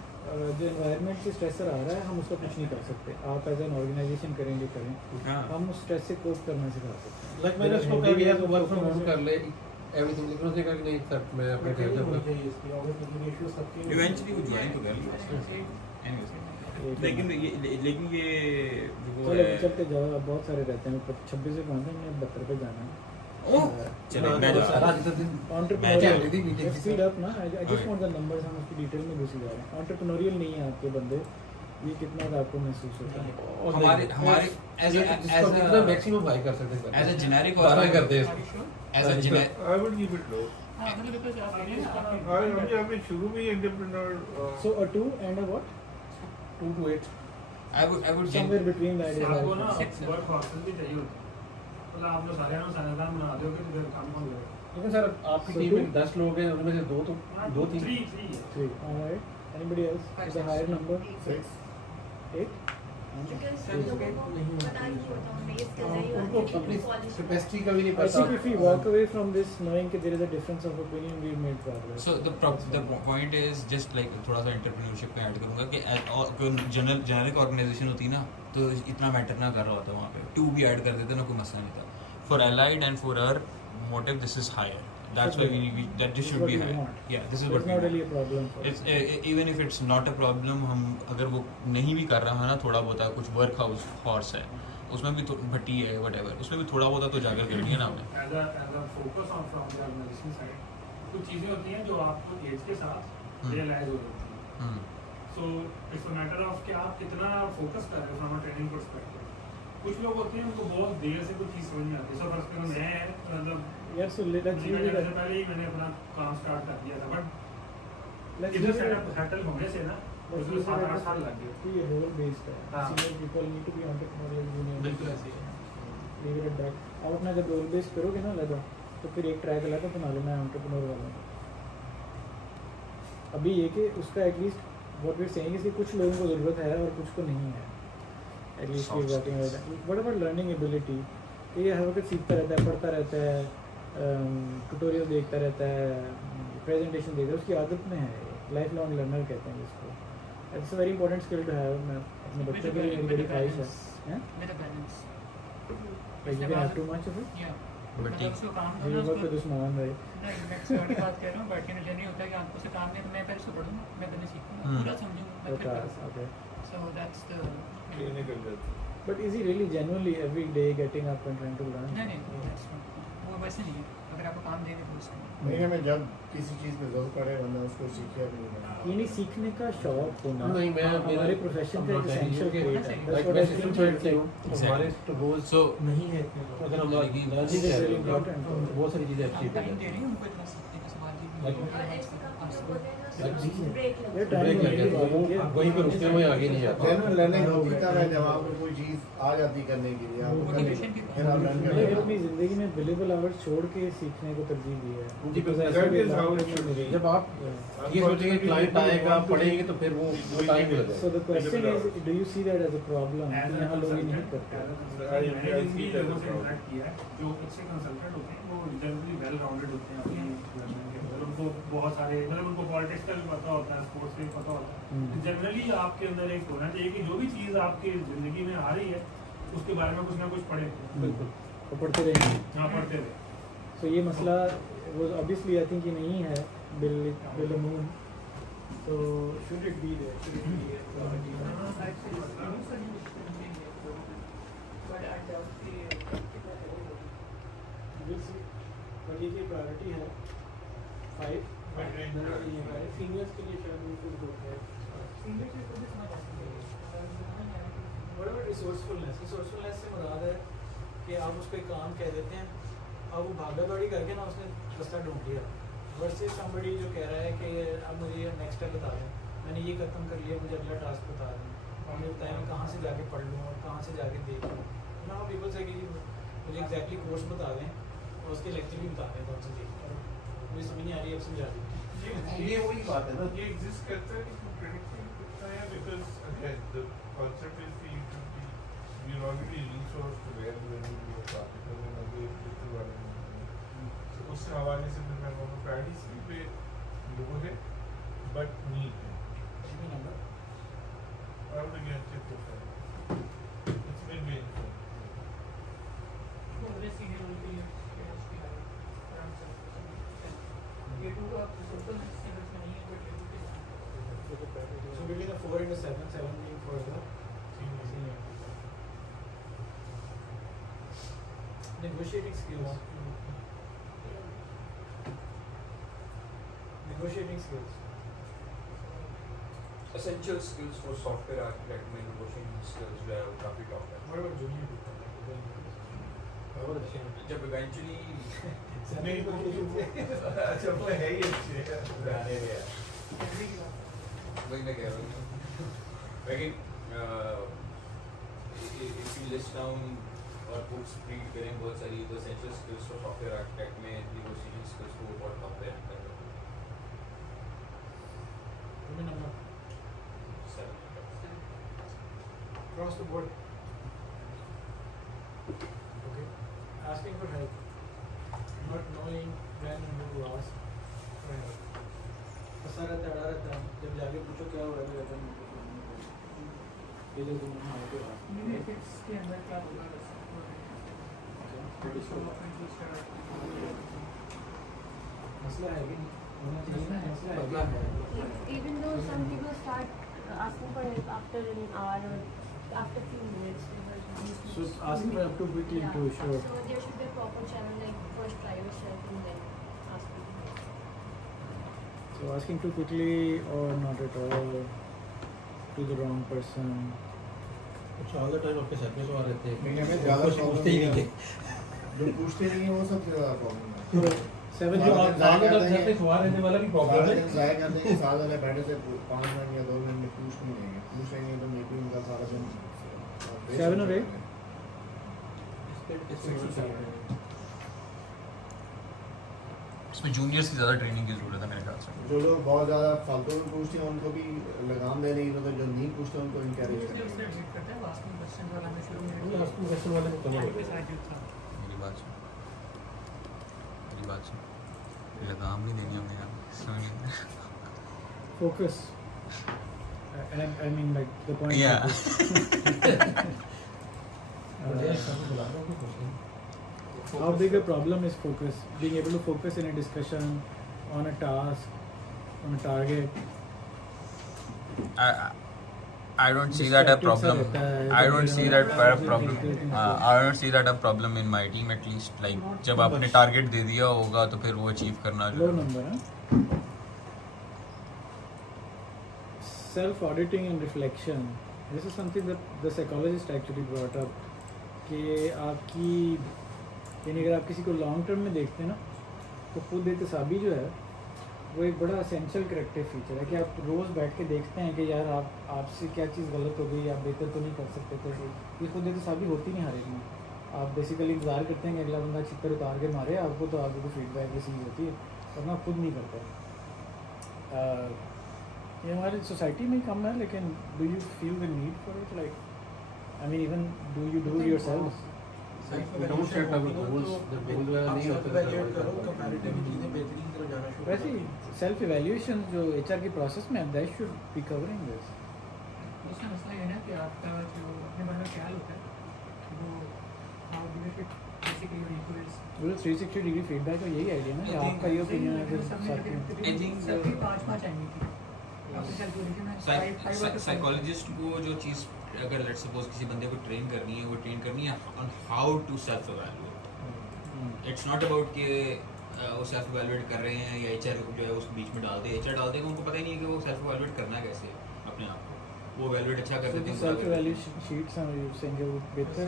जो एनवायरनमेंट से स्ट्रेसर आ रहा है हम उसका कुछ नहीं कर सकते, आप एज एन ऑर्गेनाइजेशन करेंगे करें, हाँ। हम उस स्ट्रेस से कोप करना सिखा सकते हैं। लाइक मैंने उसको कहा कि यार वर्क फ्रॉम होम कर ले एवरीथिंग, लेकिन उसने कहा कि नहीं सर मैं अपने घर होना जाऊंगा। चाहिए इसकी ऑब्वियसली इश्यू सबके इवेंचुअली वो ज्वाइन तो कर लिया। Anyways, लेकिन ये जो वो चलो है चलते जाओ, अब बहुत सारे रहते हैं, 26 से पहुंचे हमने 72 पे जाना है। चलो मैं जा रहा हूँ। आज का दिन Entrepreneurial, speed up ना, I just Okay. want the numbers, हम उसकी डिटेल में घुसे जा रहे हैं। Entrepreneurial नहीं है आपके बंदे, ये कितना का आपको महसूस होता है? और हमारे as जितना a मैक्सिमम भाई कर सकते हैं as a generic बारह organ- करते हैं Are you इसको। sure? as a generic I would give it low. हाँ मतलब बिकॉज़ आप ये ना आपने मुझे अभी शुरू में ही entrepreneur So a 2 and a what? 2 to 8 I would Somewhere between that is आपको ना right. वर्क हॉर्सेस भी चाहिए होते हैं। मतलब आप लोग सारे ना साझेदार बना दोगे तो फिर काम कौन करेगा? लेकिन सर आपकी So टीम में two? 10 लोग हैं, उनमें से 2 तो 2 3 3 3 है। 3. All right. Anybody else? Is a higher number? 6 8? Because Service लोगों grade को नहीं होना पता ही नहीं होता उनमें ये skills है, ये उनको वाली अपनी quality कैपेसिटी का भी नहीं I पता। think if we walk away from this knowing that there is a difference of opinion, we've made progress. So the point is just like थोड़ा सा entrepreneurship में ऐड करूँगा कि generic organization होती ना तो इतना मैटर ना कर रहा होता वहाँ पे, 2 भी ऐड कर देते ना कोई मसला नहीं था. For Allied and for our motive this is higher. That's why that this should be higher. Yeah, this is So what it's we not really want. a problem for It's us. even if it's not a problem, हम अगर वो नहीं भी कर रहा है ना थोड़ा बहुत कुछ वर्क हाउस हॉर्स है उसमें भी भट्टी है whatever उसमें भी थोड़ा बहुत तो जाकर कर लिया ना हमने. As a focus on from the organisation side कुछ चीज़ें होती हैं जो आपको एज के साथ रियलाइज हो जाती हैं. So it's a matter of कि आप कितना फोकस कर रहे हो फ्रॉम अ ट्रेनिंग पर्सपेक्टिव. कुछ लोग होते हैं उनको बहुत देर से कुछ चीज़ समझ में आती है. सो फर्स्ट में मैं मतलब Yes, so let's मुझे leave it से at पहले ही मैंने अपना काम स्टार्ट कर दिया था बट let's इधर leave it setup at settle होने से ना let's उसमें leave it 7-8 at साल लग गए. कि ये role based है. हाँ. Senior people need to be entrepreneurial. Junior बिल्कुल ऐसे ही है. leave it at that. आप अपना जब role based करोगे ना लगा तो फिर एक ट्रैक अलग बना लेना है entrepreneur वाला. अभी ये कि उसका at least what we're saying is कि कुछ लोगों को ज़रूरत है और कुछ को नहीं है. At least we're Soft working with that. What about learning ability? कि ये हर वक्त सीखता रहता है, पढ़ता रहता है, ट्यूटोरियल देखता रहता है, प्रेजेंटेशन देखता है, उसकी आदत में है. लाइफ लॉन्ग लर्नर कहते हैं जिसको. It's a very important skill to have. मैं अपने बच्चों के लिए मेरी बड़ी ख्वाहिश है. हैं? with a balance. Like you can have too much of it. Yeah. But मतलब ठीक. उसको काम You करना work with उसको Usman, right? नहीं मैं एक्सपर्ट की बात कर रहा हूँ बट ये जनरली होता है कि आपको से काम नहीं तो मैं पहले उसको पढ़ूंगा मैं पहले सीखूंगा पूरा समझूंगा मैं फिर Okay, करूँगा. okay. So that's the clinical जाते But is he really genuinely every day getting up and trying to learn? नहीं that's not वो वैसे नहीं है अगर आपको काम देंगे तो उसको नहीं हमें जब किसी चीज़ पे जरूरत पड़े वरना उसको सीखे भी नहीं. ये नहीं सीखने का शौक होना नहीं, मैं- हमारे प्रोफेशन का एसेंशियल कि- ट्रेट है. That's लाइक what I मैं think system it's like. Exactly. हमारे तो रोज So नहीं है इतने लोग. अगर हम लेकिन लर्निंग this is कर very रहे हैं important. तो बहुत सारी चीजें अच्छी आप टाइम हैं. दे रही हैं उनको इतना सीखने का सवाल ही नहीं और ऐसी कंपनी लोग होते हैं जो ब्रेक ये लगता टाइम ब्रेक लग जाता है, वो वहीं पर रुकते हैं, वहीं आगे नहीं जाते। जेन्युइन लर्निंग होती तब है जब आपको कोई चीज़ आ जाती करने के लिए आप Motivation की फिर आप learn मैंने करते अपनी ज़िंदगी में बिलेबल आवर्स छोड़ के सीखने को तरजीह दी है जी, Because ऐसा that भी is how long it term should में be. जब आप ये सोचेंगे क्लाइंट आएगा पढ़ेंगे तो फिर वो टाइम लगेगा। So the question is, do you see that as a problem? कि यहाँ लोग ये नहीं करते। मैंने जिन भी लोगों से इंटरेक्ट किया है जो अच्छे कंसल्टेंट होते हैं वो जनरली वेल राउंडेड होते हैं अपने लर्निंग के अंदर, उनको बहुत सारे मतलब उनको पॉलिटिक्स का भी पता होता है, स्पोर्ट्स का भी पता होता है। जनरली आपके अंदर एक होना चाहिए कि जो भी चीज़ आपकी ज़िंदगी में आ रही है उसके बारे में कुछ ना कुछ पढ़े। बिल्कुल वो पढ़ते रहेंगे हाँ, पढ़ते रहे। So ये मसला वो obviously I think ये नहीं है बिल मून तो should it be there? Should it be there? We'll see. पर ये की प्रायोरिटी है 5 फीमेल्स के लिए शायद बिल्कुल गुड है whatever resourcefulness से मुराद है कि आप उस पर काम कह देते हैं, अब वो भागा दौड़ी करके ना उसने रास्ता ढूंढ लिया वर्सेस somebody जो कह रहा है कि अब मुझे नेक्स्ट स्टेप बता दें, मैंने ये खत्म कर लिया, मुझे अगला टास्क बता दें, और मुझे बताएं मैं कहाँ से जाके पढ़ लूँ और कहाँ से जाके देख लूँ ना। पीपल से कि मुझे एग्जैक्टली कोर्स बता दें और उसके लेक्चर भी बता दें कौन से देख, मुझे समझ नहीं आ रही है, अब समझा दें। ये वही बात है ना, ये एग्जिस्ट करता है लेकिन प्रेडिक्टिंग करता है because again the concept is that we are already resourced where when we do a practical and अभी little वाले में तो उस हवाले से मैं कहूँगा practice पे लोगों है but need है और भी ज्ञान से तो है it's been meaningful So between the 4 and the 7 being for the senior. Negotiating skills. Negotiating skills. Essential skills for software architect में negotiating skills जो है वो काफी टॉप है। What about junior people? जब eventually नहीं अच्छा वो है ही अच्छे गाने में है वही मैं कह रहा हूँ लेकिन if you list down और put split करें बहुत सारी तो essential skills for software architect में negotiation skills को बहुत टॉप पे रखता है। Number 7 across the board. Okay. Asking for help. Not knowing when and who to ask for help. फंसा रहता है, अड़ा रहता है, जब जाके पूछो क्या हुआ तो रहता है ये जो तुम आते हो बेनिफिट्स के अंदर क्या होगा मसला है कि होना चाहिए ना, मसला है क्या है Even though some people start asking for help after an hour or after few minutes. So asking for help too quickly Yeah. too sure. So there should be a proper channel like first try yourself and then ask people. So asking too quickly or not at all to the wrong person. कुछ all the time आपके सर पे सवाल रहते हैं, लेकिन हमें ज़्यादा कुछ पूछते ही नहीं थे। जो पूछते नहीं है वो सबसे ज़्यादा प्रॉब्लम है। So 7 जो आप आगे तक सर पे सवाल रहने वाला भी प्रॉब्लम सारा है। दिन ज़ाया करने के साथ वाले बैठे से 5 मिनट या 2 मिनट में पूछ नहीं लेंगे तो मीटिंग का सारा दिन 7 or 8? इसमें जूनियर्स की ज़्यादा ट्रेनिंग की ज़रूरत है मेरे ख्याल से। जो लोग बहुत ज़्यादा फालतू में पूछते हैं उनको भी लगाम देने की जरूरत है, जो नहीं पूछते उनको इनकरेज उससे करते उससे रीड करते हैं लास्ट में क्वेश्चन वाला में शुरू में लास्ट में क्वेश्चन वाले में कम हो के गया। साथ ही था मेरी बात सुन, लगाम नहीं देनी हमने यार, समझ गए? Focus. And I mean like the point. Yeah. How big a problem is focus? Being able to focus in a discussion, on a task, on a target. I don't see that a problem. I don't see that a problem. I don't see that a problem in my team at least. Like जब आपने टारगेट दे दिया होगा तो फिर वो अचीव करना Low number, huh? Self auditing and reflection. This is something that the psychologist actually brought up. कि आपकी यानी अगर आप किसी को लॉन्ग टर्म में देखते हैं ना तो खुद एहतसाबी जो है वो एक बड़ा असेंशियल करेक्टिव फीचर है कि आप रोज़ बैठ के देखते हैं कि यार आपसे क्या चीज़ गलत हो गई, आप बेहतर तो नहीं कर सकते थे। ये खुद एहतसाबी होती नहीं हर एक में। आप बेसिकली इंतज़ार करते हैं कि अगला बंदा छिक्कर उतार के मारे आपको, तो आपको फीडबैक रिसीव होती है, वरना खुद नहीं करते। ये हमारी सोसाइटी में ही कम है, लेकिन do you feel the need for it? Like I mean even do you do yourself? We don't set our goals. The goals नहीं होते तो evaluate करो, comparative चीज़ें बेहतरीन तरफ जाना शुरू वैसे ही सेल्फ इवैल्यूएशन जो एचआर की प्रोसेस में that should be covering this. दूसरा मसला ये है ना कि आपका जो अपने बारे में ख्याल होता है वो how do it basically equals वो 360 डिग्री फीडबैक का यही आइडिया ना कि आपका ये ओपिनियन है फिर साथ में I think सबकी 5-5 आएंगी थी आपके कैलकुलेशन में 5 साइकोलॉजिस्ट को जो चीज़ अगर लेट्स सपोज किसी बंदे को ट्रेन करनी है, वो ट्रेन करनी है on how to self evaluate. It's not about कि वो सेल्फ एवेल्युएट कर रहे हैं या एचआर जो है उस बीच में डाल दे। एचआर डाल देगा, उनको पता ही नहीं है कि वो सेल्फ एवेल्युएट करना कैसे है अपने आप को। वो एवेल्युएट अच्छा कर देते हैं। सेल्फ इवैल्यूएशन शीट्स हैं यू सेइंग वो बेहतर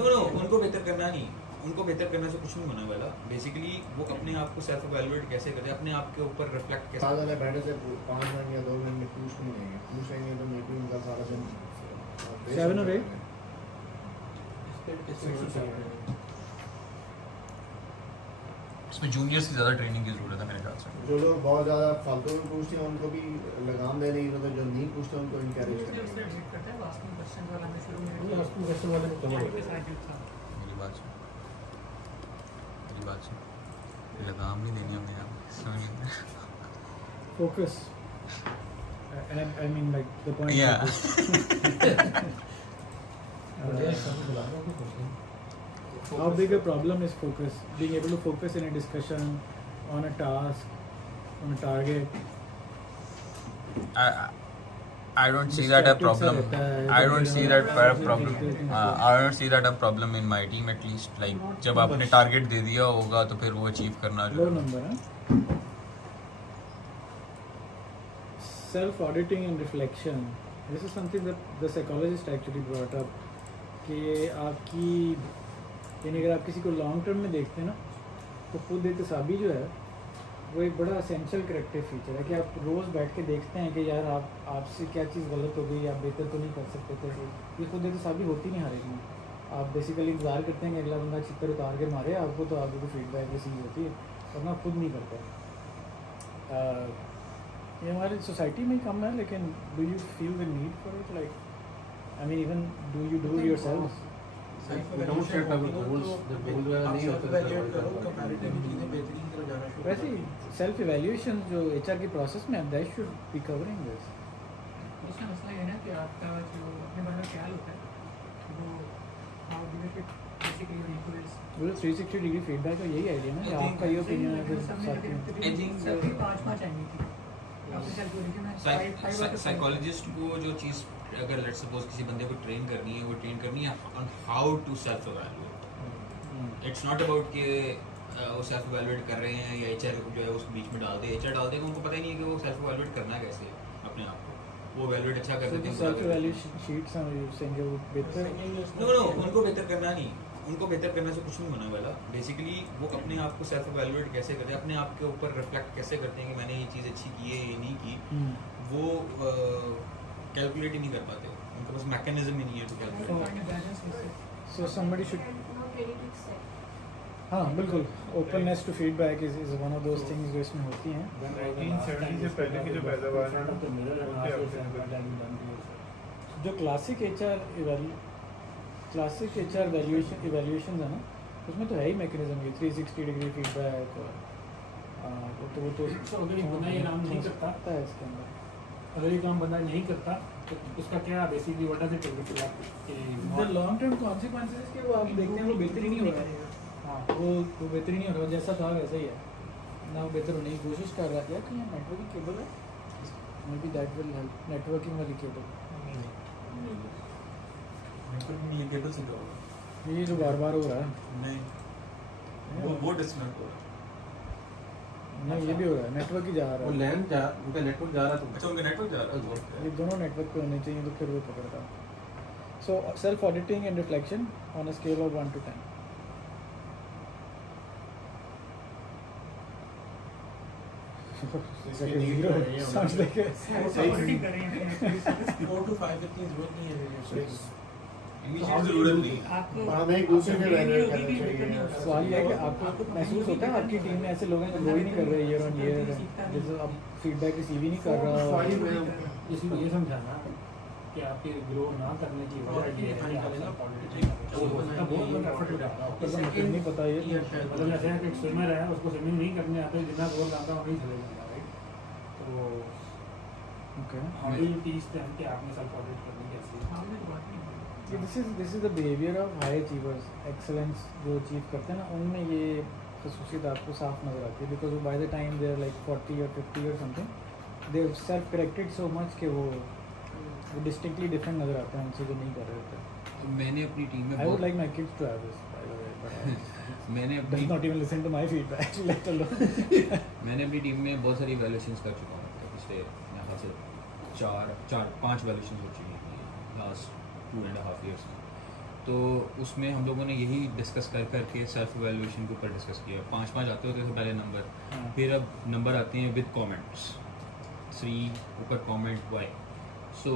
नो उनको बेहतर करना नहीं, उनको बेहतर करने से कुछ नहीं होने वाला। बेसिकली वो अपने आप को सेल्फ एवेल्युएट कैसे करते हैं, अपने आप के ऊपर रिफ्लेक्ट कैसे साथ वाले बैठे से 5 मिनट या 2 मिनट में पूछेंगे तो मे बी उनका सारा दिन 7 or 8 इसमें जूनियर से ज़्यादा ट्रेनिंग की ज़रूरत है मेरे ख्याल से। जो लोग बहुत ज़्यादा फालतू में पूछते हैं उनको भी लगाम देने की जरूरत है, जो नहीं पूछते उनको इनकरेज उससे करें। वेट करता है वास्तविक क्वेश्चन वाला में शुरू में Asking question वाले में कम हो के जाता है। साथ था मेरी बात सुन, लगाम नहीं देनी हमने यहाँ समझ गए? focus and I mean like the point Yeah. How big a problem is focus? Being able to focus in a discussion, on a task, on a target. I don't see that a problem. I don't see that a problem. I don't see that a problem in my team at least. Like जब आपने टारगेट दे दिया होगा तो फिर वो अचीव करना जो Low number, huh? Self-auditing and reflection. This is something that the psychologist actually brought up. कि आपकी यानी अगर आप किसी को लॉन्ग टर्म में देखते हैं ना, तो खुद एहतसाबी जो है वो एक बड़ा असेंशियल करेक्टिव फीचर है कि आप रोज़ बैठ के देखते हैं कि यार आपसे क्या चीज़ गलत हो गई, आप बेहतर तो नहीं कर सकते थे। ये खुद एहतसाबी होती नहीं हर एक में। आप बेसिकली इंतज़ार करते हैं कि अगला बंदा छिक्कर उतार के मारे आपको, तो आपको फीडबैक रिसीव होती है, वरना खुद नहीं करते। ये हमारी सोसाइटी में ही कम है, लेकिन do you feel the need for it? Like I mean even do you do yourself? We don't set our goals. The goals नहीं होते तो evaluate करो, comparative चीज़ें बेहतरीन तरफ जाना शुरू वैसे ही सेल्फ इवैल्यूएशन जो एचआर की प्रोसेस में that should be covering this. दूसरा मसला ये है ना कि आपका जो अपने बारे में ख्याल होता है वो how do it basically equals वो 360 डिग्री फीडबैक का यही आइडिया ना कि आपका ये ओपिनियन है फिर साथ में I think सबकी 5-5 आएंगी थी आपके कैलकुलेशन में 5 साइकोलॉजिस्ट को जो चीज़ अगर लेट्स सपोज किसी बंदे को ट्रेन करनी है, वो ट्रेन करनी है on how to self evaluate. It's not about कि वो सेल्फ एवेल्युएट कर रहे हैं या एचआर जो है उस बीच में डाल दे। एचआर डाल देगा, उनको पता ही नहीं है कि वो सेल्फ एवेल्युएट करना कैसे है अपने आप को। वो एवेल्युएट अच्छा कर देते हैं। सेल्फ इवैल्यूएशन शीट्स हैं यू सेइंग वो बेहतर नो उनको बेहतर करना नहीं, उनको बेहतर करने से कुछ नहीं होने वाला। बेसिकली वो अपने आप को सेल्फ एवेल्युएट कैसे करते हैं, अपने आप के ऊपर रिफ्लेक्ट कैसे करते हैं कि मैंने ये चीज़ अच्छी की है, ये नहीं की। वो कैलकुलेट ही नहीं कर पाते, उनके पास मैकेनिज्म ही नहीं है to calculate. So somebody should not ready to accept. हाँ बिल्कुल, openness to feedback is one of those things जो इसमें होती हैं। 1970 से पहले की जो पैदावार है जो क्लासिक एचआर इवैल्यूएशन है ना, उसमें तो है ही मैकेनिज्म ये 360 डिग्री फीडबैक। तो वो तो अगर एक बंदा ये काम नहीं करता है इसके अंदर। अगर ये काम बंदा नहीं करता तो उसका क्या basically what does it the long term consequences कि वो आप देखते हैं वो बेहतर ही नहीं हो रहा है। हाँ वो बेहतर ही नहीं हो रहा, जैसा था वैसा ही है ना, वो बेहतर होने की कोशिश कर रहा है। क्या कि नेटवर्किंग केबल है, may be that will help. Networking वाली केबल केबल से क्या होगा? ये जो बार बार हो रहा है नहीं, वो डिस्कनेक्ट हो रहा है। नहीं, ये भी हो रहा है, नेटवर्क ही जा रहा वो है। लैंड जा उनका नेटवर्क जा रहा है अच्छा उनका नेटवर्क जा रहा है। ये दोनों नेटवर्क पे होने चाहिए तो फिर वो पकड़ता। So self auditing and reflection on a scale of 1 to 10। Second zero sounds like a already कर रहे हैं 4 to 5 इतनी जरूरत नहीं है इनिशियल जरूरत नहीं आपको हमें एक दूसरे के evaluate करना भी चाहिए। दिक्कत नहीं होगी। सवाल ये है कि आपको महसूस होता है आपकी टीम में ऐसे लोग हैं जो ग्रो ही नहीं कर रहे ईयर ऑन ईयर, जैसे अब फीडबैक रिसीव ही नहीं कर रहा। इसमें ये समझाना कि आपके ग्रो ना करने की वजह ये है कि आप बहुत एफर्ट लगा रहा पर तो मुझे नहीं पता ये मतलब जैसे कि एक स्विमर है उसको स्विमिंग नहीं करने आता जितना रोल आता है वही चलेगा, राइट? तो okay how do you teach them कि आपने सेल्फ ऑडिट करनी कैसे? This is the behaviour of high achievers. Excellence जो अचीव करते हैं ना उनमें ये खसूसियत आपको साफ नजर आती है, because by the time they are like 40 or 50 और something they self corrected so much कि वो डिस्टिंक्टली डिफरेंट नजर आते हैं उनसे जो नहीं कर रहे होते। तो मैंने अपनी टीम में I would like my kids to have this by the way, but मैंने डज अपनी not even listen to my feedback let alone. मैंने अपनी टीम में बहुत सारी वैल्यूएशंस कर चुका हूँ, तो पिछले मेरे ख्याल से 5 वैल्यूएशंस हो चुकी हैं लास्ट 2.5 years में। तो उसमें हम लोगों ने यही डिस्कस कर सेल्फ वैल्यूएशन के ऊपर डिस्कस किया। 5 आते होते थे पहले नंबर, फिर अब नंबर आते हैं विद कमेंट्स, 3 ऊपर कमेंट वाई। सो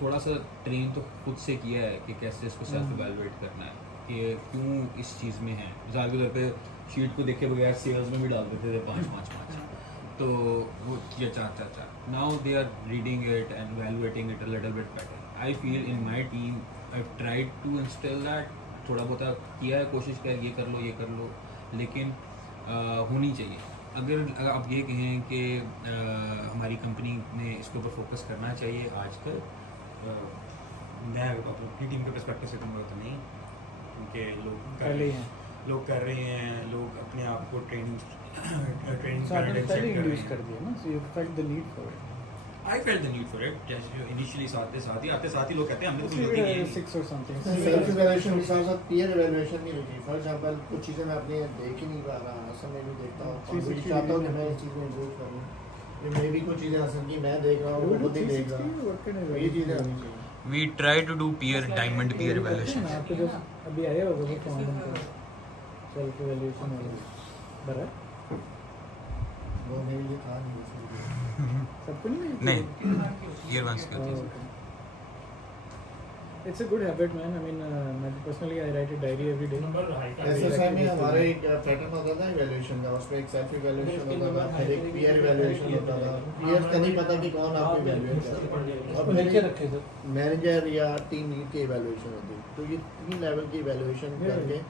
थोड़ा सा ट्रेन तो खुद से किया है कि कैसे इसको सेल्फ इवैल्यूएट करना है कि क्यों इस चीज़ में है। मिसाल के तौर पे शीट को देखे बगैर सेल्स में भी डाल देते थे 5 तो वो किया चाचा now they are reading it and evaluating it a little bit better. I feel in my team I tried to instil that, थोड़ा बहुत किया है, कोशिश कर ये कर लो, लेकिन होनी चाहिए। अगर आप ये कहें कि हमारी कंपनी ने इसके ऊपर फोकस करना चाहिए आजकल, मैं अपनी टीम के पर्सपेक्टिव से कहूँगा तो नहीं, क्योंकि लोग कर रहे हैं, लोग अपने आप को ट्रेनिंग So आपने पहले इंट्रोड्यूस कर दिया ना, so you felt the need for it. I felt the need for it. जैसे इनिशियली आते साथ ही लोग कहते हैं हमने तो So गलती you की were है। 6 or something. सेल्फ इवैल्यूएशन के साथ साथ पीयर इवैल्यूएशन भी होती है। फॉर एग्जांपल कुछ चीज़ें मैं अपने देख ही नहीं पा रहा, असल में भी देखता हूँ, और भी चाहता हूँ कि मैं इस चीज़ में इम्प्रूव करूँ। ये मे भी कुछ चीज़ें असल की मैं देख रहा हूँ, वो खुद ही देख रहा हूँ, ये चीज़ें होनी चाहिए। We try to do diamond peer evaluation. आपके जो अभी आया होगा वो फॉर्म का सेल्फ इवैल्यूएशन बरा वो मेरे लिए था नहीं इसलिए। सबको नहीं नहीं ईयर वंस करती है। It's a good habit man. I mean मैं personally I write a diary every day. Number high का एसएसआई में हमारे एक पैटर्न होता था इवैल्यूएशन का, उसमें एक सेल्फ इवैल्यूएशन होता था, फिर एक पीयर इवैल्यूएशन होता था। पीयर का नहीं पता कि कौन आपको इवैल्यूएट कर रहा है, और नीचे रखे थे मैनेजर या टीम लीड की इवैल्यूएशन होती है। तो ये 3 लेवल की इवैल्यूएशन करके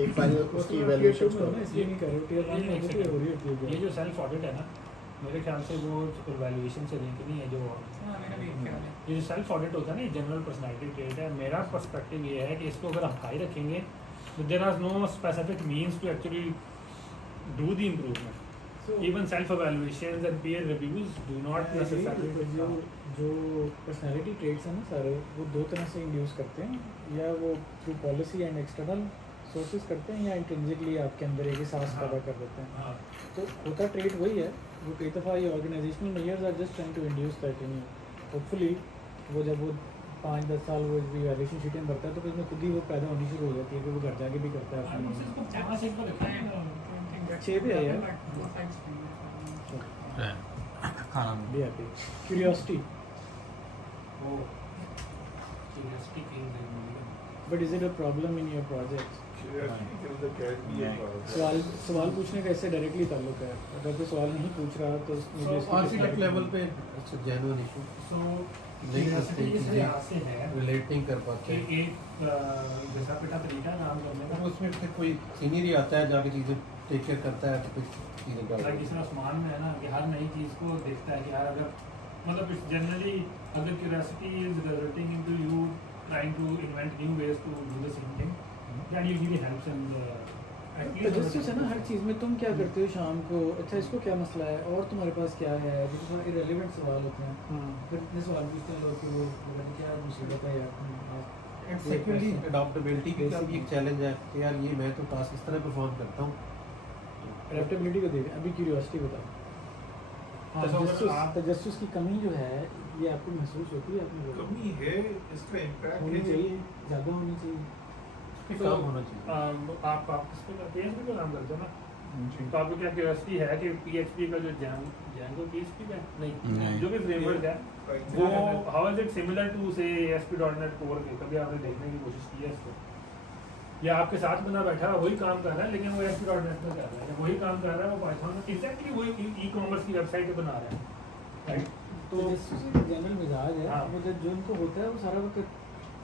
एक फाइनल उसकी इवैल्यूएशन करो। इसलिए नहीं कर रहे हो टीयर 1 में तो हो रही होती है। ये जो सेल्फ ऑडिट है ना, मेरे ख्याल से वो इवैल्यूएशन से लिंक नहीं है। जो हाँ मेरा भी ख्याल है। ये जो सेल्फ ऑडिट होता है ना, जनरल पर्सनालिटी ट्रेट है। मेरा पर्सपेक्टिव ये है कि इसको अगर हम हाई रखेंगे तो there are no specific means to actually do the improvement. Even self evaluations and peer reviews do not necessarily. जो पर्सनालिटी ट्रेट्स हैं ना सारे, वो 2 तरह से इंड्यूस करते हैं, या वो through policy and external sources करते हैं, या इंट्रिंसिकली आपके अंदर एक एहसास पैदा कर देते हैं। हाँ, तो होता ट्रेट वही है। वो कई दफ़ा ये organisational measures are just trying to induce that in you. Hopefully वो जब वो 5-10 साल वो इवैल्यूएशन शीटें भरता है तो फिर उसमें खुद ही वो पैदा होनी शुरू हो जाती है कि वो घर जाके भी करता है अपनी। इसको 5 से ऊपर रखा है 6 पे है यार। खाना बी हैप्पी। क्यूरियोसिटी, वो curiosity kills everyone. But is it a problem in your project? Curiosity kills the cat भी है सवाल पूछने का इससे डायरेक्टली ताल्लुक है। अगर कोई सवाल नहीं पूछ रहा तो मुझे इसकी आर्किटेक्ट लेवल पे जेन्युइन इशू So, नहीं curiosity करते, इस लिहाज से है रिलेट नहीं कर कि पाते। एक जैसा पिटा तरीका है काम करने का। उसमें फिर कोई सीनियर ही आता है जाके चीज़ें टेक केयर करता है, तो कुछ चीज़ें कर लाइक जिसमें उस्मान में है ना कि हर नई चीज़ को देखता है कि यार अगर मतलब जनरली अगर curiosity is resulting into you trying to invent new ways to do the same thing, then you really helps in तजस्सुस है ना हर चीज़ में। तुम क्या करते हो शाम को, अच्छा इसको क्या मसला है और तुम्हारे पास क्या है, जो थोड़ा इरेलीवेंट सवाल होते हैं। फिर इतने सवाल पूछते हैं लोग कि वो पता नहीं क्या मुसीबत है यार। एंड सेकेंडली अडॉप्टेबिलिटी का भी एक चैलेंज है कि यार ये मैं तो टास्क इस तरह परफॉर्म करता हूँ। एडेप्टेबिलिटी को देखें। अभी क्यूरियोसिटी बताओ। तजस्सुस की कमी जो है ये आपको महसूस होती है? अपनी कमी है, इसका इम्पैक्ट होनी चाहिए, ज़्यादा होनी चाहिए। काम होना चाहिए। आप किस पे PhD पे काम करते हो ना? तो आपको क्या क्यूरियोसिटी है कि PHP का जो Django PHP का नहीं नहीं। जो भी फ्रेमवर्क है वो how is it similar to say ASP.NET Core के? कभी आपने देखने की कोशिश की है इसको? या आपके साथ बंदा बैठा है वही काम कर रहा है लेकिन वो ASP.NET में कर रहा है, या वही काम कर रहा है वो पाइथन में एग्जैक्टली वही ई-कॉमर्स की वेबसाइट बना रहा है, राइट? तो जनरल मिजाज है हाँ। वो जो उनको होता है वो सारा वक्त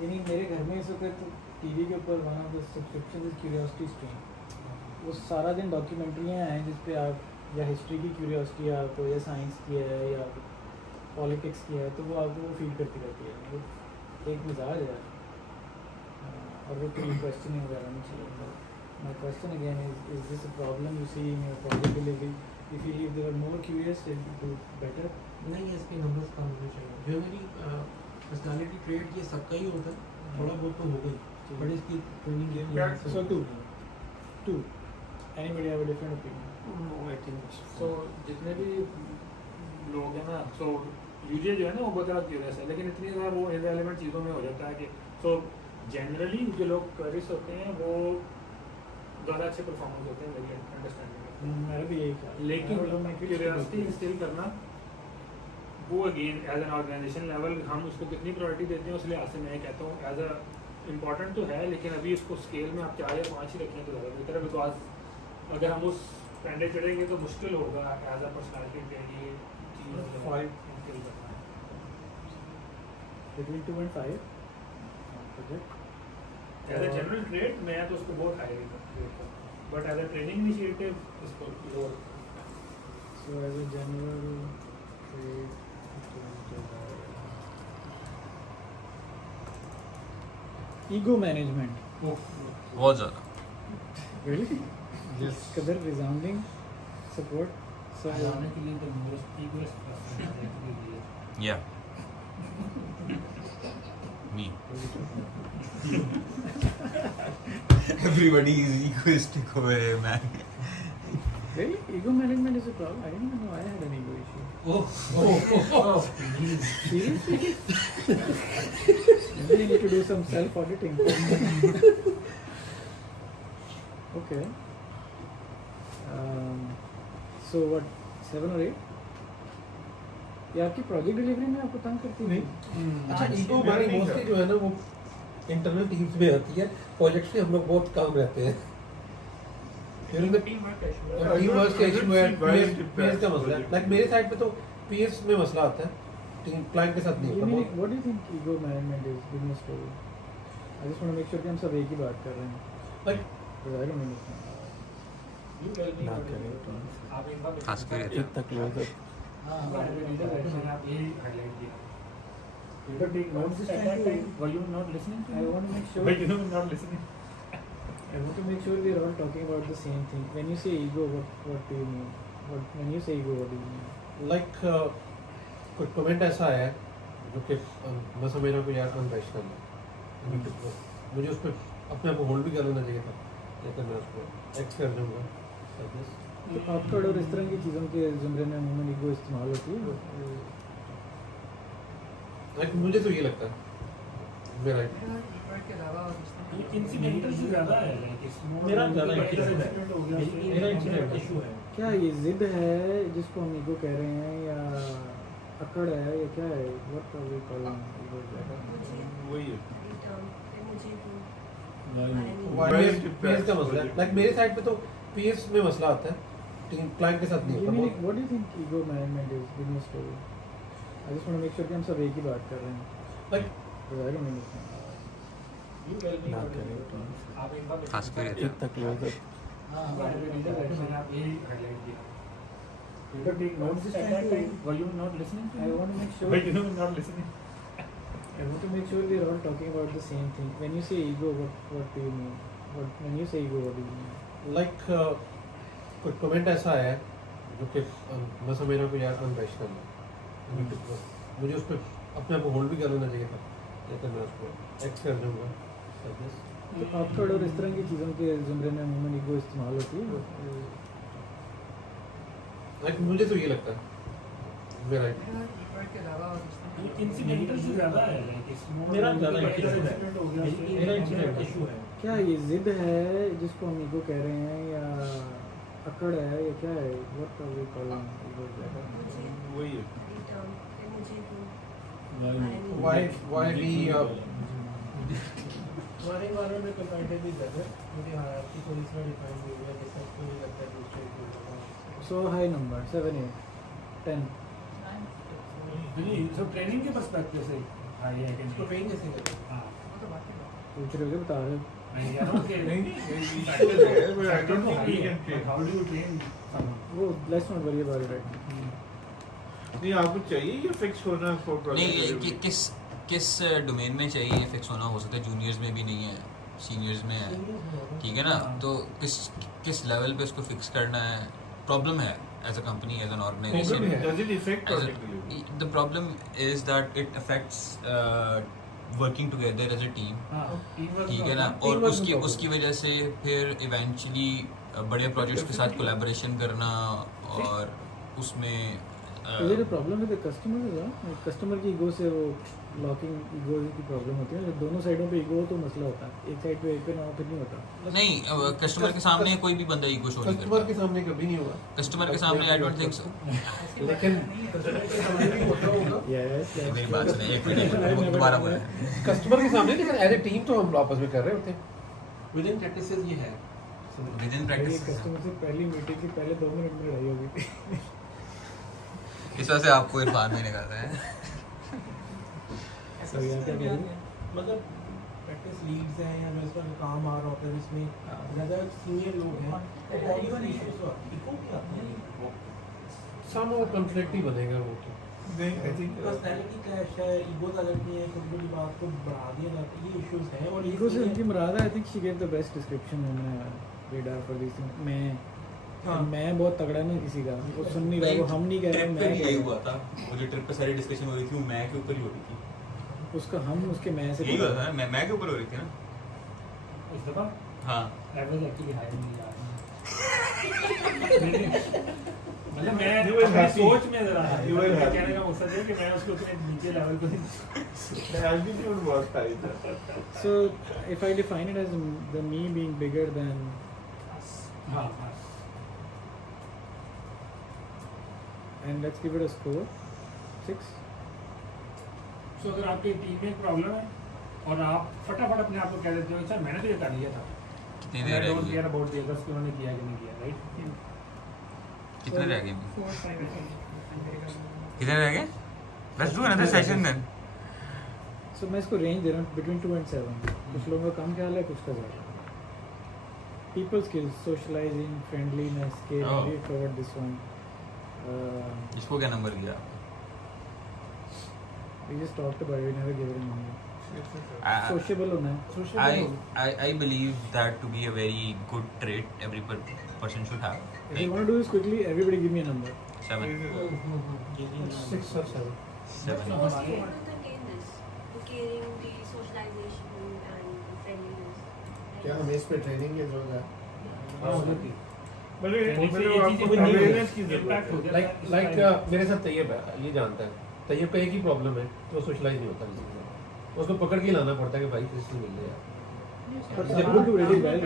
यानी मेरे घर में इस वक्त टीवी के ऊपर one of the subscription is curiosity stream. वो सारा दिन डॉक्यूमेंट्रियाँ हैं जिस पे आप या हिस्ट्री की क्यूरियोसिटी है आपको या साइंस की है या पॉलिटिक्स की है तो वो आपको वो फीड करती रहती है। वो एक मिजाज है और वो कोई क्वेश्चनिंग वगैरह नहीं चाहिए। My question again is this a problem you see in your project delivery? If you leave they were more curious it will do better. नहीं है, इसके नंबर्स कम होने चाहिए। जनरली पर्सनालिटी ट्रेट ये सबका ही होता है, थोड़ा बहुत तो होगा ही, बट इसकी training So two. Anybody have a different opinion? No, I think so. जितने भी लोग हैं ना, so यूजे जो है ना वो बहुत ज़्यादा क्यूरियस है, लेकिन इतनी ज़्यादा वो इररिलेवेंट चीज़ों में हो जाता है कि so जनरली जो लोग क्वेरीज होते हैं वो ज़्यादा अच्छे परफॉर्मेंस होते हैं मेरी अंडरस्टैंडिंग में। मेरा भी यही ख्याल है। लेकिन क्यूरियोसिटी इंस्टिल करना वो again as an organisation level हम उसको कितनी प्रायोरिटी देते हैं उस लिहाज से मैं कहता हूँ एज अ इम्पॉर्टेंट तो है, लेकिन अभी इसको स्केल में आप 4 या 5 ही रखें तो ज़्यादा बेहतर है। बिकॉज अगर हम उस पैंडे चढ़ेंगे तो मुश्किल होगा एज अ पर्सनैलिटी के लिए चीज़ इंस्टिल करना। Between 2 and 5 project. As a general trade मैं तो उसको बहुत हाई रेट करता हूँ, but as a training initiative इसको lower. So as a general trade, ego management. बहुत ज़्यादा। Really? Yes. Kadar resounding support. So हराने के लिए तो मोस्ट ईगोइस्ट पर्सन है। Yeah. Me. Everybody is egoistic over here, man. really, ego management is a problem. I didn't know I had an ego issue. Seriously? Maybe I need to do some self-auditing. Okay. So what? 7 or 8? ये आपकी प्रोजेक्ट डिलीवरी में आपको तंग करती है? अच्छा, ईगो हमारी मोस्टली जो है ना वो इंटरनल टीम्स में आती है, प्रोजेक्ट्स में हम लोग बहुत काम रहते हैं। टीम वर्क का इशू है, पीएस का मसला है। लाइक मेरे साइड पे तो पीएस में मसला आता है, टीम क्लाइंट के साथ नहीं होता। What do you think ego management is? Give me a story. I just want to make sure कि हम सब एक ही बात कर रहे हैं. Like, Because I don't understand. ना करें तो आप एक बार खास कर इतना closer. आप यही हाईलाइट किया। You got take notes this time. Were you not listening to I me? want to make sure. But you were not listening. I want to make sure we are all talking about the same thing. When you say ego, what do you mean? When you say ego, what do you mean? Like कुछ कमेंट ऐसा है जो कि मैं समझ रहा हूँ कि यार अनप्रोफेशनल है, मुझे उस पर अपने आप को होल्ड भी कर लेना चाहिए था, लेकिन मैं उसको एक्स कर दूँगा। तो ऑकवर्ड और इस तरह की चीज़ों के ज़ुमरे में अमूमन ईगो इस्तेमाल होती है। लाइक मुझे तो ये लगता है मेरा के अलावा इंसिडेंटल से ज़्यादा है, मेरा ज़्यादा इंसिडेंट हो गया, मेरा इंसिडेंट इशू है। क्या ये जिद है जिसको हम ईगो कह रहे हैं या अकड़ है या क्या है? What are we calling ego? वही है। पीएस का मसला है। लाइक मेरे साइड पे तो पीएस में मसला आता है, टीम क्लाइंट के साथ नहीं Give होता। me, what do you think ego management is? Give me a story. I just want to make sure कि हम सब एक ही बात कर रहे हैं. Like Because I don't understand. You tell me ना what करें you तो want. आप एक बार खास कर इतना closer. आप यही हाईलाइट किया। You got take notes this time. Were you not listening to I me? want to make sure. But you were not listening. I want to make sure we are all talking about the same thing. When you say ego, what do you mean? When you say ego, what do you mean? Like कुछ कमेंट ऐसा है जो कि मैं समझ रहा हूँ कि यार अनप्रोफेशनल है, मुझे उस पर अपने आप को होल्ड भी कर लेना चाहिए था, लेकिन मैं उसको एक्स कर दूँगा। तो ऑकवर्ड और इस तरह की चीज़ों के ज़ुमरे में अमूमन ईगो इस्तेमाल होती है। लाइक मुझे तो ये लगता है मेरा के अलावा इंसिडेंटल से ज़्यादा है, मेरा ज़्यादा इंसिडेंट हो गया, मेरा इंसिडेंट इशू है। क्या ये जिद है जिसको हम ईगो कह रहे हैं या अकड़ है ये क्या है व्हाट आर वी कॉलिंग वही है why we हमारे environment में comparatively better, क्योंकि hierarchy थोड़ी सी define हुई है, जैसे आपको ये लगता है दूसरे को सो हाई नंबर 7 8 10 तो ट्रेनिंग के पर्सपेक्टिव से हाई है कि इसको train कैसे करें? हाँ पूछ रहे हो क्या बता रहे हो नहीं यार okay I don't think we can train. How do you train वो let's not worry about it नहीं आपको चाहिए ये फिक्स होना for नहीं project ये delivery? किस डोमेन में चाहिए ये फिक्स होना हो सकता है जूनियर्स में भी नहीं है सीनियर्स में है ठीक है ना तो किस लेवल पे उसको फिक्स करना है प्रॉब्लम है as a company as an organisation Does it affect project delivery? the problem is that it affects working together as a team ठीक है ना और उसकी वजह से फिर इवेंचुअली बड़े प्रोजेक्ट्स के साथ कोलैबोरेशन करना और उसमें ये जो प्रॉब्लम है कस्टमर है कस्टमर की ईगो से वो लॉकिंग ईगो की प्रॉब्लम होती है जब दोनों साइडों पे ईगो हो तो मसला होता है एक साइड पे एक पे ना हो फिर नहीं होता नहीं कस्टमर के सामने कोई भी बंदा ईगो शो नहीं कस्टमर करता के सामने कभी नहीं होगा कस्टमर के सामने आई डोंट थिंक सो लेकिन यस मेरी बात सुनिए एक मिनट दोबारा बोलें कस्टमर के सामने लेकिन एज ए टीम तो हम आपस में कर रहे होते हैं Within practices ये है विद इन ये प्रैक्टिस कस्टमर से पहली मीटिंग की पहले 2 मिनट में लड़ाई हो गई थी इस वजह से आपको इरफान में निकालते हैं तो यहाँ क्या कह रहे हो? मतलब प्रैक्टिस लीड्स हैं या मैं इसका काम आ रहा होता है जिसमें ज़्यादा सीनियर लोग हैं तो बहुत इश्यूज तो इको भी आते हैं सम कॉन्फ्लिक्ट ही बनेगा वो तो नहीं I think पर्सनैलिटी क्लैश है ईगो लगती है छोटी छोटी बात को बढ़ा दिया जाता है ये इश्यूज हैं और ईगो से उनकी मुराद है I think she gave the best description in radar for this thing मैं बहुत तगड़ा नहीं किसी का वो सुन नहीं रहा वो हम नहीं कह रहे मैं यही कह रहा हुआ था वो जो ट्रिप पे सारी डिस्कशन हो रही थी वो मैं के ऊपर ही हो रही थी हूँ। उसका हम उसके मैं से यही हुआ था मैं के ऊपर हो रही थी ना उस दफा हाँ दैट वाज एक्चुअली हाई नहीं यार मतलब मैं You were अपनी happy. सोच में जरा You were happy. कहने का मकसद है कि मैं उसको उतने नीचे लेवल पे altitude was high था So if I define it as the me being bigger than हाँ हाँ and let's give it a score 6 सो अगर आपकी टीम में एक प्रॉब्लम है और आप फटाफट अपने आप को कह देते हो सर मैंने तो ये कर लिया था कितनी देर डोंट रहेगी केयर अबाउट द अदर्स कि उन्होंने किया कि नहीं किया राइट कितने रह गए 4 5 कितने रह गए let's do another session then so मैं इसको रेंज दे रहा हूँ between 2 and 7 कुछ लोगों का कम ख्याल है कुछ का ज़्यादा people skills socializing friendliness care Oh. we covered this one इसको क्या नंबर दिया we just talked about it we never gave it a number sociable होना है I believe that to be a very good trait every person should have. if you want to do this quickly everybody give me a number 7. 6 or 7 7. Most important contain this, the caring, the socialization and friendliness. क्या हम इस पे ट्रेनिंग की जरूरत है मतलब awareness की जरूरत है लाइक मेरे साथ तैयब है ये जानता है तैयब का एक ही प्रॉब्लम है तो सोशलाइज नहीं होता किसी के साथ उसको पकड़ के लाना पड़ता है कि भाई किससे मिल रहे हैं but they don't do really well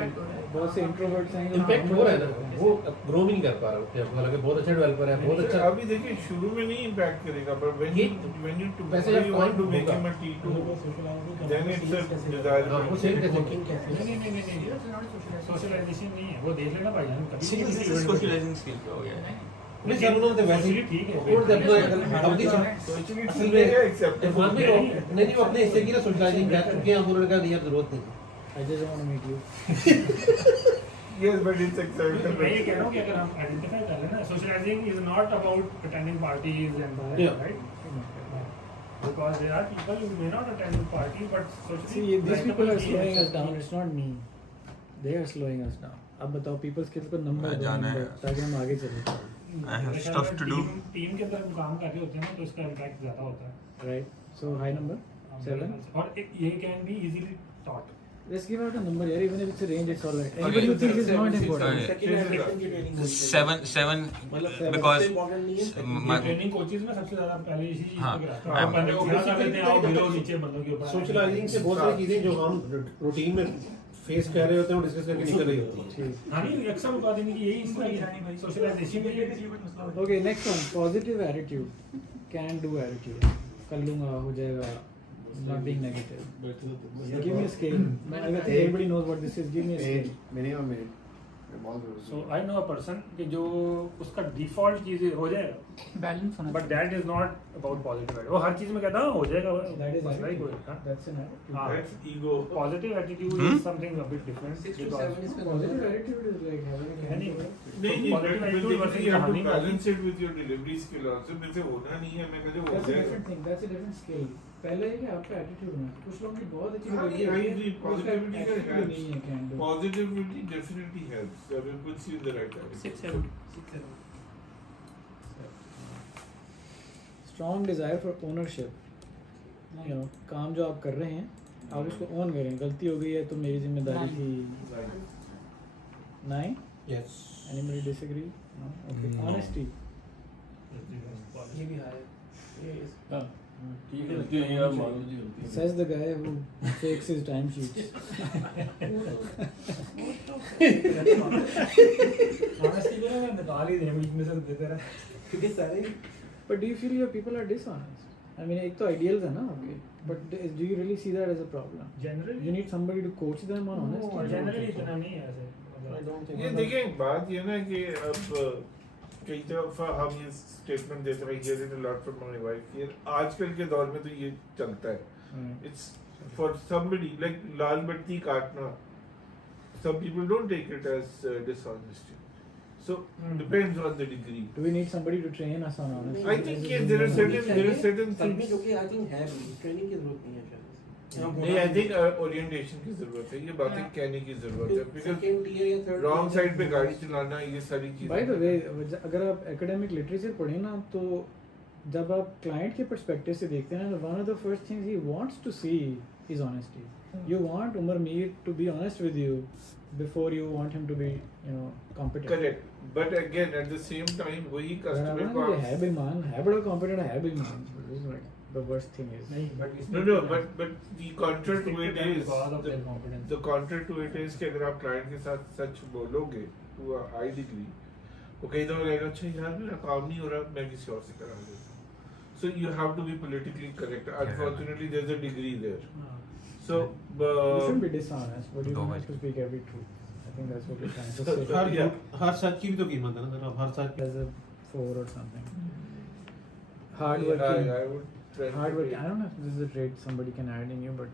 बहुत से introverts हैं इम्पैक्ट हो रहा है ना वो ग्रो भी नहीं कर पा रहा अपने आप को हालांकि बहुत अच्छा डेवलपर है बहुत अच्छा अभी देखिए शुरू में नहीं इम्पैक्ट करेगा पर when you वैसे when जब you want to make होगा। him a T2 then it's a desirable वो सेम कैसे नहीं सोशलाइजेशन नहीं है वो देख लेना भाई हम कभी Socializing skill पे हो गया है नहीं सर उन्होंने तो वैसे ही ठीक है और अपना अपनी असल में acceptable इरफान भी नहीं वो अपने हिस्से की ना सोशलाइजिंग कर चुके हैं उन्होंने कहा नहीं अब जरूरत नहीं I just want to meet you yes but it's acceptable मैं ये कह रहा हूँ कि अगर हम आइडेंटिफाई कर लें ना socialising is not about attending parties and right because there are people who may not attend the party but socially see these people are slowing us down it's not me they are slowing us down अब बताओ people skills पर नंबर दो जाना है। number, ताकि हम आगे चले I have stuff to do. Team के अंदर हम काम कर रहे होते हैं ना तो इसका इम्पैक्ट ज्यादा होता है right so high number 7 और ये can be easily taught let's give out a number yeah even if it's a range it's all right anybody who thinks it's not important Seven because training coaches में सबसे ज्यादा पहले इसी चीज हाँ, पे गिराता है बंदे को खड़ा कर देते हैं आओ गिरो नीचे बंदों के ऊपर सोशलाइजिंग से बहुत सारी चीजें जो हम रूटीन में फेस कह रहे होते हैं वो डिस्कस करके निकल रही होती है। ठीक हाँ नहीं अक्सर बता देंगे कि यही इसका सोशलाइजेशन में okay next one positive attitude can do attitude कर लूंगा हो जाएगा not being negative give me a scale I think everybody knows what this is give me a scale minimum 8 so I know a person कि जो उसका डिफॉल्ट चीज हो जाएगा बैलेंस होना but that is not about positive वो हर चीज में कहता है हो जाएगा that is मसला ही कोई attitude. हाँ That's an attitude. हाँ That's ego. Positive attitude is something a bit different 6 to 7 इसमें Positive attitude is like having a यानी नहीं Positive but attitude versus you have to कहानी में balance it with your delivery skill also. मेरे से होना नहीं है मैं कहते हो That's a जाएगा। different thing. That's a different skill. पहले है कि आपका एटीट्यूड होना चाहिए। कुछ लोग की बहुत अच्छी हाँ, लगी I agree. Positivity attitude helps. नहीं है can do. Positivity definitely helps. I mean, puts you in the right direction. 6 7 Strong desire for ownership. You know, काम जो आप कर रहे हैं आप उसको ओन करें। गलती हो गई है तो मेरी जिम्मेदारी थी। Nine? Yes. Anybody disagree? No? Okay. No. Honesty. ये भी हाई है ये हाँ, ठीक है उसके ये आप मान लीजिए होती है। Says the guy who fakes his time sheets. Honesty को ना निकाल ही दे बीच में से देते रहे क्योंकि सारे But do you feel your people are dishonest? I mean, एक तो ideals है ना आपके, but do you really see that as a problem? Generally You need somebody to coach them on honesty. Generally इतना नहीं है ऐसे I don't think ये देखिए एक बात ये ना कि अब कई दफा हम ये स्टेटमेंट देते हैं here it a lot from my wife ये आजकल के दौर में तो ये चलता है Hmm. It's for somebody like लाल बत्ती काटना some people don't take it as dishonesty so depends on the degree. Do we need somebody to train us on honesty? I think yes, there are certain करने things. जो कि आई थिंक है ट्रेनिंग की जरूरत नहीं है शायद नहीं आई थिंक ओरिएंटेशन की जरूरत है ये बातें कहने की जरूरत है बिकॉज सेकंड टियर या थर्ड रॉन्ग साइड पे गाड़ी चलाना ये सारी चीजें By the way, अगर आप एकेडमिक लिटरेचर पढ़ें ना तो जब आप क्लाइंट के पर्सपेक्टिव से देखते हैं ना one of the first things he wants to see is honesty you want Umar Mir to be honest with you before you want him to be competent correct but again at the same time वही कस्टमर को ये है बेईमान है बड़ा कॉम्पिटेंट है बेईमान the worst thing is नहीं but No, but the counter to it is the counter to it is कि अगर आप क्लाइंट के साथ सच बोलोगे to a high degree, वो कई दफा कहेगा अच्छा यार मेरा काम नहीं हो रहा मैं किसी और से करा देता हूँ। So you have to be politically correct. Unfortunately, there's a degree there. So you shouldn't be dishonest but you No, have to speak every truth. I think that's what you're trying to say. हर सच की भी तो कीमत है ना सर, आप हर सच There's a 4 or something. Hard working. I would try to hard work take- I don't know if this is a trait somebody can add in you but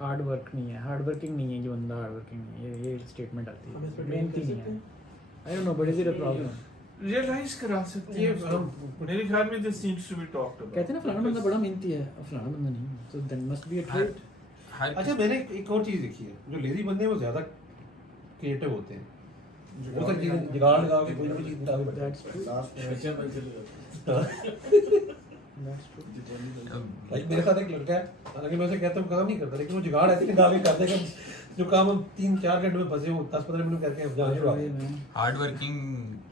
hard work नहीं है हार्ड वर्किंग नहीं है ये बंदा हार्ड वर्किंग नहीं है ये स्टेटमेंट आती हम इस पर है मेहनती ट्रेनिंग नहीं कर है सकते I don't know but is it a problem realize करा सकती है हम मेरे ख्याल में this needs to be talked about. कहते हैं ना फलाना बंदा बड़ा मेहनती है और फलाना बंदा नहीं है तो then must be a traitor अच्छा मैंने एक और चीज़ देखी है जो लेजी बंदे हैं वो ज़्यादा क्रिएटिव होते हैं वो सब चीज़ें जुगाड़ लगा के कोई ना कोई चीज़ बता देते हैं। दैट्स ट्रू अच्छा मैं चले दैट्स ट्रू लाइक मेरे साथ एक लड़का है, हालांकि मैं उसे कहता हूँ काम नहीं करता लेकिन वो जुगाड़ ऐसे निकाल के कर देगा जो काम हम 3-4 घंटे में फंसे हो 10-15 मिनट में करके हम जान छुड़ा हार्ड वर्किंग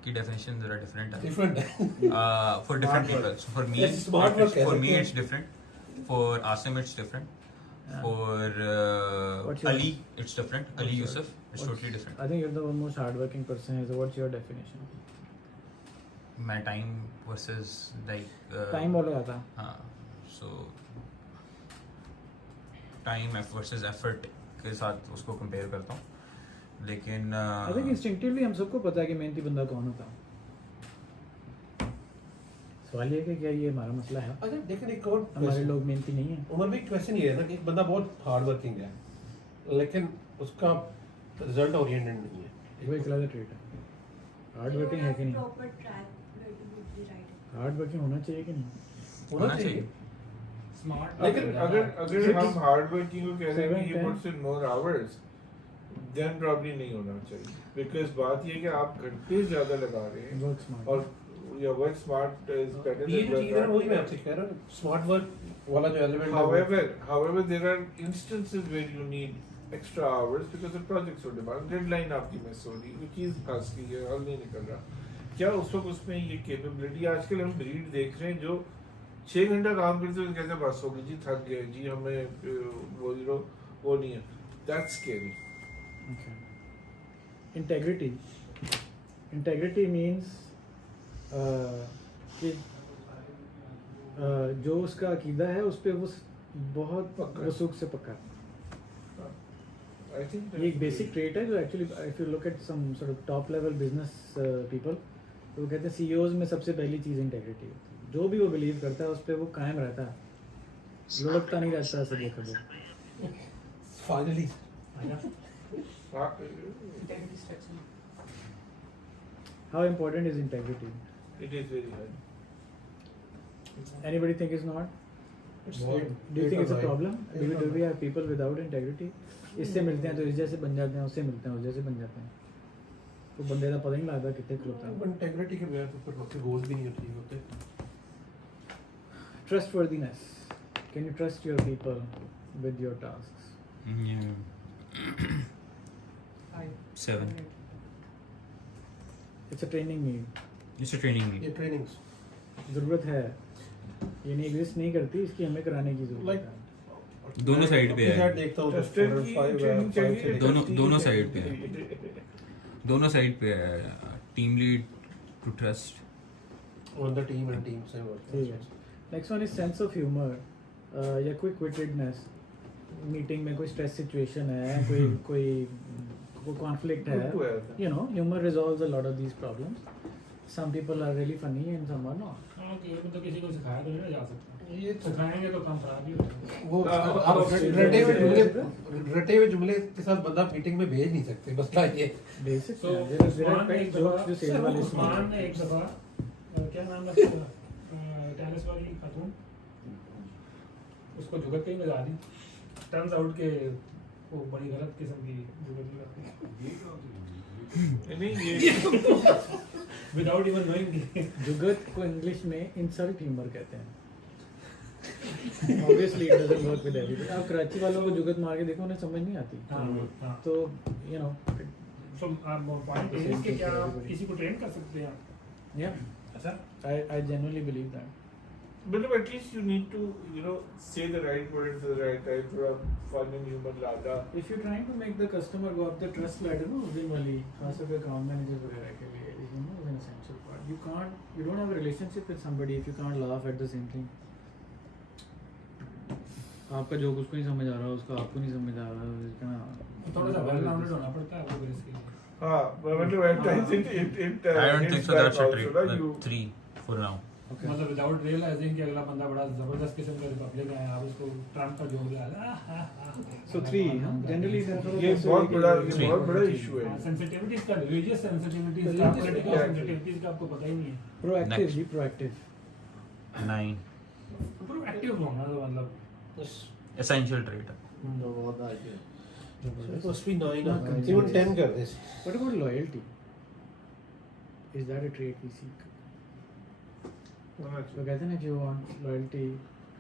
की डेफिनेशन जरा डिफरेंट है डिफरेंट है for different people. So for me, Yes, smart work for me है। it's different. For Asim it's different. Yeah. For What's your- Ali it's different. Ali what's your- Yusuf it's totally different. I think you're the most hardworking person. So what's your definition? My time versus like. Time बोला जाता है. हाँ. So time versus effort के साथ उसको compare करता हूँ. लेकिन I think instinctively हम सबको पता है कि मेहनती बंदा कौन होता है. सवाल ये है कि क्या ये हमारा मसला है? अच्छा लेकिन एक और हमारे लोग मेहनती नहीं हैं. उमर भी क्वेश्चन ये है ना कि एक बंदा बहुत हार्ड वर्किंग है लेकिन उसका रिजल्ट ओरिएंटेड नहीं है वो एक अलग ट्रेट है. हार्ड वर्किंग है कि नहीं? Proper track where to be the right hard working होना चाहिए कि नहीं? होना चाहिए स्मार्ट लेकिन अगर हम हार्ड वर्किंग को कह रहे हैं कि 7, he puts in more hours then probably नहीं होना चाहिए बिकॉज बात ये है कि आप घंटे ज्यादा लगा रहे हैं Work smart. और या वर्क स्मार्ट इज बेटर ये जो चीज़ है ना वही मैं आपसे कह रहा हूँ स्मार्ट वर्क वाला जो element however there are instances where you need extra hours because the project so demand deadline आपकी मिस हो रही कोई चीज़ फंस गई है हल नहीं निकल रहा क्या उस वक्त उसमें ये कैपेबिलिटी आजकल हम ब्रीड देख रहे हैं जो 6 घंटा काम करते हुए कहते हैं बस हो गई जी थक गए जी हमें वो नहीं है that's scary Okay. Integrity means कि जो उसका अकीदा है उस पे वो बहुत वसूख से पक्का है। I think ये एक बेसिक ट्रेट है जो actually if you look at some sort of top level business people तो वो कहते हैं सीईओज में सबसे पहली चीज़ इंटेग्रिटी होती है। जो भी वो बिलीव करता है उस पर वो कायम रहता है, लुढ़कता नहीं रहता ऐसे देखो। finally Integrity structure. How important is integrity? It is very high. Anybody think it's not? Do you think it's a problem? Do we have people without integrity? इससे मिलते हैं तो इस जैसे बन जाते हैं, उससे मिलते हैं उस जैसे बन जाते हैं, तो बंदे का पता ही नहीं लगता कितने खलोता है। इंटेग्रिटी के बगैर तो फिर आपके गोल्स भी नहीं अचीव होते। Trustworthiness. Can you trust your people with your tasks? Yeah. 7. It's a training need. It's a training ये need. ट्रेनिंग्स ज़रूरत है, ये नहीं एग्जिस्ट नहीं करती, इसकी हमें कराने की ज़रूरत Like- है। दोनों साइड पे है। देखता हूँ Trusted की training चाहिए, दोनों trusty साइड पे की है। दोनों साइड पे है, team lead to trust. on the team and team से ठीक है। Next one is sense of humour या क्विक विटेडनेस। मीटिंग में कोई स्ट्रेस सिचुएशन है, कोई कॉन्फ्लिक्ट है, you know, humor resolves a lot of these problems. Some people are really funny and some are not. हाँ कि ये तो किसी को सिखाया तो नहीं ना जा सकता, ये सिखाएंगे तो काम खराब ही होगा। वो आप रटे हुए जुमले के साथ बंदा मीटिंग में भेज नहीं सकते, बस ये Basic. So, There are Usman ने pet एक jokes जो sales वाले उस्मान ने एक दफ़ा क्या नाम है उसका, टेनिस वाली खातून, उसको जुगत कहीं लगा दी। टर्न्स आउट के वो बड़ी गलत किस्म की जुगत लगाती नहीं ये विदाउट इवन नोइंग। जुगत को इंग्लिश में इंसल्ट ह्यूमर कहते हैं। Obviously it doesn't work with everybody. आप कराची वालों को जुगत मार के देखो, उन्हें समझ नहीं आती। हाँ। तो you know, so point is कि क्या आप किसी को ट्रेन कर सकते हैं? yeah, ऐसा I genuinely believe that. But at least you need to, you know, say the right words at the right time. थोड़ा fun and humor लादा. If you're trying to make the customer go up the trust ladder, no, then वाली खास करके account managers वगैरह के लिए, you know, is an essential part. You don't have a relationship with somebody if you can't laugh at the same thing. आपका जोक उसको नहीं समझ आ रहा, उसका आपको नहीं समझ आ रहा, इतना थोड़ा सा वेल राउंडेड होना पड़ता है वो बेस के लिए। हाँ, but when at times it I don't think hits so. back That's a also, trait. like you. 3 for now. Okay. मतलब विदाउट रियलाइजिंग कि अगला बंदा बड़ा जबरदस्त किस्म का रिपब्लिक है, आप उसको ट्रम्प का जोक लगा। So 3, huh? Generally ये बहुत बड़ा इशू है। सेंसिटिविटीज का, रिलीजियस सेंसिटिविटीज का, पॉलिटिकल सेंसिटिविटीज का आपको पता ही नहीं है। Proactive Next. जी, proactive. 9. प्रोएक्टिव होना तो मतलब Essential trait. It must be 9 Not even continuous. 10 कर दे। What about loyalty? Is that a trait we seek? तो कहते हैं ना, if you want loyalty,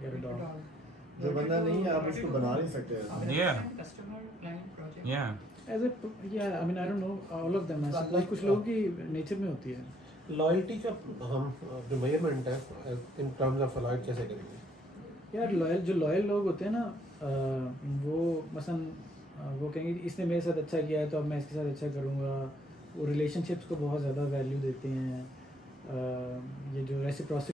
get a dog. जो बंदा नहीं है आप उसको बना नहीं सकते। Yeah. Customer, client, project. Yeah. Yeah, I mean, I don't know all of them. I suppose कुछ लोगों की नेचर में होती है। लॉयल्टी का हम जो मेजरमेंट है इन टर्म्स ऑफ लॉयल कैसे करेंगे? यार जो लॉयल लोग होते हैं ना, वो मसलन वो कहेंगे कि इसने मेरे साथ अच्छा किया है तो अब मैं इसके साथ अच्छा करूँगा। वो रिलेशनशिप्स को बहुत ज़्यादा वैल्यू देते हैं। ये जो रेसिप्रोसिटी